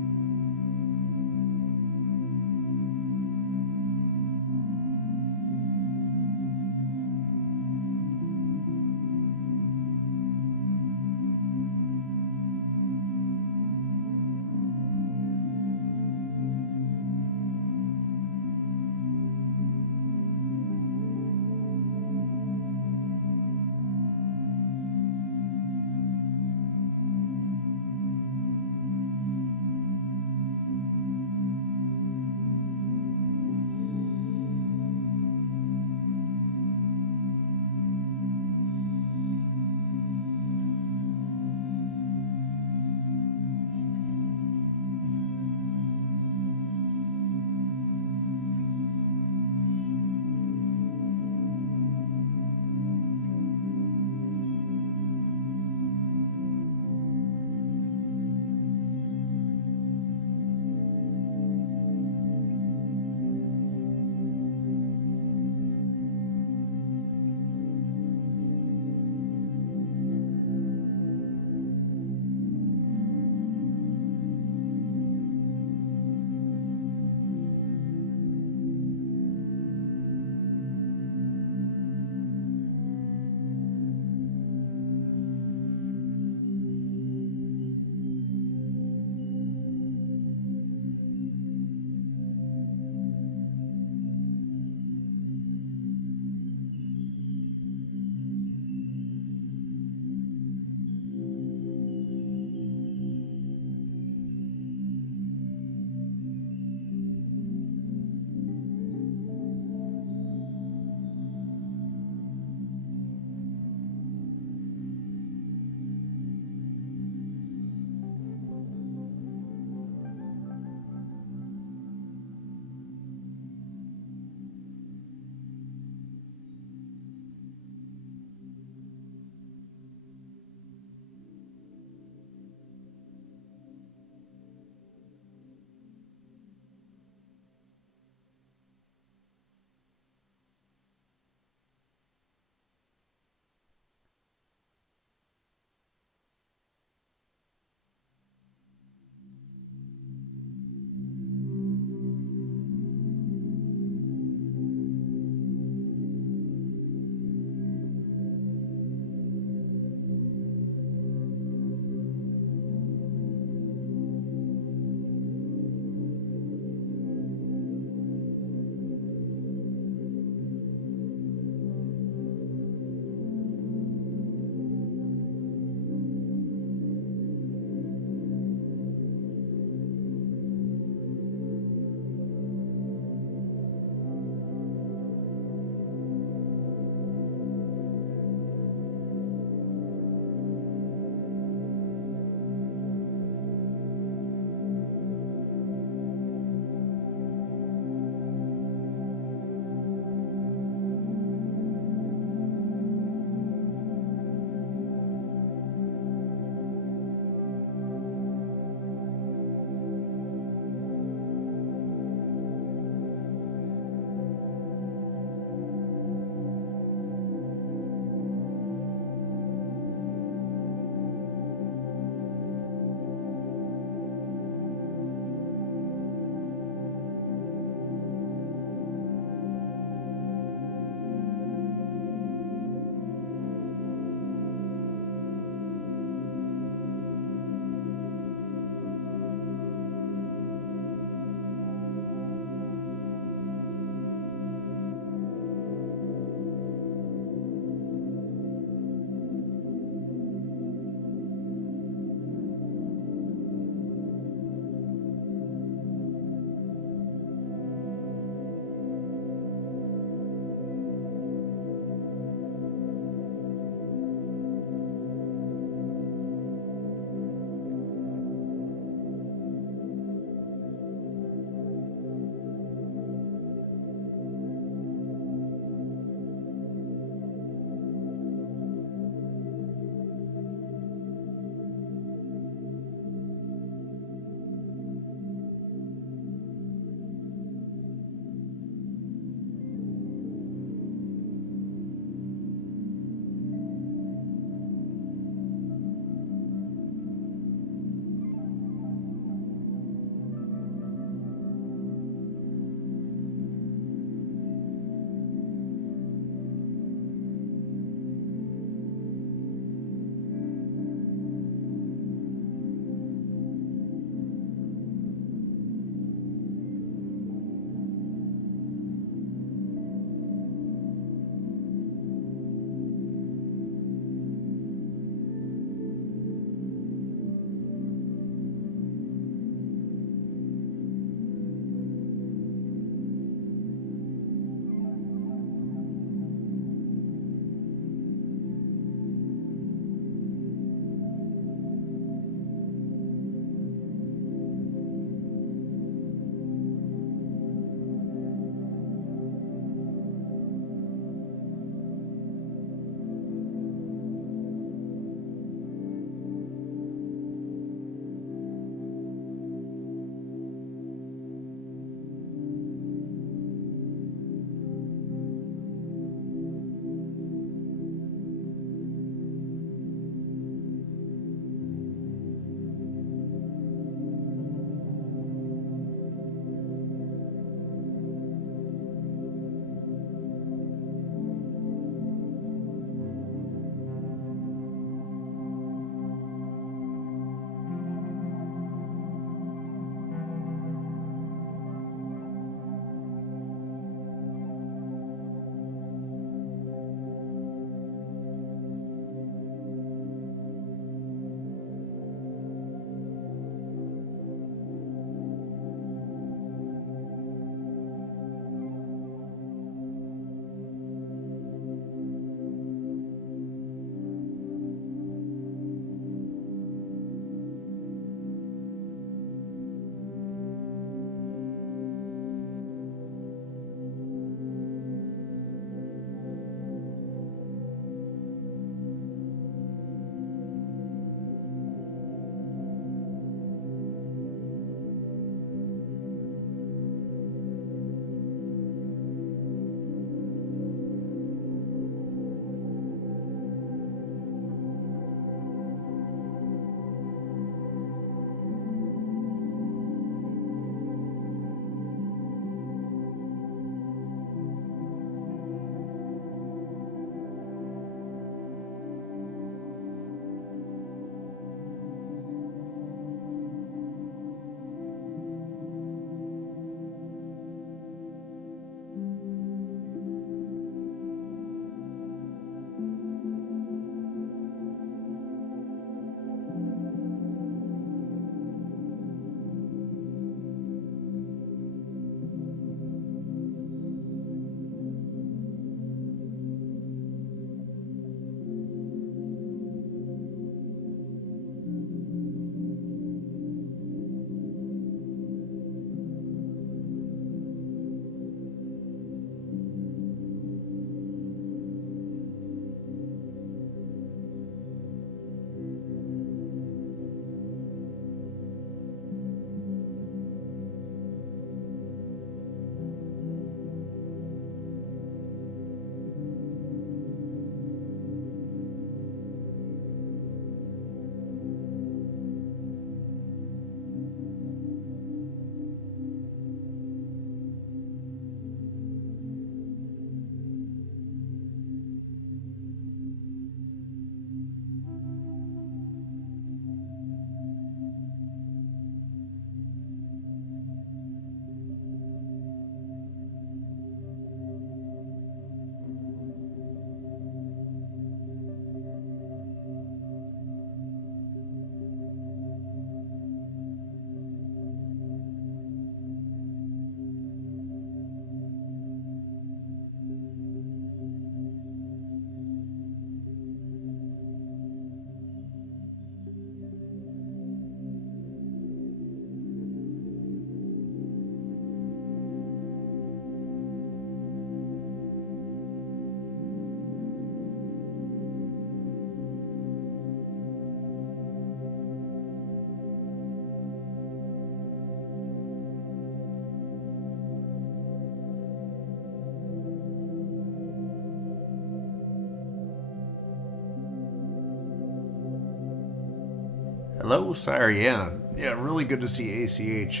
Hello, sorry, yeah. Yeah, really good to see ACH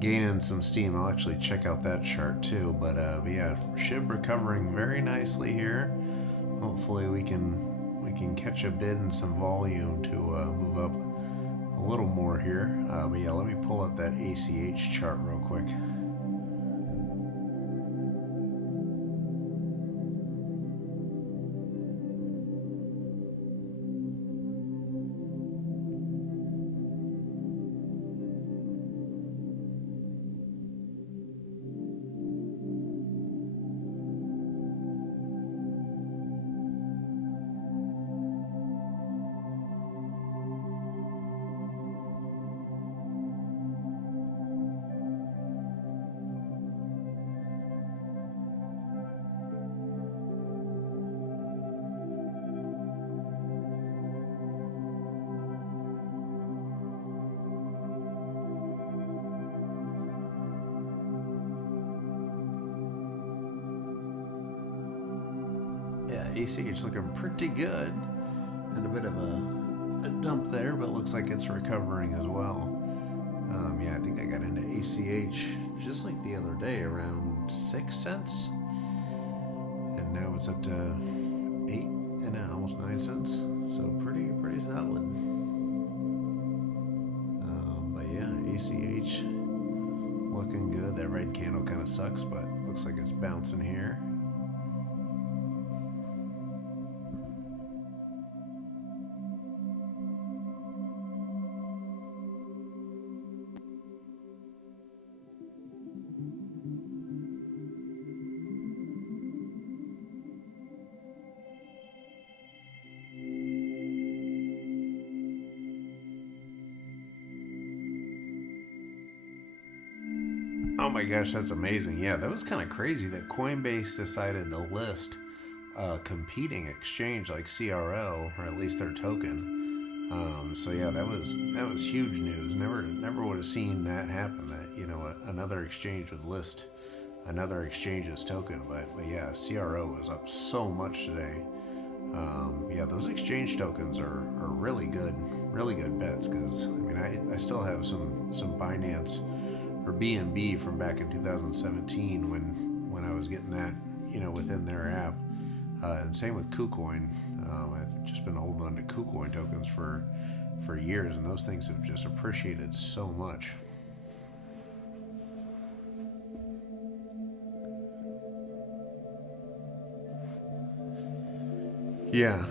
gaining some steam. I'll actually check out that chart too. But yeah, SHIB recovering very nicely here. Hopefully we can catch a bid and some volume to move up a little more here. But yeah, let me pull up that ACH chart real quick. Yeah, ACH looking pretty good. And a bit of a dump there, but looks like it's recovering as well. Yeah, I think I got into ACH just like the other day, around 6 cents. And now it's up to 8 and almost 9 cents. So pretty solid. But yeah, ACH looking good. That red candle kind of sucks, but looks like it's bouncing here. Oh my gosh, that's amazing. Yeah, that was kind of crazy that Coinbase decided to list a competing exchange like CRO, or at least their token. So yeah, that was huge news. Never would have seen that happen. That another exchange would list another exchange's token. But yeah, CRO is up so much today. Yeah, those exchange tokens are really good bets, because I mean I still have some Binance or BNB from back in 2017 when I was getting that within their app, and same with KuCoin. I've just been holding on to KuCoin tokens for years, and those things have just appreciated so much. Yeah,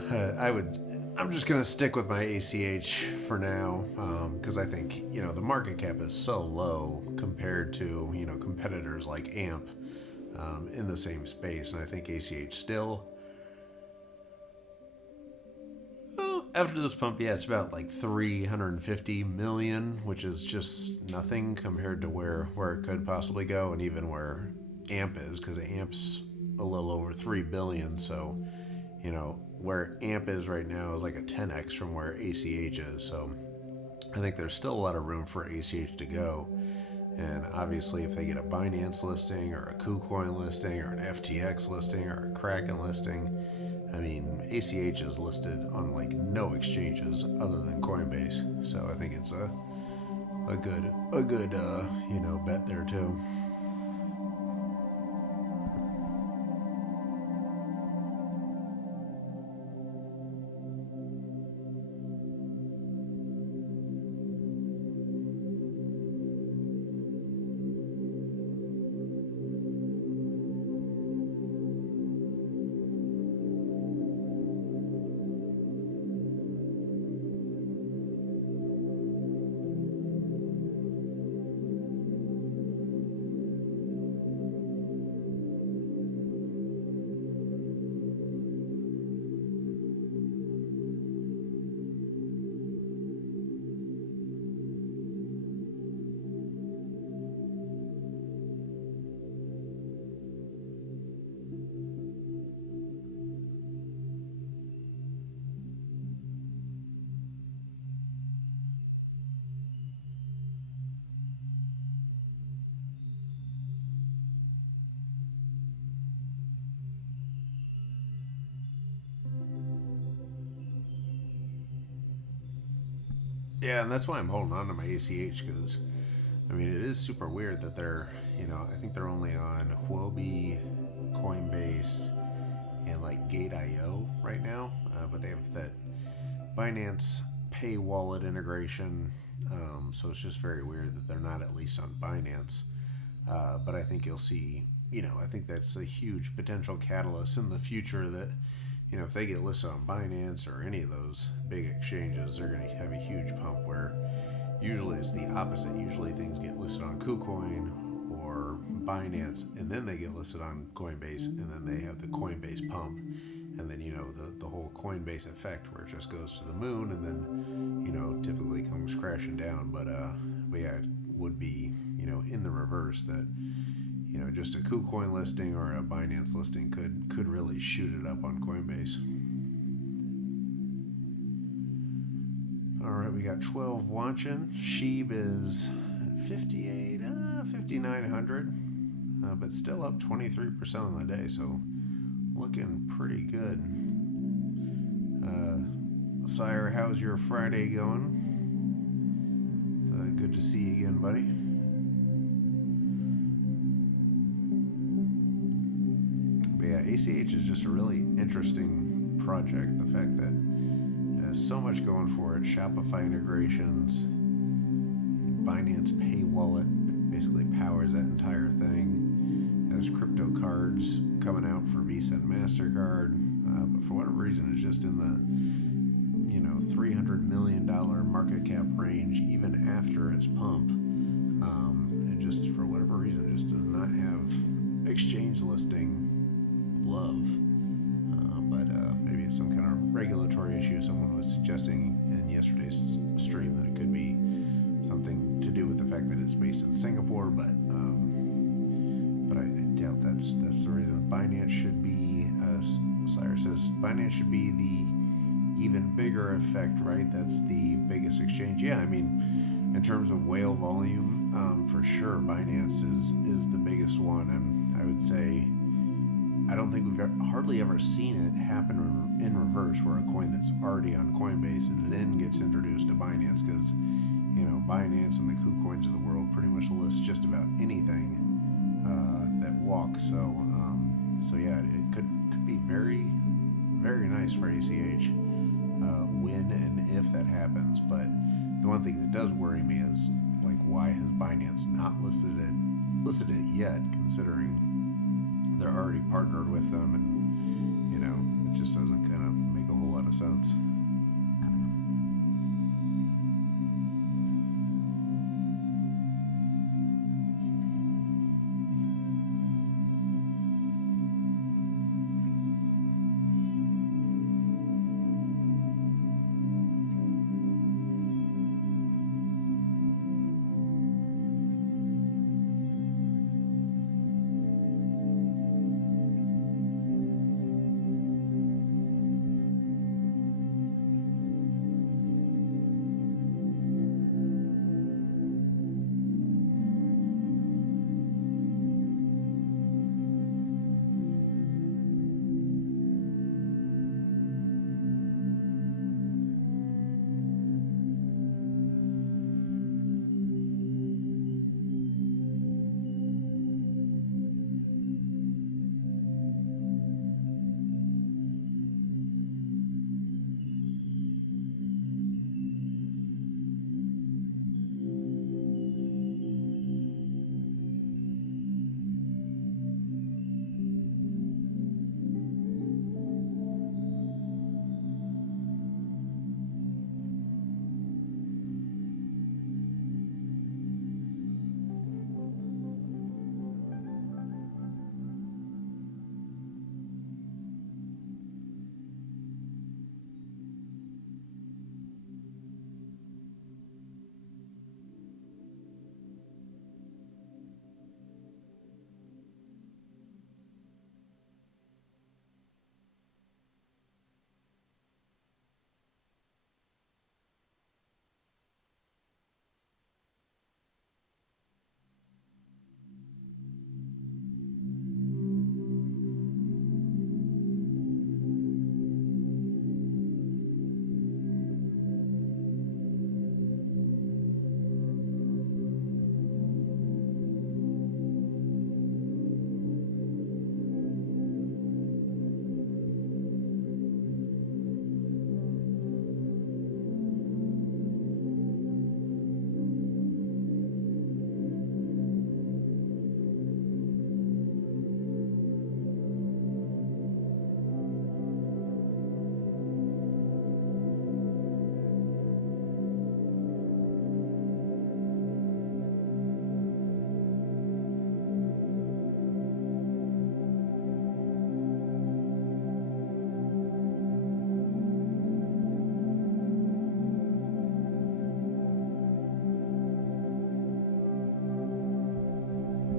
I'm just gonna stick with my ACH for now, because I think the market cap is so low compared to competitors like AMP in the same space, and I think ACH still. Well, after this pump, yeah, it's about like 350 million, which is just nothing compared to where it could possibly go, and even where AMP is, because AMP's a little over 3 billion, so where AMP is right now is like a 10x from where ACH is. So I think there's still a lot of room for ACH to go. And obviously, if they get a Binance listing or a KuCoin listing or an FTX listing or a Kraken listing, I mean, ACH is listed on like no exchanges other than Coinbase. So I think it's a good bet there too. Yeah, and that's why I'm holding on to my ACH, because I mean, it is super weird that they're, I think they're only on Huobi, Coinbase, and like Gate.io right now, but they have that Binance Pay Wallet integration, so it's just very weird that they're not at least on Binance. But I think you'll see, I think that's a huge potential catalyst in the future that, if they get listed on Binance or any of those big exchanges, they're going to have a huge pump where usually it's the opposite. Usually things get listed on KuCoin or Binance, and then they get listed on Coinbase, and then they have the Coinbase pump, and then the whole Coinbase effect where it just goes to the moon, and then typically comes crashing down. But yeah, it would be in the reverse that just a KuCoin listing or a Binance listing could really shoot it up on Coinbase. All right, we got 12 watching. SHIB is 5,900, but still up 23% on the day, so looking pretty good. Sire, how's your Friday going? It's good to see you again, buddy. But yeah, ACH is just a really interesting project. The fact that it has so much going for it. Shopify integrations, Binance Pay Wallet basically powers that entire thing. It has crypto cards coming out for Visa and MasterCard, but for whatever reason, it's just in the $300 million market cap range even after its pump. And just for whatever reason, just does not have exchange listing love. But maybe it's some kind of regulatory issue. Someone was suggesting in yesterday's stream that it could be something to do with the fact that it's based in Singapore, but I doubt that's the reason. Binance should be, Cyrus says, Binance should be the even bigger effect, right? That's the biggest exchange. Yeah, I mean, in terms of whale volume, for sure, Binance is the biggest one, and I would say I don't think we've hardly ever seen it happen in reverse, where a coin that's already on Coinbase then gets introduced to Binance, because Binance and the KuCoins of the world pretty much list just about anything that walks. So yeah, it could be very, very nice for ACH when and if that happens. But the one thing that does worry me is, like, why has Binance not listed it yet, considering they're already partnered with them, and it just doesn't kind of make a whole lot of sense.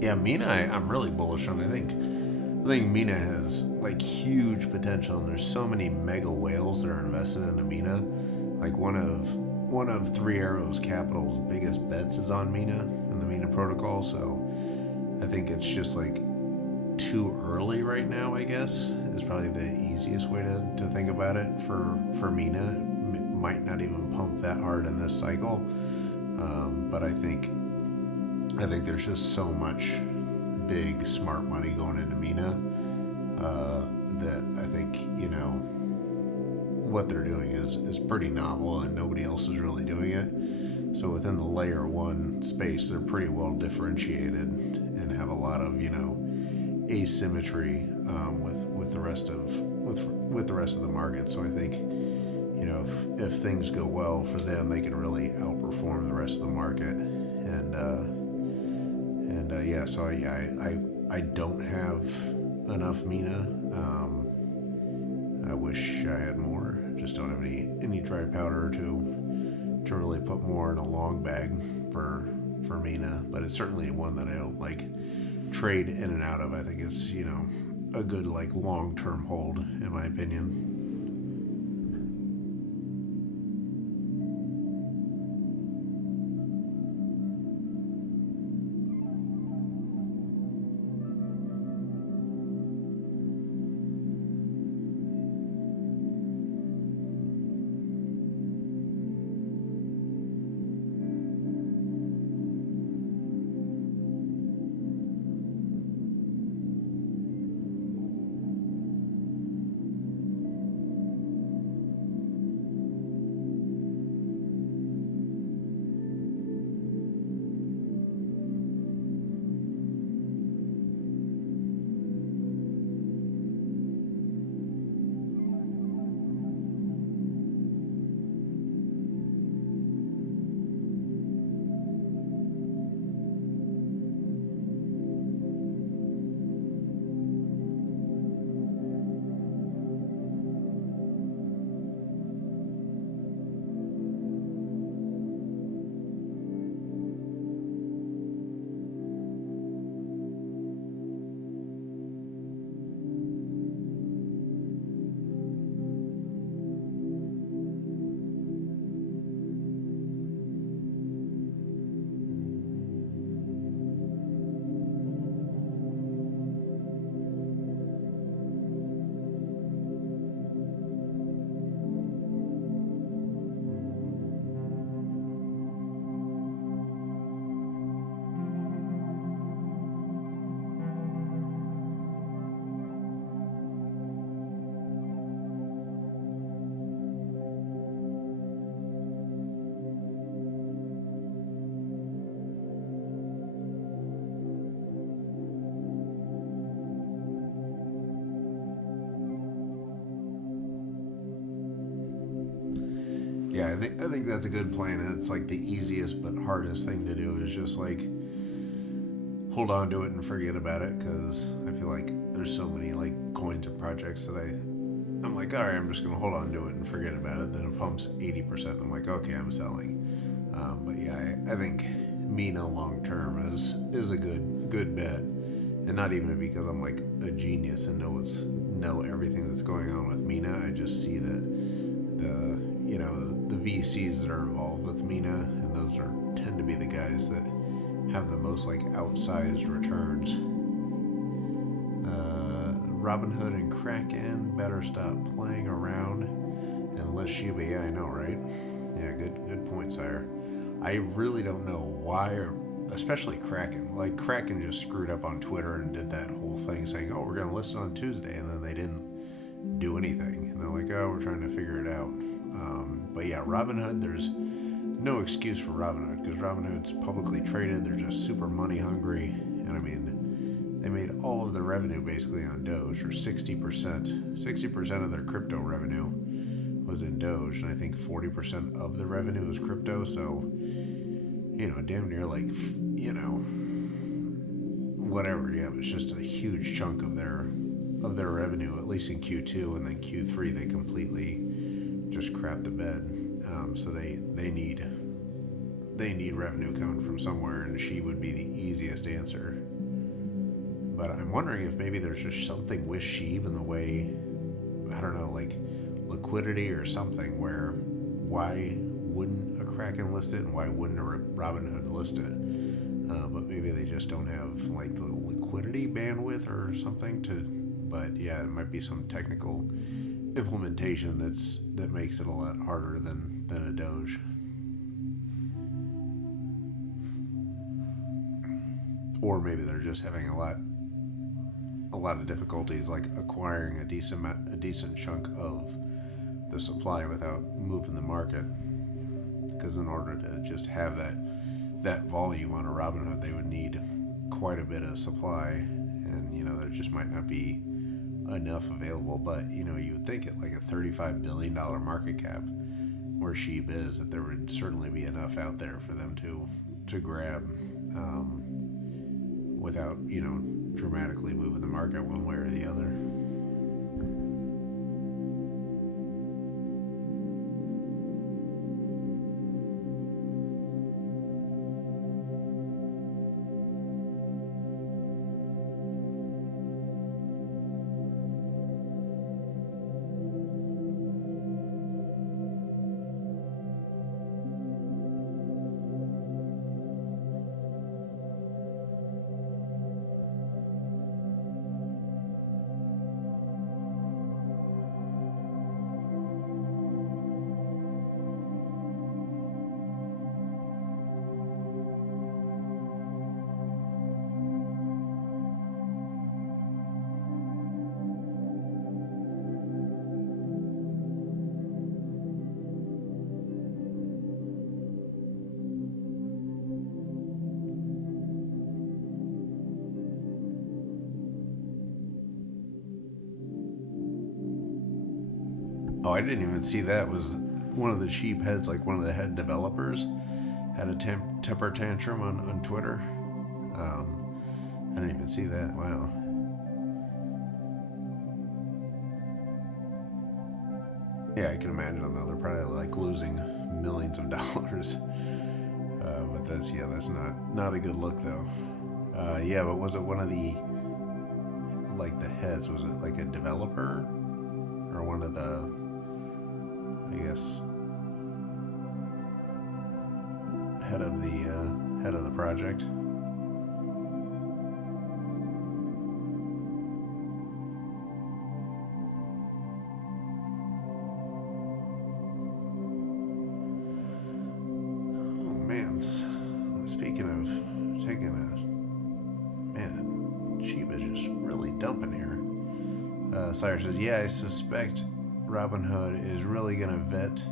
Yeah, Mina, I'm really bullish on. I think Mina has like huge potential, and there's so many mega whales that are invested into Mina. Like one of Three Arrows Capital's biggest bets is on Mina and the Mina protocol. So I think it's just like too early right now, I guess, is probably the easiest way to think about it for Mina. It might not even pump that hard in this cycle, but I think there's just so much big smart money going into Mina that I think, you know, what they're doing is pretty novel and nobody else is really doing it. So within the layer one space, they're pretty well differentiated and have a lot of, you know, asymmetry with the rest of the market. So I think, you know, if things go well for them, they can really outperform the rest of the market. Yeah, so I don't have enough Mina. I wish I had more. Just don't have any dry powder to really put more in a long bag for Mina. But it's certainly one that I don't like trade in and out of. I think it's, you know, a good like long-term hold in my opinion. Yeah, I think that's a good plan, and it's like the easiest but hardest thing to do is just like hold on to it and forget about it, because I feel like there's so many like coins and projects that I'm like, all right, I'm just gonna hold on to it and forget about it. Then it pumps 80%. I'm like, okay, I'm selling. But yeah, I think Mina long term is a good bet, and not even because I'm like a genius and know everything that's going on with Mina. I just see that the VCs that are involved with Mina, and those tend to be the guys that have the most like outsized returns. Robinhood and Kraken better stop playing around and let Shiba. Yeah, I know, right? Yeah, good point, sire. I really don't know why, or especially Kraken. Like Kraken just screwed up on Twitter and did that whole thing saying, "Oh, we're gonna list it on Tuesday," and then they didn't do anything. And they're like, "Oh, we're trying to figure it out." But yeah, Robinhood, there's no excuse for Robinhood because Robinhood's publicly traded. They're just super money hungry, and I mean, they made all of their revenue basically on Doge, or 60% of their crypto revenue was in Doge, and I think 40% of the revenue was crypto. So, damn near like, whatever. Yeah, it's just a huge chunk of their revenue, at least in Q2, and then Q3 they completely just crap the bed. So they need revenue coming from somewhere, and she would be the easiest answer. But I'm wondering if maybe there's just something with SHIB in the way, I don't know, like liquidity or something, where why wouldn't a Kraken list it and why wouldn't a Robinhood list it? But maybe they just don't have like the liquidity bandwidth or something to. But yeah, it might be some technical implementation that makes it a lot harder than a Doge. Or maybe they're just having a lot of difficulties like acquiring a decent chunk of the supply without moving the market. Because in order to just have that volume on a Robinhood, they would need quite a bit of supply, and there just might not be enough available. But you would think at like a $35 billion market cap where SHIB is, that there would certainly be enough out there for them to grab without dramatically moving the market one way or the other. Oh, I didn't even see that. Was one of the SHIB heads, like one of the head developers, had a temper tantrum on Twitter. I didn't even see that. Wow. Yeah, I can imagine though they're probably like losing millions of dollars. But that's not a good look though. Yeah, but was it one of the heads? Was it like a developer or one of the, I guess, head of the project? Oh man, speaking of taking Shiba is just really dumping here. Cyrus says, yeah, I suspect Robinhood is really going to vet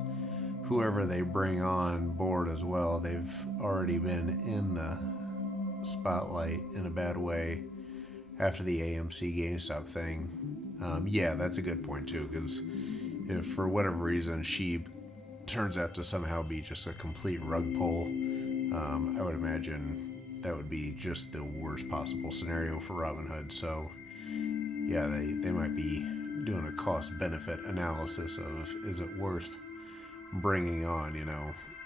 whoever they bring on board as well. They've already been in the spotlight in a bad way after the AMC GameStop thing. Yeah, that's a good point too, because if for whatever reason SHIB turns out to somehow be just a complete rug pull, I would imagine that would be just the worst possible scenario for Robinhood. So yeah, they might be doing a cost-benefit analysis of, is it worth bringing on,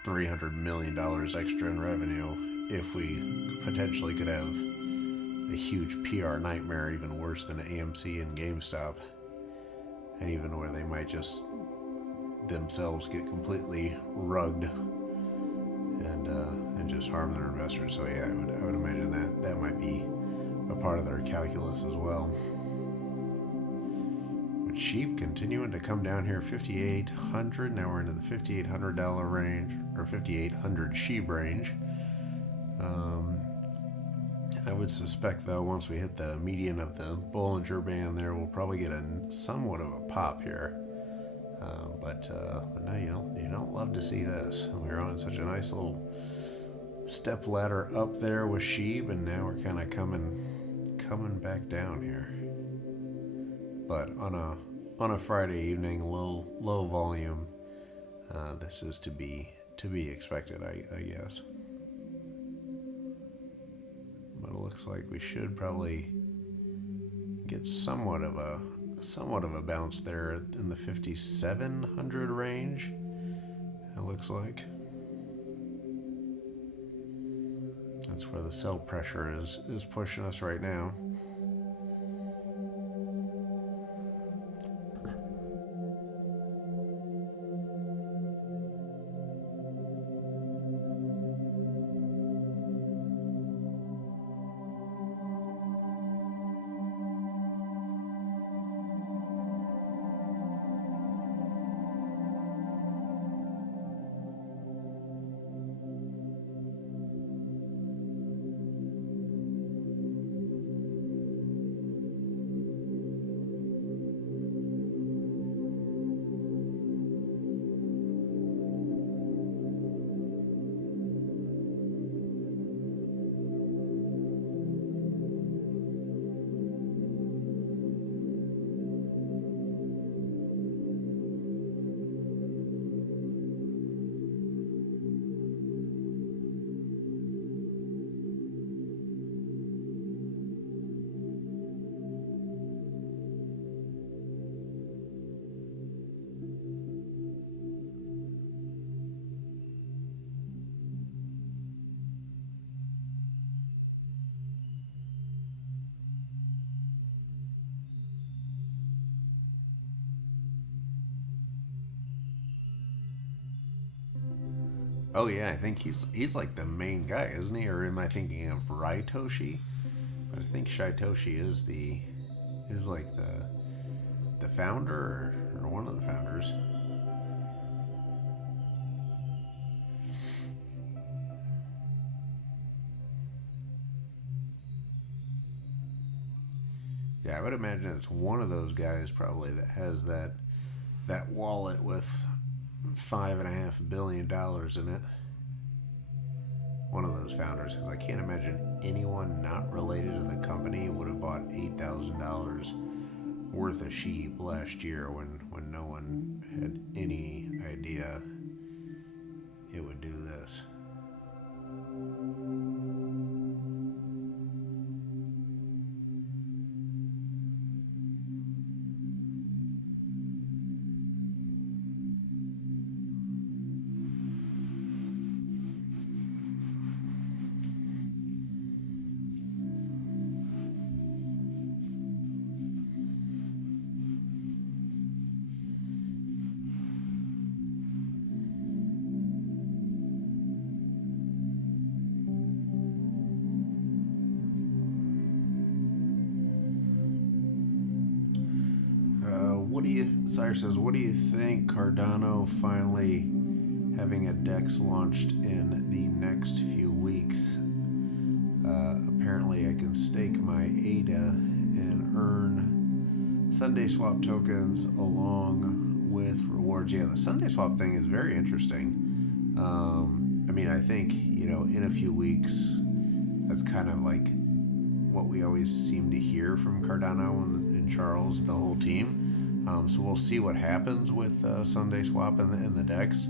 $300 million extra in revenue if we potentially could have a huge PR nightmare, even worse than AMC and GameStop, and even where they might just themselves get completely rugged and just harm their investors. So yeah, I would imagine that might be a part of their calculus as well. SHIB continuing to come down here, 5,800. Now we're into the $5,800 range, or 5,800 SHIB range. I would suspect though, once we hit the median of the Bollinger Band there, we'll probably get somewhat of a pop here. But no, you don't love to see this. We're on such a nice little step ladder up there with SHIB, and now we're kind of coming back down here. But on a Friday evening, low volume, this is to be expected, I guess. But it looks like we should probably get somewhat of a bounce there in the 5,700 range. It looks like that's where the sell pressure is pushing us right now. Oh yeah, I think he's like the main guy, isn't he? Or am I thinking of Raitoshi? But I think Shaitoshi is like the founder or one of the founders. Yeah, I would imagine it's one of those guys probably that has that wallet with $5.5 billion in it. One of those founders, because I can't imagine anyone not related to the company would have bought $8,000 worth of SHIB last year when no one had any idea it would do this. Sire says, what do you think Cardano finally having a DEX launched in the next few weeks? Apparently I can stake my ADA and earn Sunday swap tokens along with rewards. Yeah, the Sunday swap thing is very interesting. I mean, I think, in a few weeks, that's kind of like what we always seem to hear from Cardano and Charles, the whole team. So we'll see what happens with Sunday Swap and the DEX.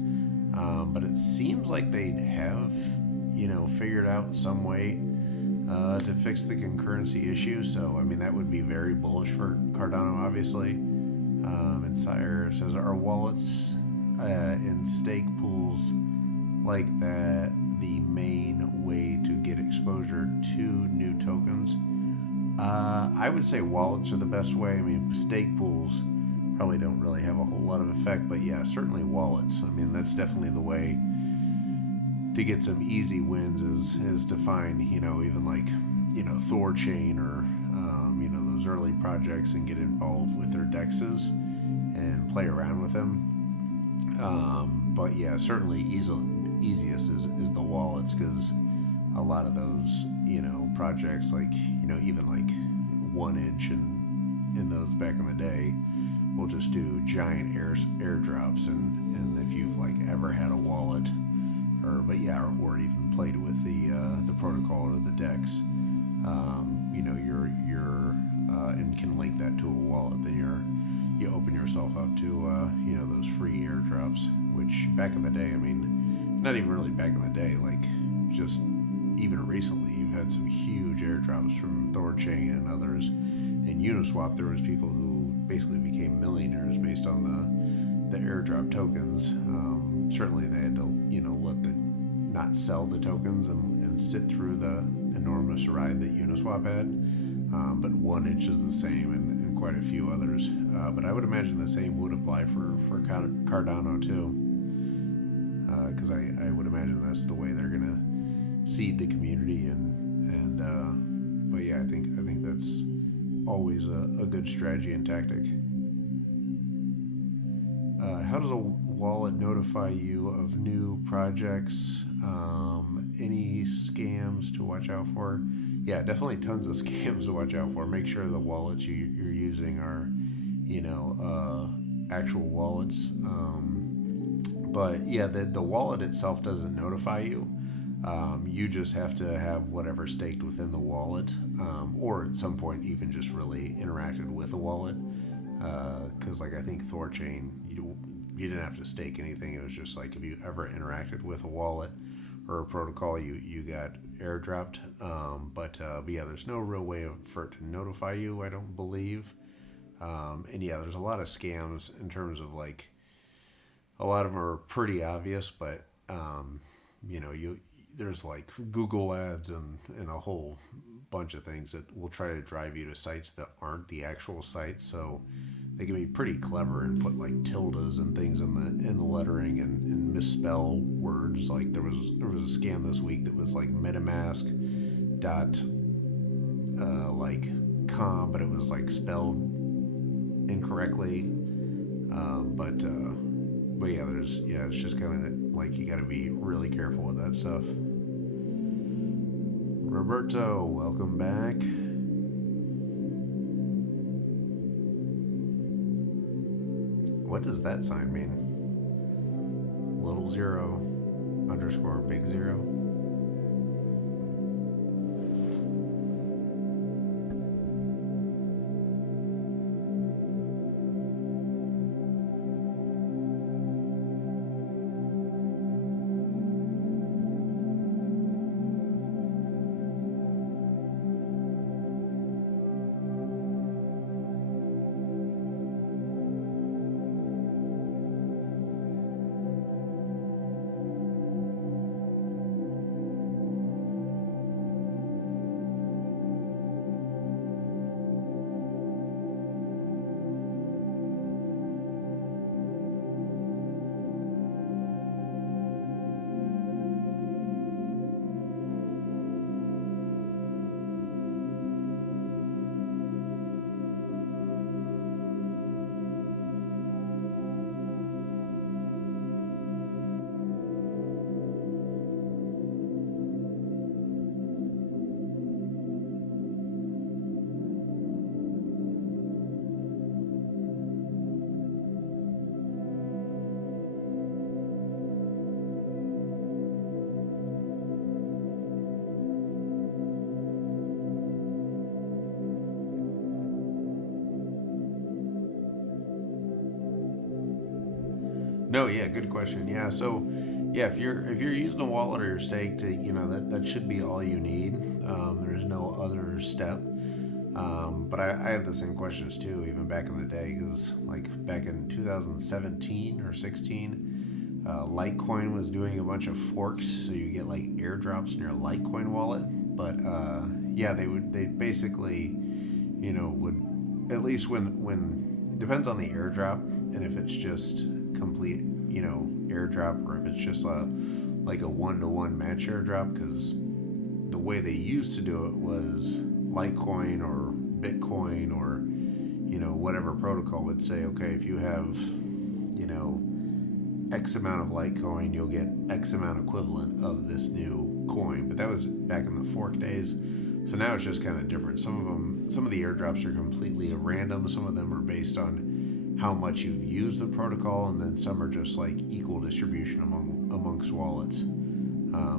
But it seems like they have, figured out some way to fix the concurrency issue. So, I mean, that would be very bullish for Cardano, obviously. And Sire says, are wallets in stake pools like that the main way to get exposure to new tokens? I would say wallets are the best way. I mean, stake pools probably don't really have a whole lot of effect, but yeah, certainly wallets. I mean, that's definitely the way to get some easy wins is to find, even like, Thorchain or, those early projects and get involved with their DEXs and play around with them. But yeah, certainly easiest is the wallets, because a lot of those, projects like, even like 1inch and in those back in the day, we'll just do giant airdrops, and if you've like ever had a wallet or even played with the protocol or the DEX, you're and can link that to a wallet, then you open yourself up to those free airdrops, which back in the day, I mean, not even really back in the day, like just even recently, you've had some huge airdrops from Thorchain and others. In Uniswap, there was people who basically became millionaires based on the airdrop tokens. Certainly, they had to not sell the tokens and sit through the enormous ride that Uniswap had. But 1inch is the same, and quite a few others. But I would imagine the same would apply for Cardano too, because I would imagine that's the way they're gonna seed the community but yeah, I think that's always a good strategy and tactic. How does a wallet notify you of new projects? Any scams to watch out for? Yeah, definitely tons of scams to watch out for. Make sure the wallets you're using are, actual wallets. But yeah, the wallet itself doesn't notify you. You just have to have whatever staked within the wallet, or at some point even just really interacted with the wallet. Because I think Thorchain, you didn't have to stake anything. It was just like if you ever interacted with a wallet or a protocol, you got airdropped. But yeah, there's no real way for it to notify you, I don't believe. And yeah, there's a lot of scams in terms of like, a lot of them are pretty obvious, but there's like Google ads and a whole bunch of things that will try to drive you to sites that aren't the actual site. So they can be pretty clever and put like tildes and things in the lettering and misspell words. Like there was a scam this week that was like MetaMask dot like com, but it was like spelled incorrectly. But yeah, it's just kind of like you got to be really careful with that stuff. Roberto, welcome back. What does that sign mean? Little zero underscore big zero. No, yeah, good question. Yeah, so yeah, if you're using a wallet or your stake to, that should be all you need. There's no other step. But I had the same questions too, even back in the day, because like back in 2017 or 16, Litecoin was doing a bunch of forks, so you get like airdrops in your Litecoin wallet. But yeah, they basically, would, at least when it depends on the airdrop, and if it's just complete, airdrop, or if it's just like a one-to-one match airdrop, because the way they used to do it was Litecoin or Bitcoin or whatever protocol would say, okay, if you have X amount of Litecoin, you'll get X amount equivalent of this new coin. But that was back in the fork days. So now it's just kind of different. Some of the airdrops are completely random. Some of them are based on how much you've used the protocol, and then some are just like equal distribution amongst wallets.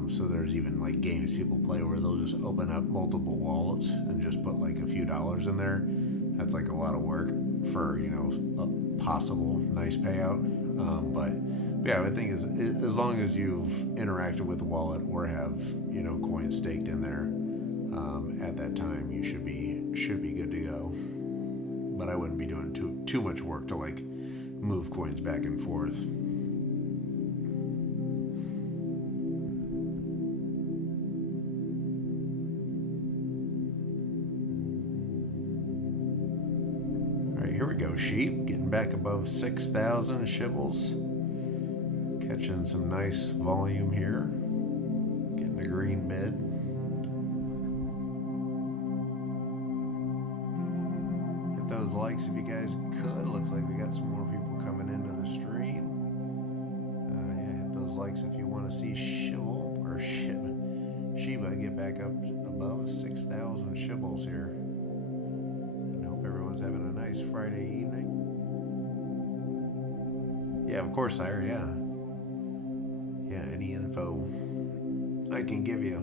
So there's even like games people play where they'll just open up multiple wallets and just put like a few dollars in there. That's like a lot of work for a possible nice payout. But yeah, I think as long as you've interacted with the wallet or have coins staked in there at that time, you should be good to go. But I wouldn't be doing too much work to like move coins back and forth. Here we go, SHIB, getting back above 6,000 shibbles. Catching some nice volume here. Getting a green bid. Hit those likes if you guys could. Looks like we got some more people coming into the stream. Yeah, hit those likes if you want to see Shiba get back up above 6,000 shibbles here. Everyone's having a nice Friday evening. Yeah, of course, Sire, yeah. Yeah, any info I can give you.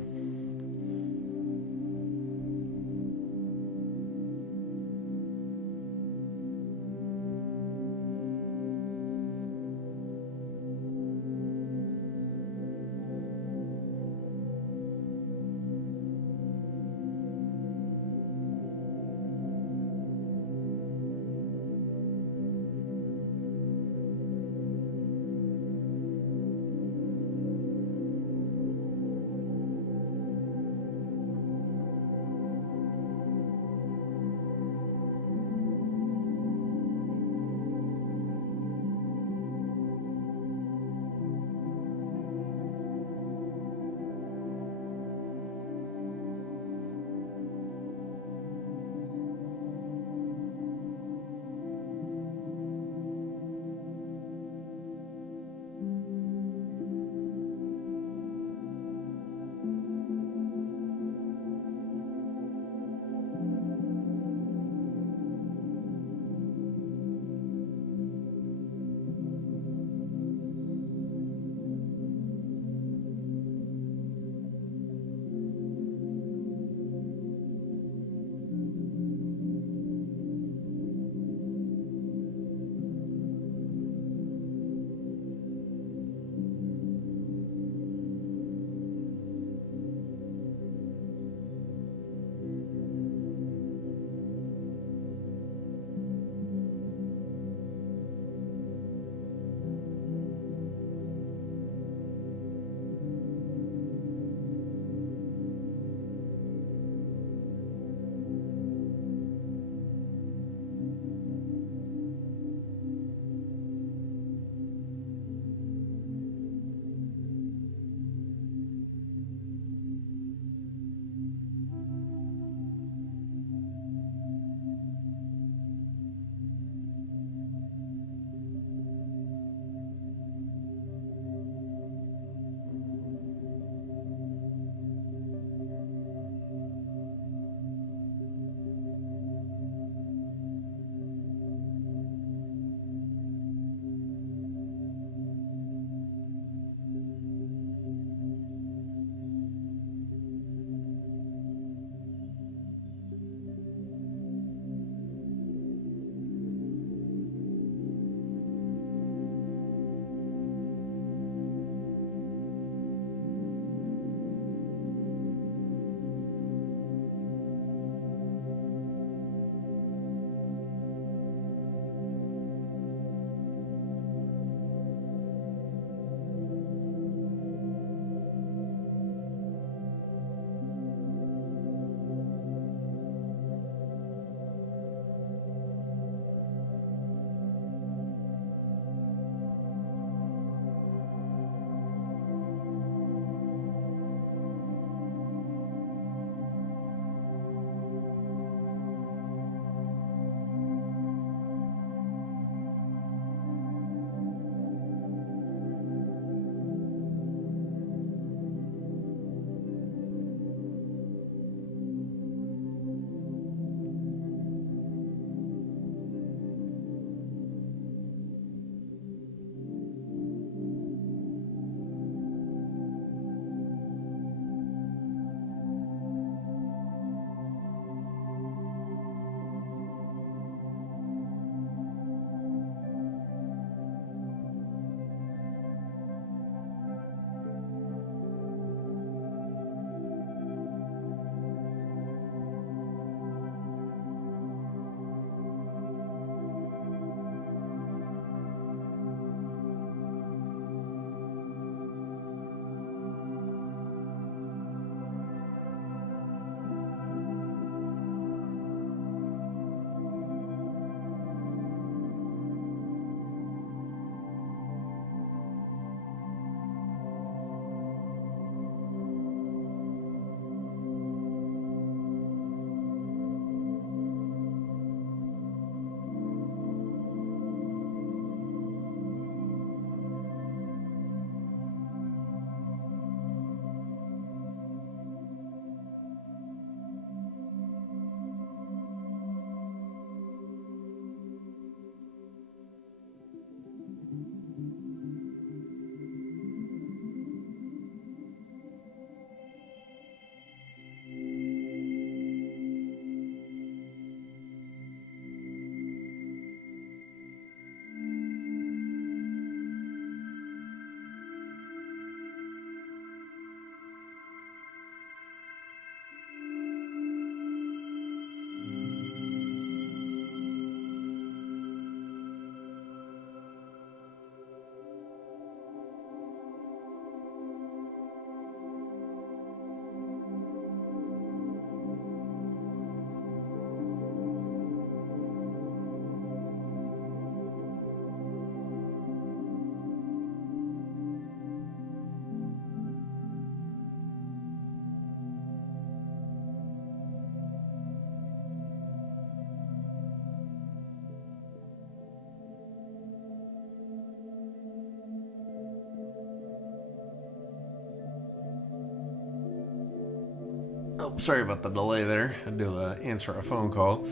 Oh, sorry about the delay there. I had to answer a phone call.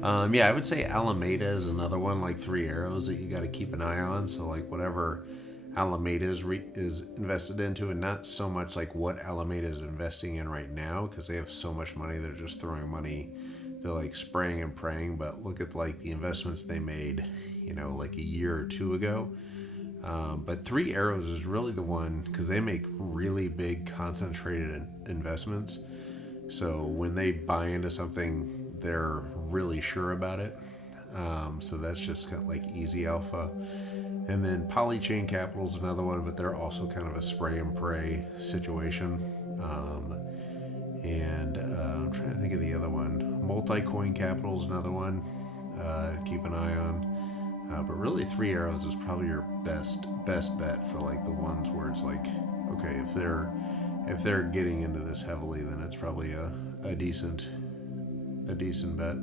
Yeah, I would say Alameda is another one, like Three Arrows, that you got to keep an eye on. So, like, whatever Alameda is invested into, and not so much like what Alameda is investing in right now, because they have so much money, they're just throwing money, they're like spraying and praying. But look at like the investments they made, like a year or two ago. But Three Arrows is really the one, because they make really big concentrated investments. So when they buy into something, they're really sure about it. So that's just kind of like easy alpha. And then Polychain Capital is another one, but they're also kind of a spray and pray situation. I'm trying to think of the other one. Multi-Coin Capital is another one to keep an eye on. But really, Three Arrows is probably your best bet for like the ones where it's like, okay, if they're getting into this heavily, then it's probably a decent bet.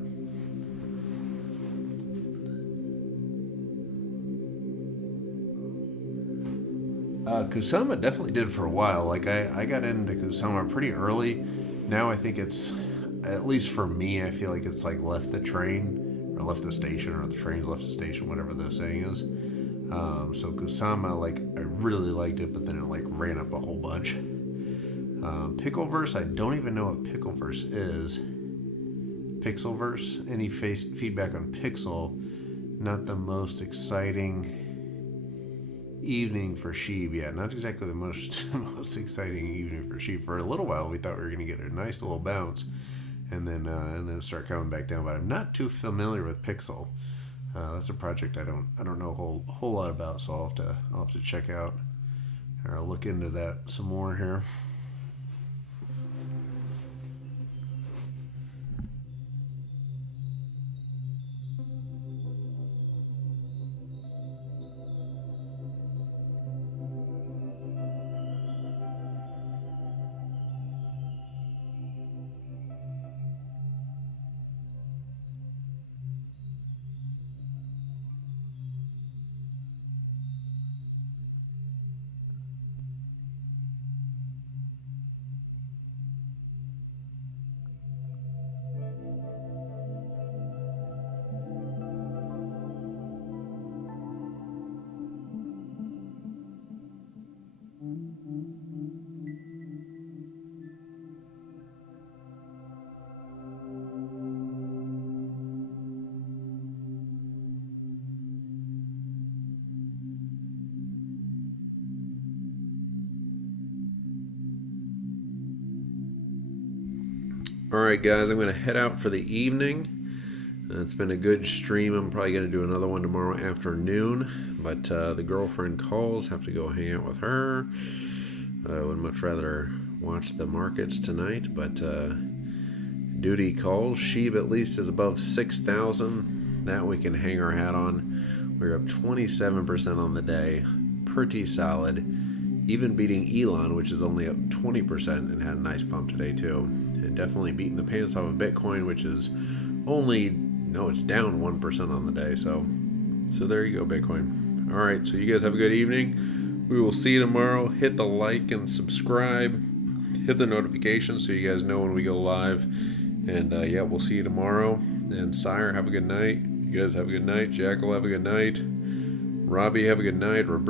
Kusama definitely did for a while. Like I got into Kusama pretty early. Now I think it's, at least for me, I feel like it's like left the train or left the station, or the train's left the station, whatever the saying is. So Kusama, like, I really liked it, but then it like ran up a whole bunch. Pickleverse, I don't even know what Pickleverse is. Pixelverse, any feedback on Pixel? Not the most exciting evening for SHIB. Yeah, not exactly the most exciting evening for SHIB. For a little while, we thought we were going to get a nice little bounce, and then start coming back down. But I'm not too familiar with Pixel. That's a project I don't know a whole lot about, so I'll have to check out or look into that some more here. All right, guys, I'm going to head out for the evening. It's been a good stream. I'm probably going to do another one tomorrow afternoon, but the girlfriend calls. Have to go hang out with her. I would much rather watch the markets tonight, but duty calls. SHIB at least is above 6,000. That we can hang our hat on. We're up 27% on the day. Pretty solid. Even beating Elon, which is only up 20% and had a nice pump today too. And definitely beating the pants off of Bitcoin, which is it's down 1% on the day. So there you go, Bitcoin. All right, so you guys have a good evening. We will see you tomorrow. Hit the like and subscribe. Hit the notifications so you guys know when we go live. And we'll see you tomorrow. And Sire, have a good night. You guys have a good night. Jackal, have a good night. Robbie, have a good night.